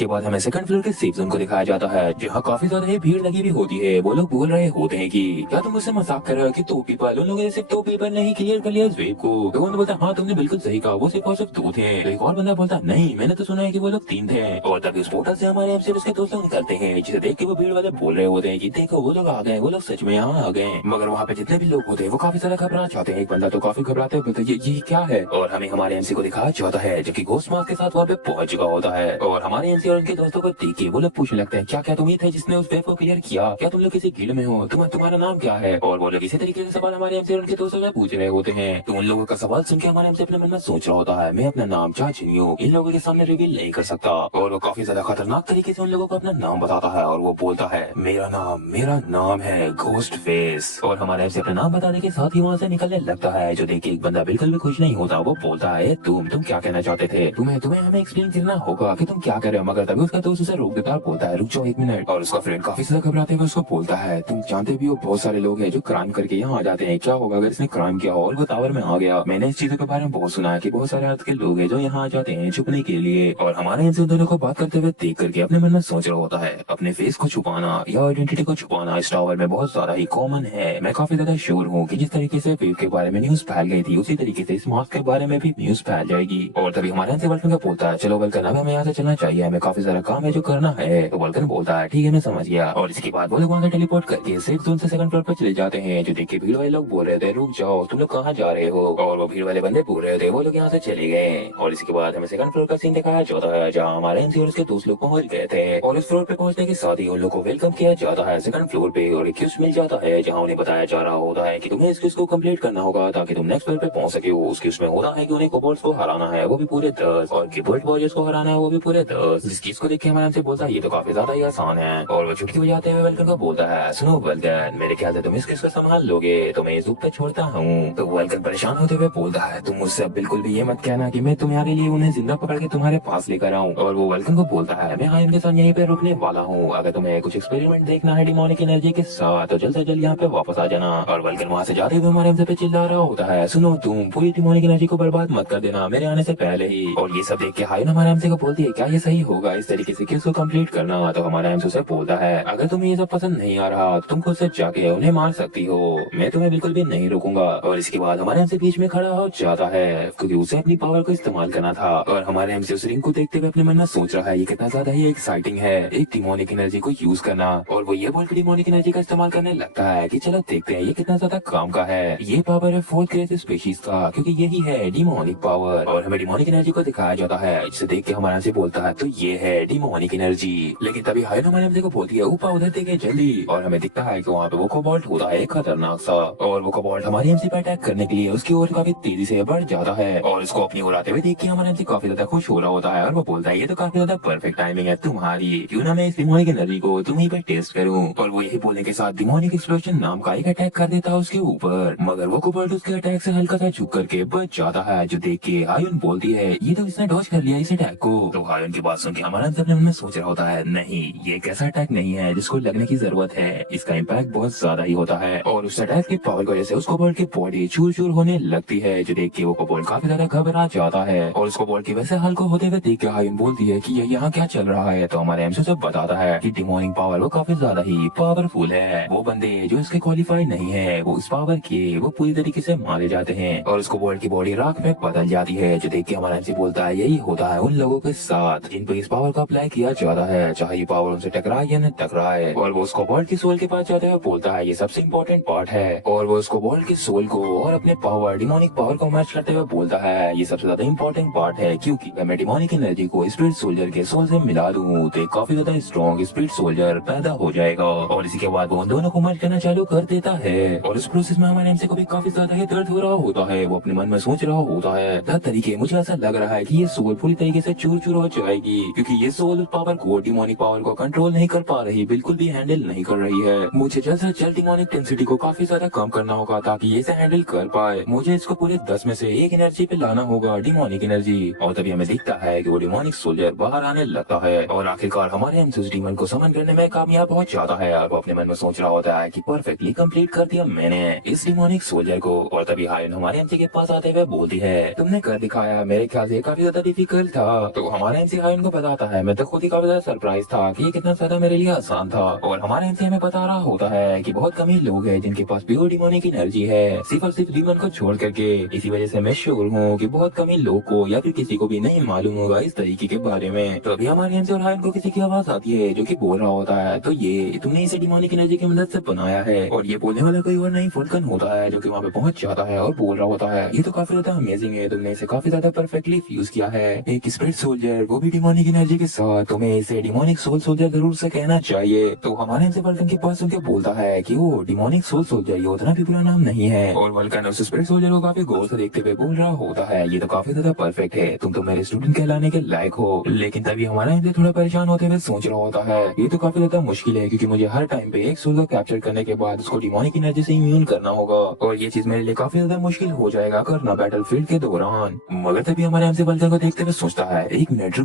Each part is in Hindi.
के बाद हमें सेकंड फ्लोर के सेफ जोन को दिखाया जाता है, जहाँ काफी ज्यादा ही भीड़ लगी भी होती है। वो लोग बोल रहे होते हैं कि क्या तुम मुझसे मजाक कर रहे हो कि दो पीपल, उन लोगों ने सिर्फ दो पीपल नहीं क्लियर कर लिया इस वेव को। तो वो बोलता हाँ तुमने बिल्कुल सही कहा, वो सिर्फ और सिर्फ दो थे। तो एक और बंदा बोलता नहीं मैंने तो सुना है कि वो लोग तीन थे। और तभी उस पोर्टल से हमारे एमसी उसके दोस्त लोग निकलते हैं, जिसे देख के वो भीड़ वाले बोल रहे होते हैं कि देखो वो लोग आ गए, वो लोग सच में यहाँ आ गए। मगर वहाँ पे जितने भी लोग होते हैं वो काफी ज्यादा घबरा जाते हैं। एक बंदा तो काफी घबराते हुए बोलता है ये क्या है, और हमें हमारे एमसी को दिखाया जाता है जबकि घोस्ट मास्क के साथ वहाँ पे पहुंच चुका होता है। और हमारे एमसी और उनके दोस्तों को देख के वो लोग पूछने लगते हैं क्या क्या तुम ही थे जिसने उस वेव को क्लियर किया, क्या तुम लोग किसी गिल्ड में हो, तुम्हारा नाम क्या है। और वो लोग इसी तरीके से सवाल हमारे एमसी और उनके दोस्तों से पूछ रहे होते हैं। तो उन लोगों का सवाल सुन के हमारे एमसी अपने मन में सोच रहा होता है मैं अपना नाम चाचिनी हूँ इन लोगों के सामने रिवील नहीं कर सकता। और वो काफी ज्यादा खतरनाक तरीके से उन लोगों को अपना नाम बताता है और वो बोलता है मेरा नाम है घोस्ट फेस। और हमारे एमसी अपना नाम बताने के साथ ही वहाँ से निकलने लगता है, जो देख के एक बंदा बिल्कुल भी खुश नहीं होता। वो बोलता है तुम क्या कहना चाहते थे, तुम्हें हमें एक्सप्लेन करना होगा कि तुम क्या कर रहे हो। मगर तभी उसका दोस्त उसे रोक देता है, बोलता है रुक जाओ एक मिनट। और उसका फ्रेंड काफी ज्यादा घबराते हुए उसको बोलता है तुम जानते भी हो बहुत सारे लोग हैं जो क्राइम करके यहाँ आ जाते हैं, क्या होगा अगर इसने क्राइम किया हो और वो टावर में आ गया। मैंने इस चीजों के बारे में बहुत सुना है कि बहुत सारे अर्थ के लोग हैं जो यहाँ आ जाते हैं छुपने के लिए। और हमारे इनसे दोनों को बात करते हुए देख करके अपने मन में सोच रहा होता है अपने फेस को छुपाना या आइडेंटिटी को छुपाना इस टावर में बहुत ज्यादा ही कॉमन है। मैं काफी ज्यादा श्योर हूँ कि जिस तरीके से वेव के बारे में न्यूज फैल गई थी उसी तरीके से इस मास्क के बारे में भी न्यूज फैल जाएगी। और तभी हमारे यहाँ से वल्कन का बोलता है चलो वल्कन अब हमें यहाँ से चलना चाहिए, हमें काफी सारा काम है जो करना है। तो वल्कन बोलता है ठीक है मैं समझ गया। और इसके बाद वो लोग वहाँ से टेलीपोर्ट करके सेफ जोन से सेकंड फ्लोर पर चले जाते हैं, जो देख के भीड़ वाले लोग बोल रहे थे रुक जाओ तुम लोग कहाँ जा रहे हो। और वो भीड़ वाले बंदे बोल रहे थे वो लोग यहाँ से चले गए। और इसके बाद हमें सेकंड फ्लोर का सीन दिखाया जाता है, जहाँ हमारे एमसी और उसके दोस्त लोग पहुंच गए थे। और इस फ्लोर पे पहुंचने के साथ ही उन लोग को वेलकम किया जाता है सेकंड फ्लोर पे, और एक क्यूज मिल जाता है जहाँ उन्हें बताया जा रहा होता है कि तुम्हें इस क्यूज को कंप्लीट करना होगा ताकि तुम नेक्स्ट फ्लोर पे पहुंच सके। उस क्यूज में होता है कि उन्हें कोबोल्ट्स को हराना है वो भी पूरे 10, और कीबोर्ड वॉरियर्स को हराना है वो भी पूरे 10। जिस चीज को देख के हमारे एमसी बोलता है ये तो काफी ज्यादा ही आसान है। और वो चुटकी बजाते हुए वेलकम को बोलता है सुनो वेलकम मेरे ख्याल से तुम इस क्यूज को संभाल लोगे तो मैं इस पे छोड़ता हूँ। तो वेलकम परेशान होते हुए बोलता है तुम मुझसे बिल्कुल भी ये मत कहना कि मैं तुम्हारे लिए उन्हें जिंदा पकड़ के तुम्हारे पास लेकर आऊँ। और वो वेलकम को बोलता है मैं हाँ इनके साथ यहीं पे रुकने वाला हूँ, अगर तुम्हें कुछ एक्सपेरिमेंट देखना है डिमोनिक एनर्जी के साथ तो जल्द से जल्द यहाँ पे वापस आ जाना। और वेलकम वहाँ से जाते हुए हमारे हमसे पे चिल्ला रहा होता है सुनो तुम पूरी डिमोनिक एनर्जी को बर्बाद मत कर देना मेरे आने से पहले ही। और ये सब देख के हाइन हमारे हमसे को बोलती है क्या ये सही होगा इस तरीके से किस को कंप्लीट करना। तो हमारा हमसे से बोलता है अगर तुम्हें ये सब पसंद नहीं आ रहा तो तुम खुद से जाके उन्हें मार सकती हो, मैं तुम्हें बिल्कुल भी नहीं रोकूंगा। और इसके बाद हमारे हमसे बीच में खड़ा हो जाता है क्योंकि उसे अपनी पावर को इस्तेमाल करना था। और हमारे हमसे उस रिंग को देखते हुए अपने मन में सोच रहा है ये कितना ज्यादा ही एक्साइटिंग है एक डिमोनिक एनर्जी को यूज करना। और वो ये बोल के डिमोनिक एनर्जी का इस्तेमाल करने लगता है कि चलो देखते हैं ये कितना ज्यादा काम का है। ये पावर है फोर्थ ग्रेड स्पीशीज का क्योंकि यही है डिमोनिक पावर। और हमें डिमोनिक एनर्जी को दिखाया जाता है, जिसे देख के हमारा हमसे बोलता है तो ये है डिमोनिक एनर्जी। लेकिन तभी हाइन हमारे हमसे को बोलती है ऊपर उधर देखे जल्दी। और हमें दिखता है कि वहाँ पे वो कोबाल्ट होता है खतरनाक सा, और वो कोबाल्ट हमारी एमसी पे अटैक करने के लिए उसकी ओर काफी तेजी से बढ़ जाता है। और उसको अपनी ओर आते हुए देख के हमारा एमसी काफी ज्यादा खुश हो रहा होता है और वो बोलता है ये तो काफी ज्यादा परफेक्ट टाइमिंग है तुम्हारी, क्यों ना मैं इस डिमोनिक एनर्जी को तुम्हीं पे टेस्ट करूं। और वो यही बोलने के साथ डिमोनिक एक्सप्लोजन नाम का एक अटैक कर देता है उसके ऊपर, मगर वो कोबाल्ट उसके अटैक से हल्का सा झुक करके बच जाता है, जो देख के हायुन बोलती है ये तो इसने डॉज कर लिया इस अटैक को। तो हायुन की बात सुन के हमारा अपने मन में सोच रहा होता है नहीं ये एक ऐसा अटैक नहीं है जिसको लगने की जरूरत है, इसका इम्पैक्ट बहुत ज्यादा ही होता है। और उस अटैक की पावर की वजह से उस कोबाल्ट की बॉडी चूर चूर होने लगती है, जो देख के वो कोबाल्ट काफी ज्यादा घबरा जाता है। और उस कोबाल्ट की वैसे हाल को होते हुए देख के हायुन बोलती है कि ये यहाँ क्या चल रहा है। तो हमारे एमसी से बताता है कि डिमोनिक पावर वो काफी ज्यादा ही पावरफुल है, वो बंदे जो इसके क्वालिफाइड नहीं है वो इस पावर के वो पूरी तरीके से मारे जाते हैं। और उस कोबाल्ट की बॉडी राख में बदल जाती है, जो देख के हमारा एमसी बोलता है यही होता है उन लोगों के साथ जिन पर इस पावर का अप्लाई किया जाता है, चाहे ये पावर उनसे टकराए या न टकराए। और वो उस कोबाल्ट की सोल के पास जाते हुए बोलता है ये सबसे इम्पोर्टेंट पार्ट है। और वो उस कोबाल्ट की सोल को और अपने पावर डिमोनिक पावर को मैच करते हुए बोलता है ये सबसे ज्यादा इम्पोर्टेंट पार्ट है, क्योंकि मैं डिमोनिक एनर्जी को स्पिरिट सोल्जर के सोल से मिला दूं तो काफी ज्यादा स्ट्रॉन्ग स्पिरिट सोल्जर पैदा हो जाएगा। और इसी के बाद वो उन दोनों को मर्ज करना चालू कर देता है। और इस प्रोसेस में हमारे एमसी को भी काफी ज्यादा ही दर्द हो रहा होता है, वो अपने मन में सोच रहा होता है दर तरीके मुझे ऐसा लग रहा है कि ये सोल पूरी तरीके से चूर चूर हो जाएगी, क्योंकि ये सोल पावर को डिमोनिक पावर को कंट्रोल नहीं कर पा रही, बिल्कुल भी हैंडल नहीं कर रही है। मुझे जल्द से जल्द डिमोनिक डेंसिटी को काफी ज्यादा कम करना होगा ताकि ये इसे हैंडल कर पाए। मुझे इसको पूरे 10 में से एक एनर्जी पे लाना होगा डिमोनिक एनर्जी। और तभी हमें दिखता है कि वो डिमोनिक सोल्जर बाहर आने लगता है और आखिरकार हमारे एमसी उस डीमन को समन करने में कामयाब हो जाता है। और वो अपने मन में सोच रहा होता है कि परफेक्टली कंप्लीट कर दिया मैंने इस डिमोनिक सोल्जर को। और तभी हायन हमारे एमसी के पास आते हुए बोलती है तुमने कर दिखाया, मेरे ख्याल से काफी ज्यादा डिफिकल्ट था। तो हमारे एमसी हायन को बता बताता है मैं तो खुद ही काफी ज्यादा सरप्राइज था कि ये कितना ज्यादा मेरे लिए आसान था। और हमारे एमसी हमें बता रहा होता है कि बहुत कम ही लोग हैं जिनके पास प्योर डिमोनिक एनर्जी है, सिर्फ और सिर्फ डीमन को छोड़ करके। इसी वजह से मैं श्योर हूँ कि बहुत कम ही लोग को या फिर किसी को भी नहीं मालूम होगा इस तरीके के बारे में। तो अभी हमारे एमसी और हायन को किसी की आवाज आती है जो कि बोल रहा होता है, तो ये तुमने इसे डिमोनिक एनर्जी की मदद से बनाया है। और ये बोलने वाला कोई और नहीं वल्कन होता है जो कि वहाँ पे पहुंच जाता है और बोल रहा होता है, ये तो काफी ज्यादा अमेजिंग है, तुमने इसे काफी ज्यादा परफेक्टली फ्यूज किया है। एक स्पिरिट सोल्जर, वो भी डिमोनिक एनर्जी के साथ, तुम्हें इसे डिमोनिक सोल सोल्जर जरूर से कहना चाहिए। तो हमारे एमसी वल्कन के पास उनके बोलता है कि वो डिमोनिक सोल सोल्जर ये उतना भी बुरा नाम नहीं है। और वल्कन उस स्पिरिट सोल्जर को काफी गौर से देखते हुए बोल रहा होता है, ये तो काफी ज्यादा परफेक्ट है, तुम तो मेरे स्टूडेंट कहलाने के लायक हो। लेकिन तभी हमारा एमसी थोड़ा परेशान होते हुए सोच रहा होता है, ये तो काफी ज्यादा मुश्किल है क्योंकि मुझे हर टाइम पे एक सोल को कैप्चर करने के बाद उसको डिमोनिक एनर्जी से इम्यून करना होगा, और ये चीज मेरे लिए काफी ज्यादा मुश्किल हो जाएगा करना बैटल फील्ड के दौरान। मगर तभी हमारे एमसी वल्कन को देखते हुए सोचता है, एक मिनट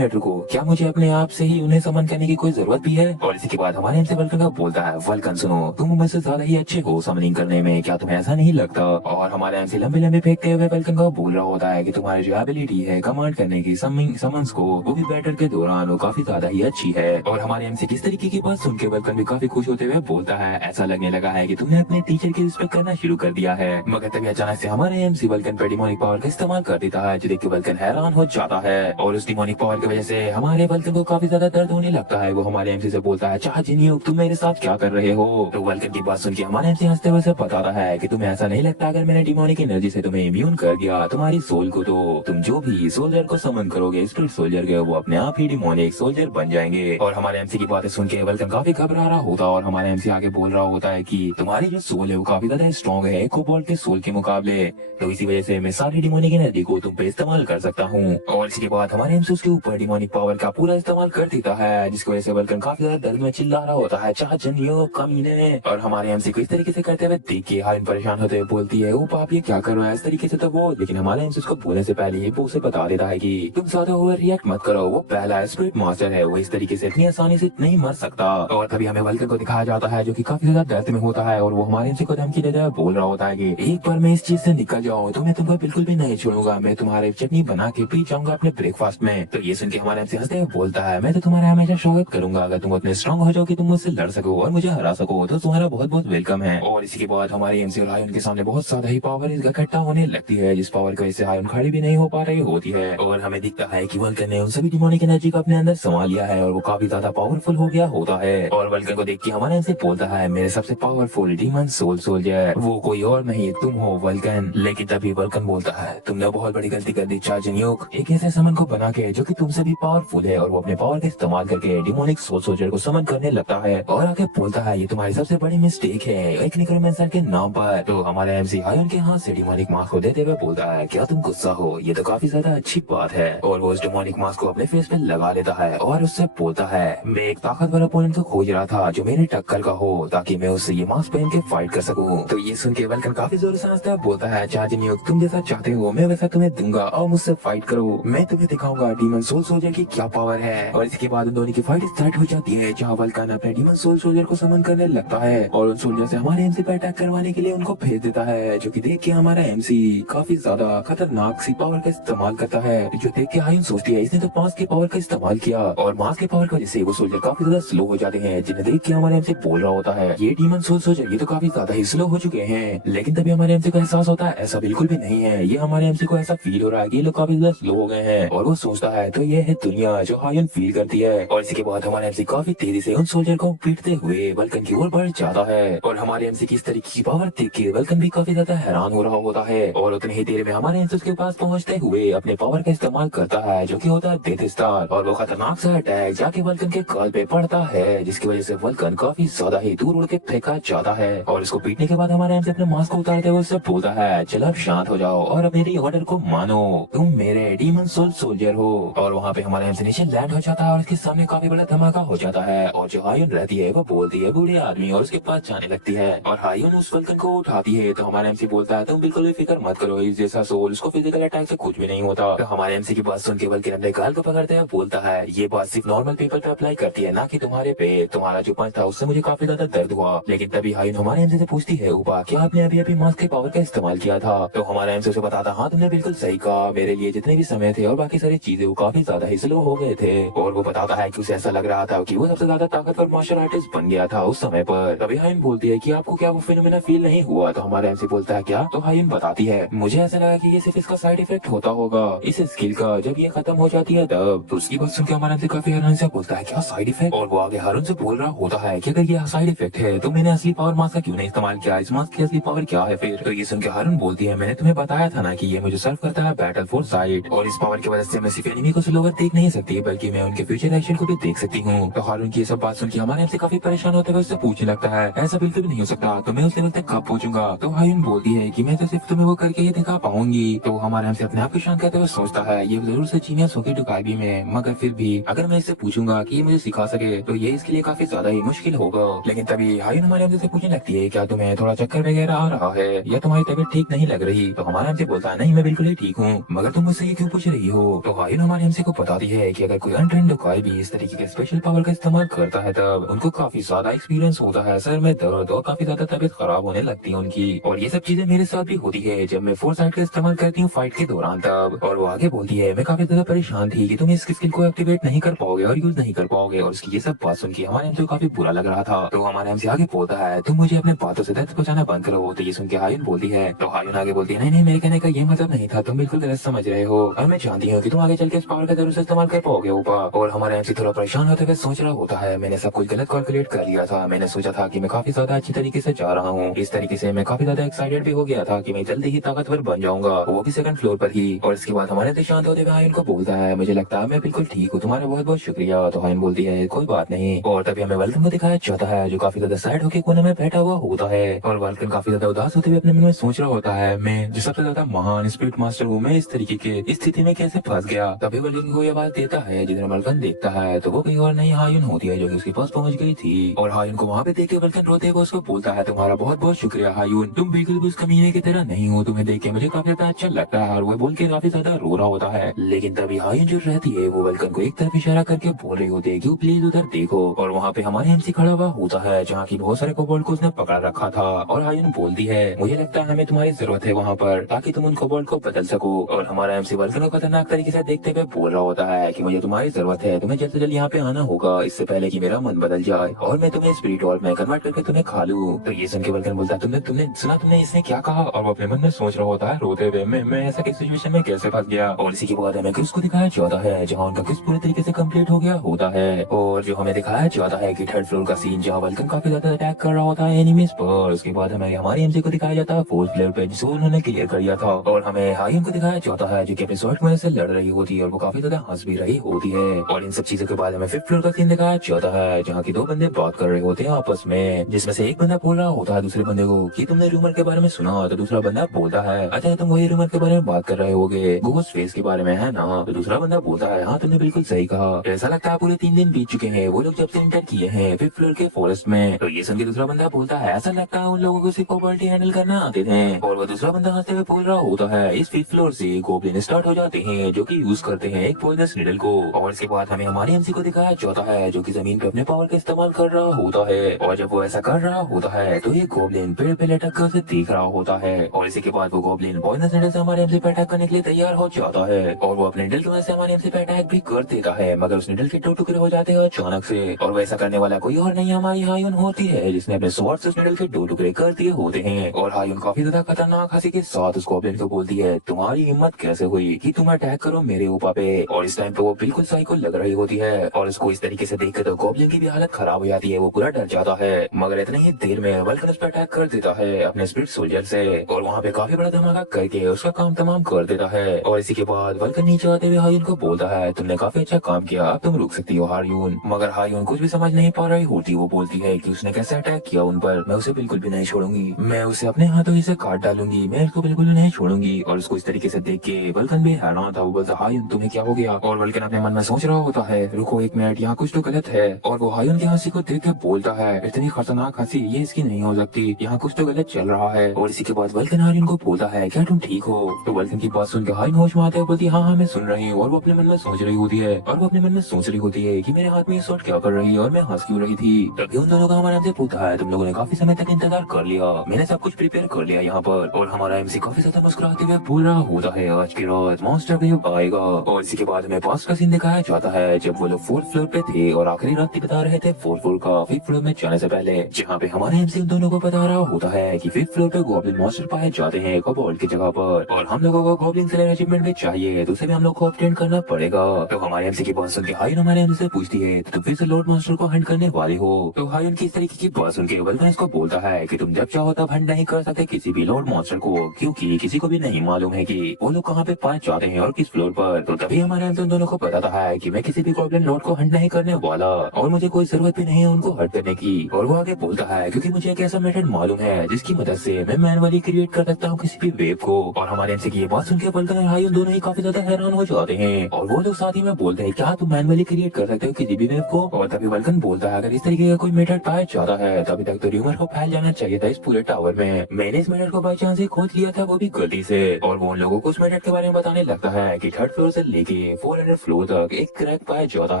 रुको, क्या मुझे अपने आप से ही उन्हें समन करने की कोई जरूरत भी है? और इसी के बाद हमारे एमसी वल्कन का बोलता है, वल्कन सुनो, तुम मुझसे ज्यादा ही अच्छे हो समनिंग करने में, क्या तुम्हें ऐसा नहीं लगता? और हमारे एमसी लंबे लंबे फेंकते हुए वल्कन को बोल रहा होता है कि तुम्हारी जो एबिलिटी है कमांड करने की समन्स को, वो भी बैटल के दौरान वो काफी ज्यादा ही अच्छी है। और हमारे एमसी किस तरीके की बात सुन के वल्कन भी काफी खुश होते हुए बोलता है, ऐसा लगने लगा है कि तुमने अपने टीचर की रिस्पेक्ट करना शुरू कर दिया है। मगर तभी अचानक से हमारे एमसी वल्कन पर डिमोनिक पावर का इस्तेमाल कर देता है, जो देख के वल्कन हैरान हो जाता है। और उस डिमोनिक पावर की वजह से हमारे वल्कन को काफी ज्यादा दर्द होने लगता है। वो हमारे एमसी से बोलता है, चाह जिनियो तुम मेरे साथ क्या कर रहे हो? तो वल्कन की बात सुन के हमारे एमसी हंसते हुए बताता है कि तुम्हें ऐसा नहीं लगता अगर मैंने डिमोनिक एनर्जी से तुम्हें इम्यून कर दिया तुम्हारी सोल को, तो तुम जो भी सोल्जर को समन करोगे स्पिरिट सोल्जर के, वो अपने आप ही डिमोनिक सोल्जर बन जाएंगे। और हमारे एमसी की बातें सुन के वल्कन काफी घबरा रहा होता और हमारे एमसी आगे बोल रहा होता है कि तुम्हारी जो सोल है वो काफी ज्यादा स्ट्रॉन्ग है कोबाल्ट के सोल के मुकाबले, तो इसी वजह से मैं सारी डिमोनिक एनर्जी को तुम पे इस्तेमाल कर सकता हूँ। और इसी के बाद हमारे एमसी उसके ऊपर डिमोनिक पावर का पूरा इस्तेमाल कर देता है, जिसकी वजह से वल्कन काफी ज्यादा दर्द में चिल्ला रहा होता है, चाह जनियो कमीने। और हमारे एमसी को इस तरीके से करते हुए देख के हारिन परेशान होते हुए बोलती है, ओ पाप ये क्या कर रहा है इस तरीके से तो वो। लेकिन हमारे एमसी उसको बोलने से पहले ही वो उसे बता देता है कि तुम ज्यादा ओवर रिएक्ट मत करो, वो पहला स्पिरिट मास्टर है, वो इस तरीके से इतनी आसानी से नहीं मर सकता। और तभी हमें वल्कन को दिखाया जाता है जो कि काफी ज्यादा दर्द में होता है, और वो हमारे एमसी को धमकी देता है, बोल रहा होता है कि एक बार मैं इस चीज से निकल जाऊँ तो मैं तुमको बिल्कुल भी नहीं छोड़ूंगा, मैं तुम्हारे चटनी बना के पी जाऊंगा अपने ब्रेकफास्ट में। तो ये सुन के हमारे एमसी हंसते हुए बोलता है, मैं तो तुम्हारा हमेशा स्वागत करूंगा, अगर तुम उतने स्ट्रॉन्ग हो जाओ कि तुम मुझसे लड़ सको और मुझे हरा सको तो तुम्हारा बहुत बहुत वेलकम है। और इसी के बाद हमारे एमसी और हायन के सामने बहुत ज्यादा ही पावर इकट्ठा होने लगती है, जिस पावर की वजह से हायन खड़ी भी नहीं हो पा रही होती है। और हमें दिखता है कि वल्कन ने उन सभी डिमोनिक एनर्जी को अपने अंदर समा लिया है और वो काफी ज्यादा पावरफुल हो गया होता है। और वल्कन को देख के हमारे एमसी बोलता है, मेरे सबसे पावरफुल डीमन सोल सोल्जर वो कोई और नहीं तुम हो वल्कन। लेकिन तभी वल्कन बोलता है, तुमने बहुत बड़ी गलती कर दी चार्जनियोक, एक ऐसे समन को बना के जो कि तुमसे भी पावरफुल है, और वो अपने पावर का इस्तेमाल करके डिमोनिक सोल सोल्जर को समन करने लगता है। और आगे बोलता है, ये तुम्हारी सबसे बड़ी मिस्टेक है एक निक्रोमैंसर के नाम पर। तो हमारे एमसी हायन के हाथ से डिमोनिक मास्क को देते हुए बोलता है, क्या तुम गुस्सा हो? ये तो काफी ज्यादा अच्छी बात है। और वो उस डिमोनिक मास्क को अपने फेस पे लगा लेता है और उससे बोलता है, मैं एक ताकतवर अपोनेंट को खोज रहा था जो मेरे टक्कर का हो, ताकि मैं उससे ये मास्क पहन के फाइट कर सकूं। तो ये सुन के वल्कन काफी जोर से हंसता है, बोलता है, चार्जनियोक तुम जैसा चाहते हो मैं वैसा तुम्हें दूंगा और मुझसे फाइट करो, मैं तुम्हें दिखाऊंगा डीमन सोल सोल्जर की क्या पावर है। और इसके बाद उन दोनों की फाइट स्टार्ट हो जाती है, जहाँ वल्कन अपने डीमन सोल सोल्जर को समन करने लगता है और उन सोल्जर से हमारे एमसी पर अटैक करवाने के लिए उनको भेज देता है, जो कि देख के हमारा एमसी काफी ज्यादा खतरनाक सी पावर का इस्तेमाल करता है, जो देख के हायन सोचती है इसने तो मास्क के पावर का इस्तेमाल किया। और मास्क के पावर की वजह से वो सोल्जर काफी ज्यादा स्लो हो जाते हैं, जिन्हें देख के हमारे एमसी बोल रहा होता है, ये डीमन सोल सोल्जर ये तो काफी ज्यादा ही स्लो हो चुके हैं। लेकिन तभी हमारे एमसी को एहसास होता है ऐसा बिल्कुल भी नहीं है, ये हमारे एमसी को ऐसा फील हो रहा है कि ये लोग काफी ज्यादा स्लो हो गए हैं, और वो सोचता है तो ये है दुनिया जो हायन फील करती है। और इसी के बाद हमारे एमसी काफी तेजी से उन सोल्जर को पीटते हुए वल्कन की ओर बढ़ जाता है। और हमारे एमसी की इस तरीके की पावर देख के वल्कन भी काफी ज्यादा हैरान हो रहा होता है, और उतनी ही देर में हमारे एमसी उसके पास पहुंचते हुए अपने पावर का इस्तेमाल करता है, जो कि होता है डेथ स्टार। और वो खतरनाक सा अटैक जाके वल्कन के गाल पे पड़ता है, जिसकी वजह से वल्कन काफी ज्यादा ही दूर उड़ के फेंका जाता है। और इसको पीटने के बाद हमारे एमसी अपने मास्क को उतारते हुए उससे बोलता है, चलो अब शांत हो जाओ और अब मेरी ऑर्डर को मानो, तुम मेरे डीमन सोल सोल्जर हो। और वहाँ पे हमारे एमसी नीचे लैंड हो जाता है और उसके सामने काफी बड़ा धमाका हो जाता है, और जो हायन रहती है वो बोलती है बूढ़े आदमी, और उसके पास जाने लगती है और हायन उस वल्कन को उठाती है। तो हमारे एमसी बोलता है, तुम बिल्कुल भी फिक्र मत करो, इस जैसा सोल उसको फिजिकल अटैक से कुछ भी नहीं होता। तो हमारे एमसी की बात सुन के वल्कन अपने गाल को पकड़ते हुए बोलता है, ये बात सिर्फ नॉर्मल पीपल पे अप्लाई करती है, ना कि तुम्हारे पे। तुम्हारा जो पंच था उससे मुझे काफी ज्यादा दर्द हुआ। लेकिन तभी हायन हमारे एमसी से पूछती है, उपा क्या आपने अभी अभी मास्क के पावर का इस्तेमाल किया था? तो हमारा एमसी उसे बताता, हाँ तुमने बिल्कुल सही कहा, मेरे लिए जितने भी समय थे और बाकी सारी चीजें वो काफी ज्यादा ज्यादा ही स्लो हो गए थे। और वो बताता है कि उसे ऐसा लग रहा था कि वो सबसे ज्यादा ताकतवर मार्शल आर्टिस्ट बन गया था उस समय पर। तभी हायुन बोलती है कि आपको क्या वो फिनोमेना फील नहीं हुआ? तो हमारा एमसी बोलता है क्या? तो हायुन बताती है मुझे ऐसा लगा कि ये सिर्फ इसका साइड इफेक्ट होता होगा इस स्किल का, जब ये खत्म हो जाती है तब। तो उसकी बात सुन के हमारा एमसी काफी हैरान से बोलता है क्या साइड इफेक्ट? और वो आगे हारून से बोल रहा होता है कि अगर ये साइड इफेक्ट है तो मैंने असली पावर मास्क का क्यों नहीं इस्तेमाल किया? इस मास्क की असली पावर क्या है फिर? तो ये सुन के हारून बोलती है मैंने तुम्हें बताया था ना कि ये मुझे सर्व करता है बैटल फॉर साइड, और इस पावर की वजह से मैं सिर्फ एनिमी को स्लोवर देख नहीं सकती बल्कि मैं उनके फ्यूचर एक्शन को भी देख सकती हूँ। तो हारून की ये सब बात सुन के हमारे एमसी काफी परेशान होते हुए उससे पूछने लगता है ऐसा बिल्कुल भी नहीं हो सकता, तो मैं उस लेवल तक कब पहुंचूंगा? तो हारून बोलती है कि मैं तो सिर्फ तुम्हें वो करके ही दिखा पाऊंगी। तो हमारे एमसी अपने आप को शांत करते हुए सोचता है ये जरूर से जीनियस होगी डुकाबी में, मगर फिर भी अगर मैं इससे पूछूंगा कि ये मुझे सिखा सके तो ये इसके लिए काफी ज्यादा ही मुश्किल होगा। लेकिन तभी हारून हमारे एमसी से पूछने लगती है क्या तुम्हें थोड़ा चक्कर वगैरह आ रहा है या तुम्हारी तबीयत ठीक नहीं लग रही? तो हमारा एमसी बोलता है नहीं मैं बिल्कुल ही ठीक हूँ, मगर तुम मुझसे ये क्यों पूछ रही हो? तो हारून हमारे एमसी को बताती है कि अगर कोई अनट्रेंड डुकाई भी इस तरीके के स्पेशल पावर का इस्तेमाल करता है तब उनको काफी ज्यादा एक्सपीरियंस होता है, सर में दर्द और काफी ज्यादा तबीयत खराब होने लगती है उनकी। और ये सब चीजें मेरे साथ भी होती है जब मैं फोर्स साइड का इस्तेमाल करती हूँ फाइट के दौरान तब। और वो आगे बोलती है मैं काफी ज्यादा परेशान थी कि तुम इस स्किल को एक्टिवेट नहीं कर पाओगे और यूज नहीं कर पाओगे, और उसकी ये सब बात सुन के हमारे एमसी को काफी बुरा लग रहा था। तो हमारे एमसी आगे बोलता है तुम मुझे अपने बातों से दर्द पहुंचाना बंद करो। तो ये सुन के हारून बोलती है, तो हारून आगे बोलती है नहीं नहीं मेरे कहने का ये मतलब नहीं था, तुम बिल्कुल गलत समझ रहे हो और मैं जानती हूँ कि तुम आगे चल के इस पावर का जरूर से इस्तेमाल कर पाओगे ऊपर। और हमारा एमसी थोड़ा परेशान होते हुए सोच रहा होता है मैंने सब कुछ गलत कैलकुलेट कर लिया था, मैंने सोचा था कि मैं काफी ज्यादा अच्छी तरीके से जा रहा हूँ, इस तरीके से मैं काफी ज्यादा एक्साइटेड भी हो गया था कि मैं जल्दी ही ताकतवर बन जाऊंगा, वो भी सेकंड फ्लोर पर ही। और इसके बाद हमारे एमसी शांत होते हुए हारून को बोलता है मुझे लगता है मैं बिल्कुल ठीक हूँ, तुम्हारा बहुत बहुत शुक्रिया। तो हारून बोलती है कोई बात नहीं। और तभी हमें वल्कन को दिखाया जाता है जो काफी ज्यादा सैड होकर कोने में बैठा हुआ होता है, और वल्कन काफी ज्यादा उदास होते हुए अपने मन में सोच रहा होता है मैं जो सबसे ज्यादा महान स्पिरिट मास्टर हूँ, मैं इस तरीके की स्थिति में कैसे फंस गया। तभी वल्कन को ये आवाज देता है, जिधर वल्कन देखता है तो वो कहीं और नहीं हारून होती है जो कि उसके पास पहुंच गई थी। और हारून को वहाँ पे देख के वल्कन रोते हुए उसको बोलता है तुम्हारा बहुत बहुत शुक्रिया हारून, तुम बिल्कुल भी उस कमीने की तरह नहीं हो, तुम्हें देख के मुझे काफी ज्यादा अच्छा लगता है। और वो बोल के काफी ज्यादा रो रहा होता है, लेकिन तभी हारून जो रहती है वो वल्कन को एक तरफ इशारा करके बोल रही होती है कि प्लीज उधर देखो। और वहाँ पे हमारे एमसी खड़ा हुआ होता है जहाँ की बहुत सारे कोबोल्ड को उसने पकड़ रखा था। और हारून बोलती है मुझे लगता है हमें तुम्हारी जरूरत है वहाँ पर ताकि तुम उन कोबोल्ड को बदल सको। और हमारा एमसी वल्कन को खतरनाक तरीके से देखते हुए बोल रहा होता है कि मुझे तुम्हारी जरूरत है, तुम्हें जल्द से जल्द यहाँ पे आना होगा इससे पहले कि मेरा मन बदल जाए और मैं तुम्हें स्पिरिट वर्ल्ड में कन्वर्ट करके तुम्हें खा लूं। तो ये सुन के वल्कन बोलता है तुमने तुमने सुना तुमने इसने क्या कहा? और वो अपने मन में सोच रहा होता है रोते हुए मैं ऐसा किस सिचुएशन में कैसे फंस गया। और इसी के बाद हमें क्रिस को दिखाया जाता है जहाँ उनका क्रिस पूरे तरीके से कंप्लीट हो गया होता है। और जो हमें दिखाया जाता है कि थर्ड फ्लोर का सीन जहाँ वल्कन काफी ज्यादा अटैक कर रहा होता है एनिमीज पर। उसके बाद हमें हमारे एमसी को दिखाया जाता है फोर्थ फ्लोर पे जिसको उन्होंने क्लियर कर दिया था। और हमें हारून को दिखाया जाता है जो कि अपने शॉर्ट में से लड़ रही होती है और वो काफी ज्यादा हंस भी रही होती है। और इन सब चीजों के बाद हमें फिफ्थ फ्लोर का सीन दिखाया जाता है जहाँ की दो बंदे बात कर रहे होते हैं आपस में, जिसमें से एक बंदा बोल रहा होता है दूसरे बंदे को कि तुमने रूमर के बारे में सुना? तो दूसरा बंदा बोलता है अच्छा तुम वही रूमर के बारे में बात कर रहे होगे घोस्ट फेस के बारे में है ना? तो दूसरा बंदा बोलता है हाँ तुमने बिल्कुल सही कहा, ऐसा लगता है पूरे 3 दिन बीत चुके हैं वो लोग जब से इंटर किए हैं फिफ्थ फ्लोर के फॉरेस्ट में। तो ये सुन के दूसरा बंदा बोलता है ऐसा लगता है उन लोगों को सिर्फ प्रॉपर्टी हैंडल करना आते थे। और वो दूसरा बंदा हंसते हुए बोल रहा होता है इस फिफ्थ फ्लोर से गोब्लिन स्टार्ट हो जाते हैं जो कि यूज करते हैं एक पॉइजनस निडल को। और इसके बाद हमें हमारे एमसी को दिखाया जाता है जो कि जमीन पे अपने पावर का इस्तेमाल कर रहा होता है। और जब वो ऐसा कर रहा होता है तो ये गोब्लिन पेड़ पे लटक कर उसे देख रहा होता है। और इसी के बाद वो गोब्लिन पॉइजनस निडल से हमारे एमसी पे अटैक करने के लिए तैयार हो जाता है। और वो अपने निडल की वजह से हमारे एमसी पे अटैक भी कर देता है, मगर उस निडल के 2 टुकड़े हो जाते हैं अचानक से। और वैसा करने वाला कोई और नहीं हमारी हारून होती है जिसने अपने स्वॉर्ड से उस निडल के 2 टुकड़े कर दिए होते हैं। और हारून काफी ज्यादा खतरनाक हंसी के साथ उस गोब्लिन को बोलती है तुम्हारी हिम्मत कैसे हुई कि तुम अटैक करो मेरे ऊपर पे। और इस टाइम पे वो बिल्कुल साइको लग रही होती है और उसको इस तरीके से देख के तो गोब्लिन की भी हालत खराब हो जाती है, वो पूरा डर जाता है। मगर इतनी ही देर में वल्कन उस पर अटैक कर देता है अपने स्पिरिट सोल्जर से और वहाँ पे काफी बड़ा धमाका करके उसका काम तमाम कर देता है। और इसी के बाद वल्कन नीचे आते हुए हारून को बोलता है तुमने काफी अच्छा काम किया, अब तुम रुक सकती हो हारून। मगर हारून कुछ भी समझ नहीं पा रही होती, वो बोलती है कि उसने कैसे अटैक किया उन पर, मैं उसे बिल्कुल भी नहीं छोड़ूंगी, मैं उसे अपने हाथों ही से काट डालूंगी, मैं उसको बिल्कुल भी नहीं छोड़ूंगी। और उसको इस तरीके से देख के वल्कन भी हैरान था, वो बोलता हारून तुम्हें क्या हो गया? और वल्कन अपने मन में सोच रहा होता है रुको एक मिनट यहाँ कुछ तो गलत है। और वो हारून की हंसी को देख के बोलता है इतनी खतरनाक हंसी ये इसकी नहीं हो सकती, यहाँ कुछ तो गलत चल रहा है। और इसी के बाद वल्कन हारून को बोलता है क्या तुम ठीक हो? तो वल्कन की बात सुन के हारून होश में आते हुए बोलती है हाँ मैं सुन रही हूँ। और वो अपने मन में सोच रही होती है कि मेरे हाथ में ये शॉट क्या कर रही है और मैं हंस क्यों रही थी। तभी उन दोनों का हमारा एमसी पूछता है तुम लोगों ने काफी समय तक इंतजार कर लिया, मैंने सब कुछ प्रिपेयर कर लिया यहाँ पर। और हमारा एमसी काफी ज्यादा मुस्कुराते हुए बोल रहा होता है आज की रात मॉन्स्टर वेव आएगा। और इसी के बाद हमें पास्ट का सीन दिखाया जाता है जब वो लोग 4th फ्लोर पे थे और आखिरी रात बता रहे थे 4th फ्लोर का 5th फ्लोर में जाने से पहले, जहाँ पे हमारे एमसी उन दोनों को बता रहा होता है कि 5th फ्लोर पे गॉब्लिन मॉन्स्टर पाए जाते हैं कोबोल्ड की जगह पर, और हम लोगों को गॉब्लिन स्लेयर अचीवमेंट भी चाहिए, तो उसे भी हम लोग को ऑब्टेन करना पड़ेगा। तो हमारे एमसी की बात सुन के हायन हमारे एमसी से पूछती है तुम फिर से लॉर्ड मॉन्स्टर को हंट करने वाले हो। तो हायन की इस तरीके की बात सुन के वल्कन इसको बोलता है कि तुम जब चाहो तब हंट नहीं कर सकते किसी भी लॉर्ड मॉन्स्टर को, क्योंकि किसी को भी नहीं मालूम है कि वो लोग कहाँ पे पाए जाते हैं और किस फ्लोर पर। तो तभी हमारे एमसी उन दोनों को बताता है कि मैं किसी भी गॉब्लिन लॉर्ड को हंट नहीं करने वाला और मुझे कोई जरूरत भी नहीं है उनको हर्ट करने की। और वो आगे बोलता है क्योंकि मुझे एक ऐसा मेथड मालूम है जिसकी मदद से मैं मैनुअली क्रिएट कर सकता हूँ किसी भी वेव को। और हमारे एमसी की ये बात सुन के वल्कन और हायन दोनों ही काफी ज्यादा हैरान हो जाते हैं और वो लोग साथ ही में बोलते हैं क्या तुम मैनुअली क्रिएट कर सकते हो किसी भी वेव को। और तभी वल्कन बोलता है अगर इस तरीके का कोई मेथड पाया जाता है तभी तक तो र्यूमर को फैल जाना चाहिए था इस पूरे टावर में। मैंने इस मेथड को बाई चांस ही खोज लिया था, वो भी गलती से। और वो उन लोगों को उस मेथड के बारे में बताने लगता है कि 3rd फ्लोर से लेके 400 फ्लोर तक एक क्रैक पाया जाता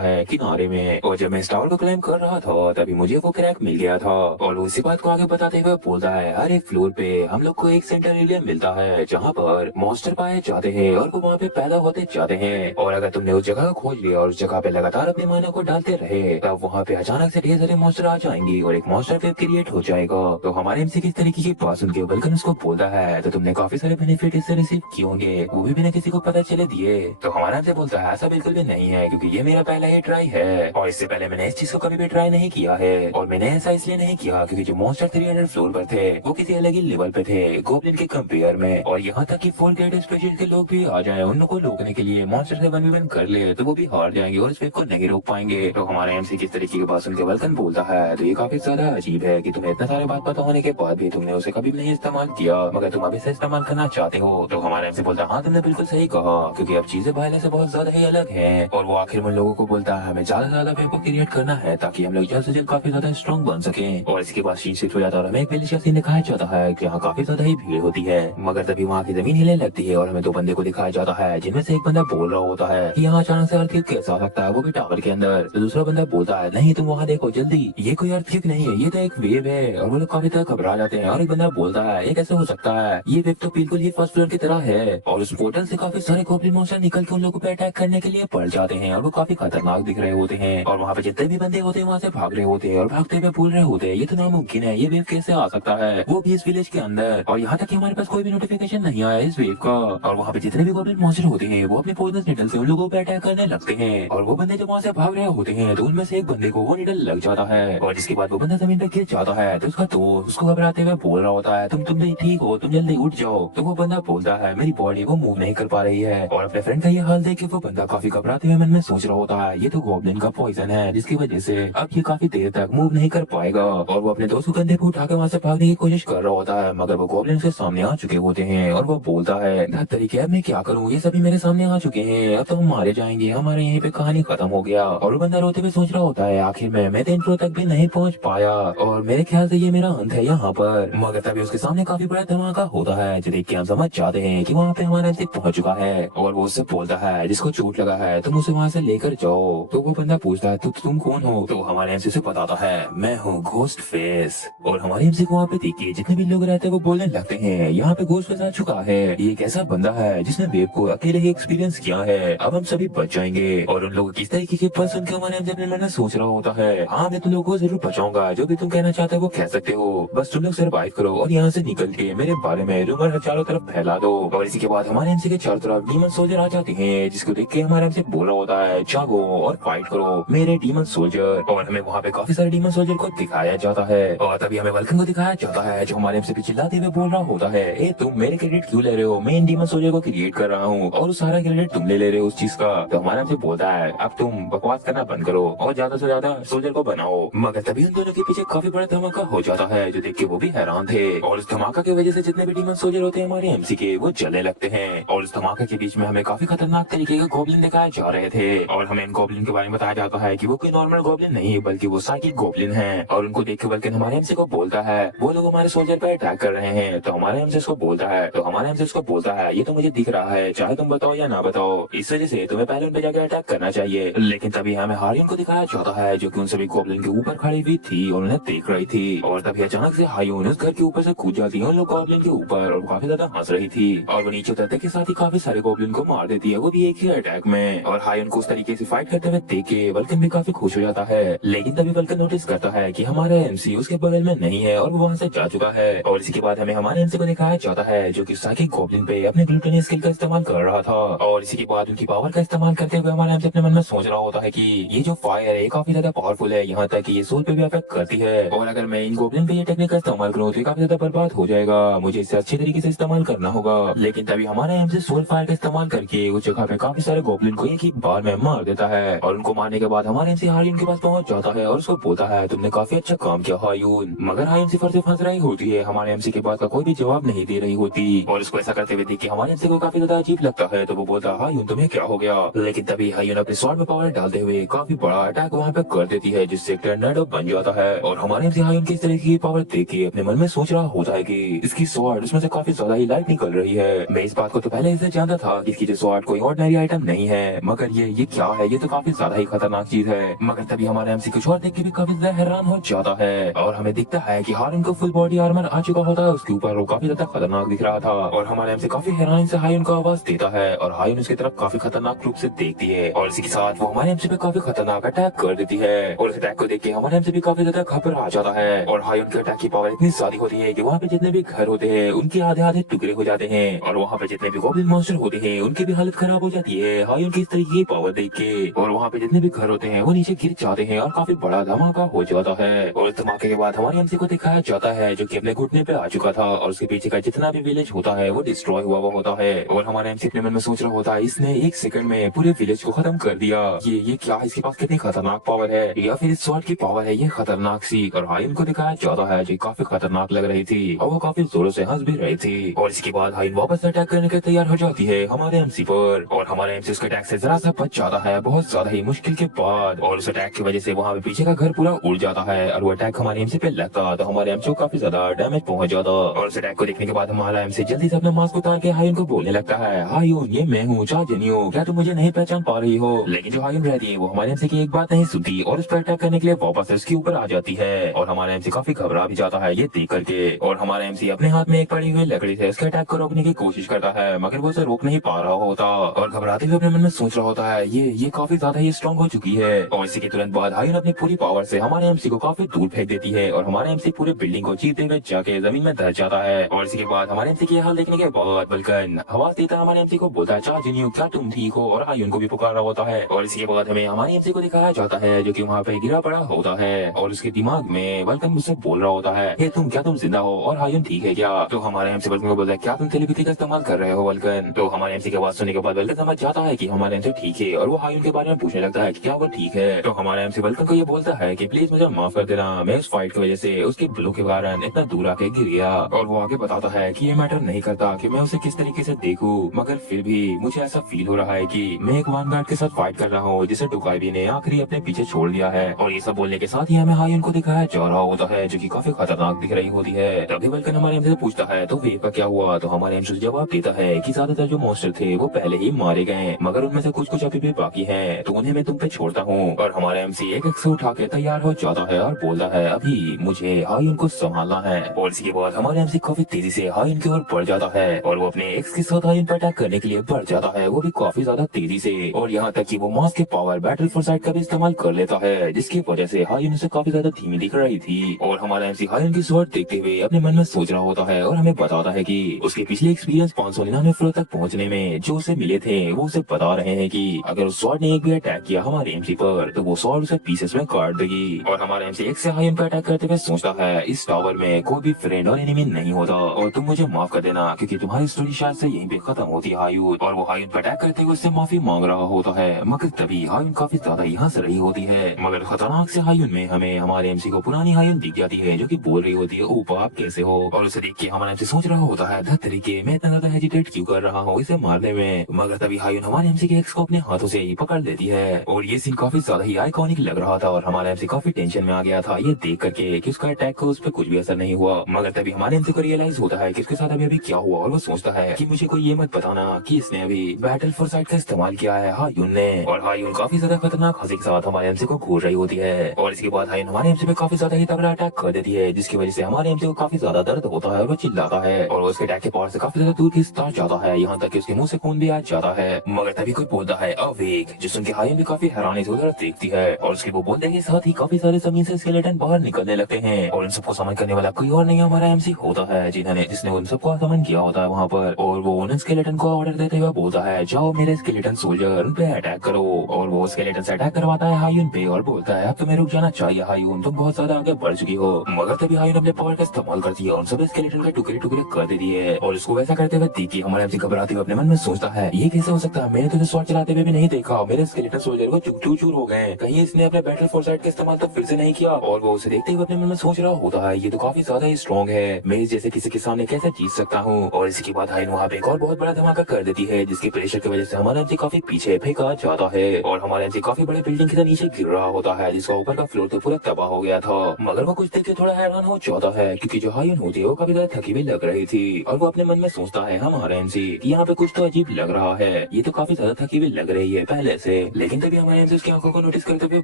है किनारे में, और जब मैं इस टावर को क्लाइम कर रहा था तभी मुझे वो क्रैक मिल गया था। और वो इसी बात को आगे बताते हुए बोलता है हर एक फ्लोर पे हम लोग को एक सेंटर एरिया मिलता है जहाँ पर मॉन्स्टर पाए जाते हैं और वो वहाँ पे पैदा होते जाते हैं, और अगर तुमने उस जगह को खोज लिया और उस जगह पे लगातार अपने मानव को डालते रहे तब वहाँ पे अचानक से ढेर सारे मॉन्स्टर आ जाएंगे और एक मॉन्स्टर वेव क्रिएट हो जाएगा। तो हमारे एमसी किस तरीके की बात सुन के वल्कन उसको बोलता है तो तुमने काफी सारे बेनिफिट इससे रिसीव किए होंगे, वो भी बिना किसी को पता चले दिए। तो हमारा एमसी बोलता है ऐसा बिल्कुल भी नहीं है क्योंकि ये मेरा पहला ही ट्राई है और इससे पहले मैंने इस चीज को कभी भी ट्राई नहीं किया है, और मैंने ऐसा इसलिए नहीं किया क्योंकि जो मॉन्स्टर 300 फ्लोर पर थे वो किसी अलग ही लेवल पे थे गोब्लिन के कंपेयर में, और यहाँ तक कि 4 ग्रेड स्पेशल के लोग भी आ जाए उन लोग को रोकने के लिए मॉन्स्टर से 1v1 कर ले तो वो भी हार जाएंगे और इस वेव को नहीं रोक पाएंगे। तो हमारा एमसी किस तरीके की बात सुन के वल्कन बोलता है तो ये काफी ज्यादा अजीब है कि तुम्हें इतना सारे बात पता होने के बाद भी तुमने उसे कभी भी नहीं इस्तेमाल किया मगर तुम अभी से इस्तेमाल करना चाहते हो। तो हमारा एमसी बोलता है हाँ तुमने बिल्कुल सही कहा क्योंकि अब चीजें पहले से बहुत ज्यादा ही अलग है। और वो आखिर में लोगों को बोलता है हमें ज्यादा से ज्यादा वेव को क्रिएट करना है ताकि हम लोग जल्द से जल्द काफी ज्यादा स्ट्रॉन्ग बन सके। और इसके बाद सीन शिफ्ट हो जाता है और हमें एक विलेज का सीन दिखाया जाता है कि यहाँ काफी ज्यादा ही भीड़ होती है, मगर तभी वहाँ की जमीन हिले लगती है और हमें 2 बंदे को दिखाया जाता है जिनमें से एक बंदा बोल रहा होता है कि यहाँ अचानक से अर्थक्वेक कैसे आ सकता है वो भी टावर के अंदर। तो दूसरा बंदा बोलता है नहीं तुम वहाँ देखो जल्दी, ये कोई अर्थक्वेक नहीं है ये तो एक वेव है। और वो लोग काफी तरह घबरा जाते हैं और एक बंदा बोलता है ये कैसे हो सकता है, ये वेव तो बिल्कुल ही 1st फ्लोर की तरह है। और उस पोर्टल से काफी सारे गॉब्लिन मॉन्स्टर निकल के उन लोगों पे अटैक करने के लिए पड़ जाते हैं और वो काफी खतरनाक दिख रहे होते हैं, और वहाँ पे जितने भी बंदे होते हैं वहाँ से भाग रहे होते हैं और भागते हुए बोल रहे होते हैं ये तो नामुमकिन है, ये वेव कैसे आ सकता है वो भी इस विलेज के अंदर। और यहाँ तक कि हमारे पास कोई भी नोटिफिकेशन नहीं आया इस वेव का। और वहाँ पे जितने भी गॉब्लिन मॉन्स्टर होते हैं वो अपने पॉइजनस निडल से उन लोगों पे अटैक करने लगते हैं, और वो बंदे जो वहाँ से भाग रहे होते हैं तो उनमें से एक बंदे को वो निडल लग जाता है और जिसके बाद वो बंदा जमीन पे गिर जाता है। तो उसका दोस्त उसको घबराते हुए बोल रहा होता है तुम नहीं ठीक हो, तुम जल्दी उठ जाओ। तो वो बंदा बोलता है मेरी बॉडी वो मूव नहीं कर पा रही है, और अपने फ्रेंड का ये हाल देख के वो बंदा काफी घबराते हुए मन में सोच रहा होता है ये तो गॉब्लिन का पॉइजन है जिसकी वजह से अब ये काफी देर तक मूव नहीं कर पाएगा। और वो अपने दोस्त को कंधे पे उठा के वहाँ से भागने की कोशिश कर रहा होता है मगर वो गॉब्लिन के सामने आ चुके होते हैं, और वो बोलता है तरीके अब मैं क्या करूँ, ये सभी मेरे सामने आ चुके हैं अब तो हम मारे जाएंगे, हमारे यहीं पे कहानी खत्म हो गया। और वो बंदा रोते हुए सोच रहा होता है आखिर में मैं 3 फ्लोर तक भी नहीं पहुँच पाया और मेरे ख्याल से ये मेरा अंत है यहाँ पर। मगर तभी उसके सामने काफी बड़ा धमाका होता है जो देख के हम समझ जाते हैं कि वहाँ पे हमारा अंत पहुँच चुका है, और वो उससे बोलता है जिसको चोट लगा है तुम उसे वहाँ से लेकर जाओ। तो वो बंदा पूछता है तुम कौन हो। तो हमारे एमसी से बताता है मैं हूँ घोस्ट फेस। और हमारे एमसी को वहाँ पे देख के जितने भी लोग रहते हैं वो बोलने लगते हैं यहाँ पे घोस्ट फेस आ चुका है, ये एक ऐसा बंदा है जिसने वेव को अकेले ही एक्सपीरियंस किया है, अब हम सभी बच जाएंगे। और उन लोगों किस तरीके के पर्सन के हमारे एमसी अपने मन में सोच रहा होता है हाँ मैं तुम लोगों को जरूर बचाऊंगा, जो भी तुम कहना चाहते हो वो कह सकते हो, बस तुम लोग सर्वाइव करो और यहाँ से निकल के मेरे बारे में रूमर चारों तरफ फैला दो। और इसी के बाद हमारे एमसी के चारों तरफ डीमन सोल्जर आ जाते हैं जिसको देख के हमारे एमसी बोल रहा होता है जागो और फाइट करो मेरे डीमन सोल्जर। और हमें वहाँ पे काफी सारे डीमन सोल्जर को दिखाया जाता है, और तभी हमें वल्कन को दिखाया जाता है जो हमारे एमसी पे चिल्लाते हुए बोल रहा होता है ए तुम मेरे क्रेडिट क्यों ले रहे हो, मैं इन डीमन सोल्जर को क्रिएट कर रहा हूँ और सारा क्रेडिट तुम ले रहे हो उस चीज का। तो हमारा एमसी बोलता है अब तुम बकवास करना बंद करो और ज्यादा से ज्यादा सोल्जर को बनाओ। मगर तभी उन दोनों के पीछे काफी बड़ा धमाका हो जाता है जो देख के वो भी हैरान थे, और इस धमाका की वजह से जितने भी डीमन सोल्जर होते हैं हमारे एमसी के वो जलने लगते हैं। और इस धमाके के बीच में हमें काफी खतरनाक तरीके के गॉब्लिन दिखाए जा रहे थे, और हमें इन गॉब्लिन के बारे में बताया जाता है कि वो कोई नॉर्मल गॉब्लिन नहीं बल्कि वो साइकिक गॉब्लिन है। और उनको देख के वल्कन हमारे एमसी को बोलता है वो लोग हमारे सोल्जर पर अटैक कर रहे हैं। तो हमारे एमसी उसको बोलता है ये तो मुझे दिख रहा है चाहे तुम बताओ या ना बताओ, इस वजह से तुम्हें पहले उन पे जाकर अटैक करना चाहिए। लेकिन तभी हमें हारियन को दिखाया जाता है जो कि उन सभी गॉब्लिन के ऊपर खड़ी हुई थी और उन्हें देख रही थी, और तभी अचानक से हायून उस घर के ऊपर से कूद जाती है उन लोग गॉब्लिन के ऊपर और काफी ज्यादा हंस रही थी, और वो नीचे उतरते के साथ ही काफी सारे गॉब्लिन को मार देती है, वो भी एक ही अटैक में। और हायन को उस तरीके से फाइट करते हुए देख के वल्कन भी काफी खुश हो जाता है। लेकिन तभी वल्कन नोटिस करता है कि हमारा एमसी उसके बगल में नहीं है और वो वहाँ से जा चुका है। और इसी के बाद हमें हमारे एमसी को दिखाया जाता है जो कि साइकिक गॉब्लिन पे अपने ग्लूटनी स्किल का इस्तेमाल कर रहा था। और इसी के बाद उनकी पावर का इस्तेमाल करते हुए हमारा एमसी अपने मन में सोच रहा होता है कि ये जो फायर है काफी ज्यादा पावरफुल है, यहाँ तक कि ये सोल पे भी अफेक्ट करती है। और अगर मैं इन गॉब्लिन पे ये टेक्निक का इस्तेमाल करूँ तो काफी ज्यादा बर्बाद हो जाएगा, मुझे इसे अच्छे तरीके से इस्तेमाल करना होगा। लेकिन तभी हमारा एमसी सोल फायर का इस्तेमाल करके उस जगह पे काफी सारे गॉब्लिन को एक ही बार में मार देता है। और उनको मारने के बाद हमारे एमसी हायून के पास पहुंच जाता है और उसको बोलता है तुमने काफी अच्छा काम किया हायून। मगर हायून सिर्फ से फंस रही होती है, हमारे एमसी के बात का कोई भी जवाब नहीं दे रही होती। और उसको ऐसा करते हुए देख के हमारे एमसी को काफी ज्यादा अजीब लगता है, तो वो बोलता है हायून तुम्हें क्या हो गया। लेकिन तभी हायून अपने स्वॉर्ड में पावर डालते हुए काफी बड़ा अटैक वहाँ पे कर देती है जिससे टर्नेडो बन जाता है। और हमारे एमसी हायून की इस तरह की पावर देख के अपने मन में सोच रहा होता है कि इसकी स्वॉर्ड उसमें से काफी ज्यादा ही लाइट निकल रही है। मैं इस बात को तो पहले से जानता था कि इसकी जो स्वॉर्ड कोई ऑर्डिनरी आइटम नहीं है, मगर ये क्या है, ये तो काफी ज्यादा ही खतरनाक चीज है। मगर तभी हमारे एमसी कुछ और देख के भी काफी ज्यादा हैरान हो जाता है और हमें दिखता है कि हारून को फुल बॉडी आर्मर आ चुका होता है उसके ऊपर, वो काफी ज्यादा खतरनाक दिख रहा था। और हमारे एमसी काफी हैरानी से हायून को आवाज देता है और हायून उसकी तरफ काफी खतरनाक रूप से देखती है और इसी के साथ वो हमारे एमसी पे काफी खतरनाक अटैक कर देती है। और इस अटैक को देख के हमारे एमसी भी काफी ज्यादा घबरा जाता है और हायून के अटैक की पावर इतनी ज्यादा होती है कि वहाँ पे जितने भी घर होते हैं उनके आधे आधे टुकड़े हो जाते हैं और वहाँ पे जितने भी गॉब्लिन मॉन्स्टर होते हैं उनकी भी हालत खराब हो जाती है हायून की इस तरीके की पावर देख के। और वहाँ पे जितने भी घर होते हैं वो नीचे गिर जाते हैं और काफी बड़ा धमाका हो जाता है। और इस धमाके के बाद हमारे एमसी को दिखाया जाता है जो कि अपने घुटने पे आ चुका था और उसके पीछे का जितना भी विलेज होता है वो डिस्ट्रॉय हुआ होता है। और हमारे एमसी अपने मन में सोच रहा होता है इसने एक सेकंड में पूरे विलेज को खत्म कर दिया, ये क्या है, इसके पास कितनी खतरनाक पावर है, या फिर इस स्वॉर्ड की पावर है ये खतरनाक सी। और हायून को दिखाया जाता है जो काफी खतरनाक लग रही थी और वो काफी जोरों से हंस भी रही थी। और इसके बाद हायून वापस अटैक करने के तैयार हो जाती है हमारे एमसी पर और हमारे एमसी उसके अटैक से जरा सा बच जाता है बहुत ज्यादा ही मुश्किल के बाद। और उस अटैक की वजह से वहाँ पे पीछे का घर पूरा उड़ जाता है और वो अटैक हमारे एमसी पे लगता तो हमारे एमसी को काफी ज्यादा डैमेज पहुंच जाता। और उस अटैक को देखने के बाद हमारा एमसी जल्दी से अपना मास्क उतार के हायून को बोलने लगता है हायून ये मैं हूँ चार्जनियो, क्या तुम मुझे नहीं पहचान पा रही हो। लेकिन जो हायून रहती है वो हमारे एमसी की एक बात नहीं सुनती और उस पर अटैक करने के लिए वापस उसके ऊपर आ जाती है। और हमारा एमसी काफी घबरा भी जाता है ये देख करके। और हमारा एमसी अपने हाथ में एक पड़ी हुई लकड़ी से उसके अटैक को रोकने की कोशिश करता है मगर वो उसे रोक नहीं पा रहा होता और घबराते हुए अपने मन में सोच रहा होता है ये काफी ज्यादा ही स्ट्रॉन्ग हो चुकी है। और इसी के तुरंत बाद हायून अपनी पूरी पावर से हमारे एमसी को काफी दूर फेंक देती है और हमारे एमसी पूरे बिल्डिंग को चीरते हुए जाके जमीन में धस जाता है। और इसी के बाद हमारे एमसी की हाल देखने के बाद वल्कन आवाज देता है हमारे एमसी को, बोलता है चार्जनियो क्या तुम ठीक हो, और हायून को भी पुकार रहा होता है। और इसके बाद हमें हमारे एमसी को दिखाया जाता है जो कि वहाँ पे गिरा पड़ा होता है और उसके दिमाग में वल्कन मुझसे बोल रहा होता है ये क्या तुम जिंदा हो और हायून ठीक है क्या। तो हमारे एमसी वल्कन को बोलता है क्या तुम टेलीपैथी का इस्तेमाल कर रहे हो वल्कन। तो हमारे एमसी की आवाज सुनने के बाद वल्कन समझ जाता है कि हमारे एमसी ठीक है और वो हायून के बारे में पूछने लगता है कि क्या वो ठीक है। तो हमारा एमसी वल्कन को ये बोलता है कि प्लीज मुझे माफ कर देना, मैं उस फाइट की वजह से उसके ब्लो के कारण इतना दूर आके गिर गया। और वो आगे बताता है कि ये मैटर नहीं करता कि मैं उसे किस तरीके से देखूं, मगर फिर भी मुझे ऐसा फील हो रहा है कि मैं एक वैनगार्ड के साथ फाइट कर रहा हूँ जिसे टोकाइबी ने आखिरी अपने पीछे छोड़ दिया है। और ये सब बोलने के साथ ही हमें हायून को दिखाया जा रहा होता है जो कि काफी खतरनाक दिख रही होती है। तभी वल्कन हमारे एमसी से पूछता है तो वेव का क्या हुआ। तो हमारे एमसी जवाब देता है कि ज्यादातर जो मॉन्स्टर थे वो पहले ही मारे गए मगर उनमें से कुछ अभी भी बाकी हैं, तो उन्हें मैं तुम पे छोड़ता हूँ। और हमारा एमसी एक से उठा के तैयार हो जाता है और बोलता है अभी मुझे हायून को संभालना है। और इसके बाद हमारे एमसी काफी तेजी से हायून की ओर बढ़ जाता है और वो अपने एक्स के साथ हायून पर अटैक करने के लिए बढ़ जाता है, वो भी काफी ज्यादा तेजी से। और यहाँ तक कि वो मास्क के पावर बैटल फोर्साइट का भी इस्तेमाल कर लेता है जिसकी वजह से हायून उसे काफी ज्यादा धीमी दिख रही थी। और हमारा एमसी हायून की स्वॉर्ड देखते हुए अपने मन में सोच रहा होता है और हमें बताता है कि उसके पिछले एक्सपीरियंस 599 फ्लोर तक पहुंचने में जो उसे मिले थे वो उसे बता रहे हैं कि अगर उस स्वॉर्ड ने एक भी अटैक किया हमारे एमसी पर तो वो स्वॉर्ड उसे पीसेस में काट देगी। और हमारा एमसी एक से हायून पर अटैक करते हुए सोचता है इस टावर में कोई भी फ्रेंड और एनिमी नहीं होता और तुम मुझे माफ कर देना क्योंकि तुम्हारी स्टोरी शायद से यहीं पे खत्म होती है हायून। और वो हायून पर अटैक करते हुए उससे माफी मांग रहा होता है मगर तभी हायून काफी ज्यादा ही हंस रही होती है। मगर खतरनाक से हायून में हमें हमारे एमसी को पुरानी हायून दिख जाती है जो कि बोल रही होती है ओपा आप कैसे हो। और उसे देख के हमारा एमसी सोच रहा होता है धत तरीके मैं इतना ज्यादा हेजिटेट क्यों कर रहा हूँ इसे मारने में। मगर तभी हायून हमारे एमसी के एक्स को अपने हाथों से ही पकड़ लेती है और ये सीन काफी ज्यादा ही आइकॉनिक लग रहा था और हमारा एमसी काफी टेंशन में आ गया था ये देख करके कि उसका अटैक को उस पर कुछ भी असर नहीं हुआ। मगर तभी हमारे एमसी को रियलाइज होता है कि उसके साथ अभी क्या हुआ और वो सोचता है कि मुझे कोई ये मत बताना कि इसने अभी बैटल फोर्साइट का इस्तेमाल किया है हायून ने। और हायून काफी ज्यादा खतरनाक हंसी के साथ हमारे एमसी को घूर रही होती है और इसके बाद हायून हमारे एमसी पे काफी ज्यादा ही तगड़ा अटैक कर देती है जिसकी वजह से हमारे एमसी को काफी ज्यादा दर्द होता है और वो चिल्लाता है और उसके अटैक के पावर से काफी ज्यादा दूर खिसता जाता है यहाँ तक कि उसके मुंह से खून भी आ जाता है, मगर तभी कोई बोलता है अवेक, जो सुन के हायुन भी काफी हैरानी से उधर देखती है और उसके वो बोलने के साथ ही काफी सारे जमीन से स्केलेटन बाहर निकलने लगते हैं और इन सबको समन करने वाला कोई और नहीं हमारा एमसी होता है, जिसने उन सबको समन किया होता है वहाँ पर। और वो उन स्केलेटन को ऑर्डर देते हुए बोलता है जाओ मेरे स्केलेटन सोल्जर उन पे अटैक करो, और वो स्केलेटन से अटैक करवाता है हायुन पे और बोलता है अब तुम्हें रुक जाना चाहिए हायुन, तुम बहुत ज्यादा आगे बढ़ चुकी हो। मगर तभी हायुन अपने पावर का इस्तेमाल करती है और सब स्केलेटन के टुकड़े टुकड़े कर देती है और उसको वैसा करते हुए देखी हमारे एमसी घबराते हुए अपने मन में सोचता है ये कैसे हो सकता है, मैंने तुझे स्वॉर्ड चलाते हुए भी नहीं देखा, मेरे स्केलेटन सोल्जर को चूर चूर हो गए, कहीं इसने अपने बैटल फोर्साइट का इस्तेमाल तो फिर से नहीं किया। और वो उसे देखते हुए अपने मन में सोच रहा होता है ये तो काफी ज्यादा ही स्ट्रॉन्ग है, मैं इस जैसे किसी के सामने कैसे जीत सकता हूँ। और इसी के बाद हायुन वहाँ पे एक और बहुत बड़ा धमाका कर देती है जिसके प्रेशर की वजह से हमारा एमसी काफी पीछे फेंका जाता है और हमारा एमसी काफी बड़े बिल्डिंग के नीचे गिर रहा होता है जिसका ऊपर का फ्लोर तो पूरा तबाह हो गया था। मगर वो कुछ देख के थोड़ा हैरान हो जाता है क्योंकि जो हायुन होती है वो काफी ज्यादा थकी हुई लग रही थी और वो अपने मन में सोचता है हमारा एमसी कि यहाँ पे कुछ तो अजीब लग रहा है, ये तो काफी ज्यादा थकी हुई लग रही है पहले से। लेकिन तभी हमारे एमसी उसकी आंखों को नोटिस करते हुए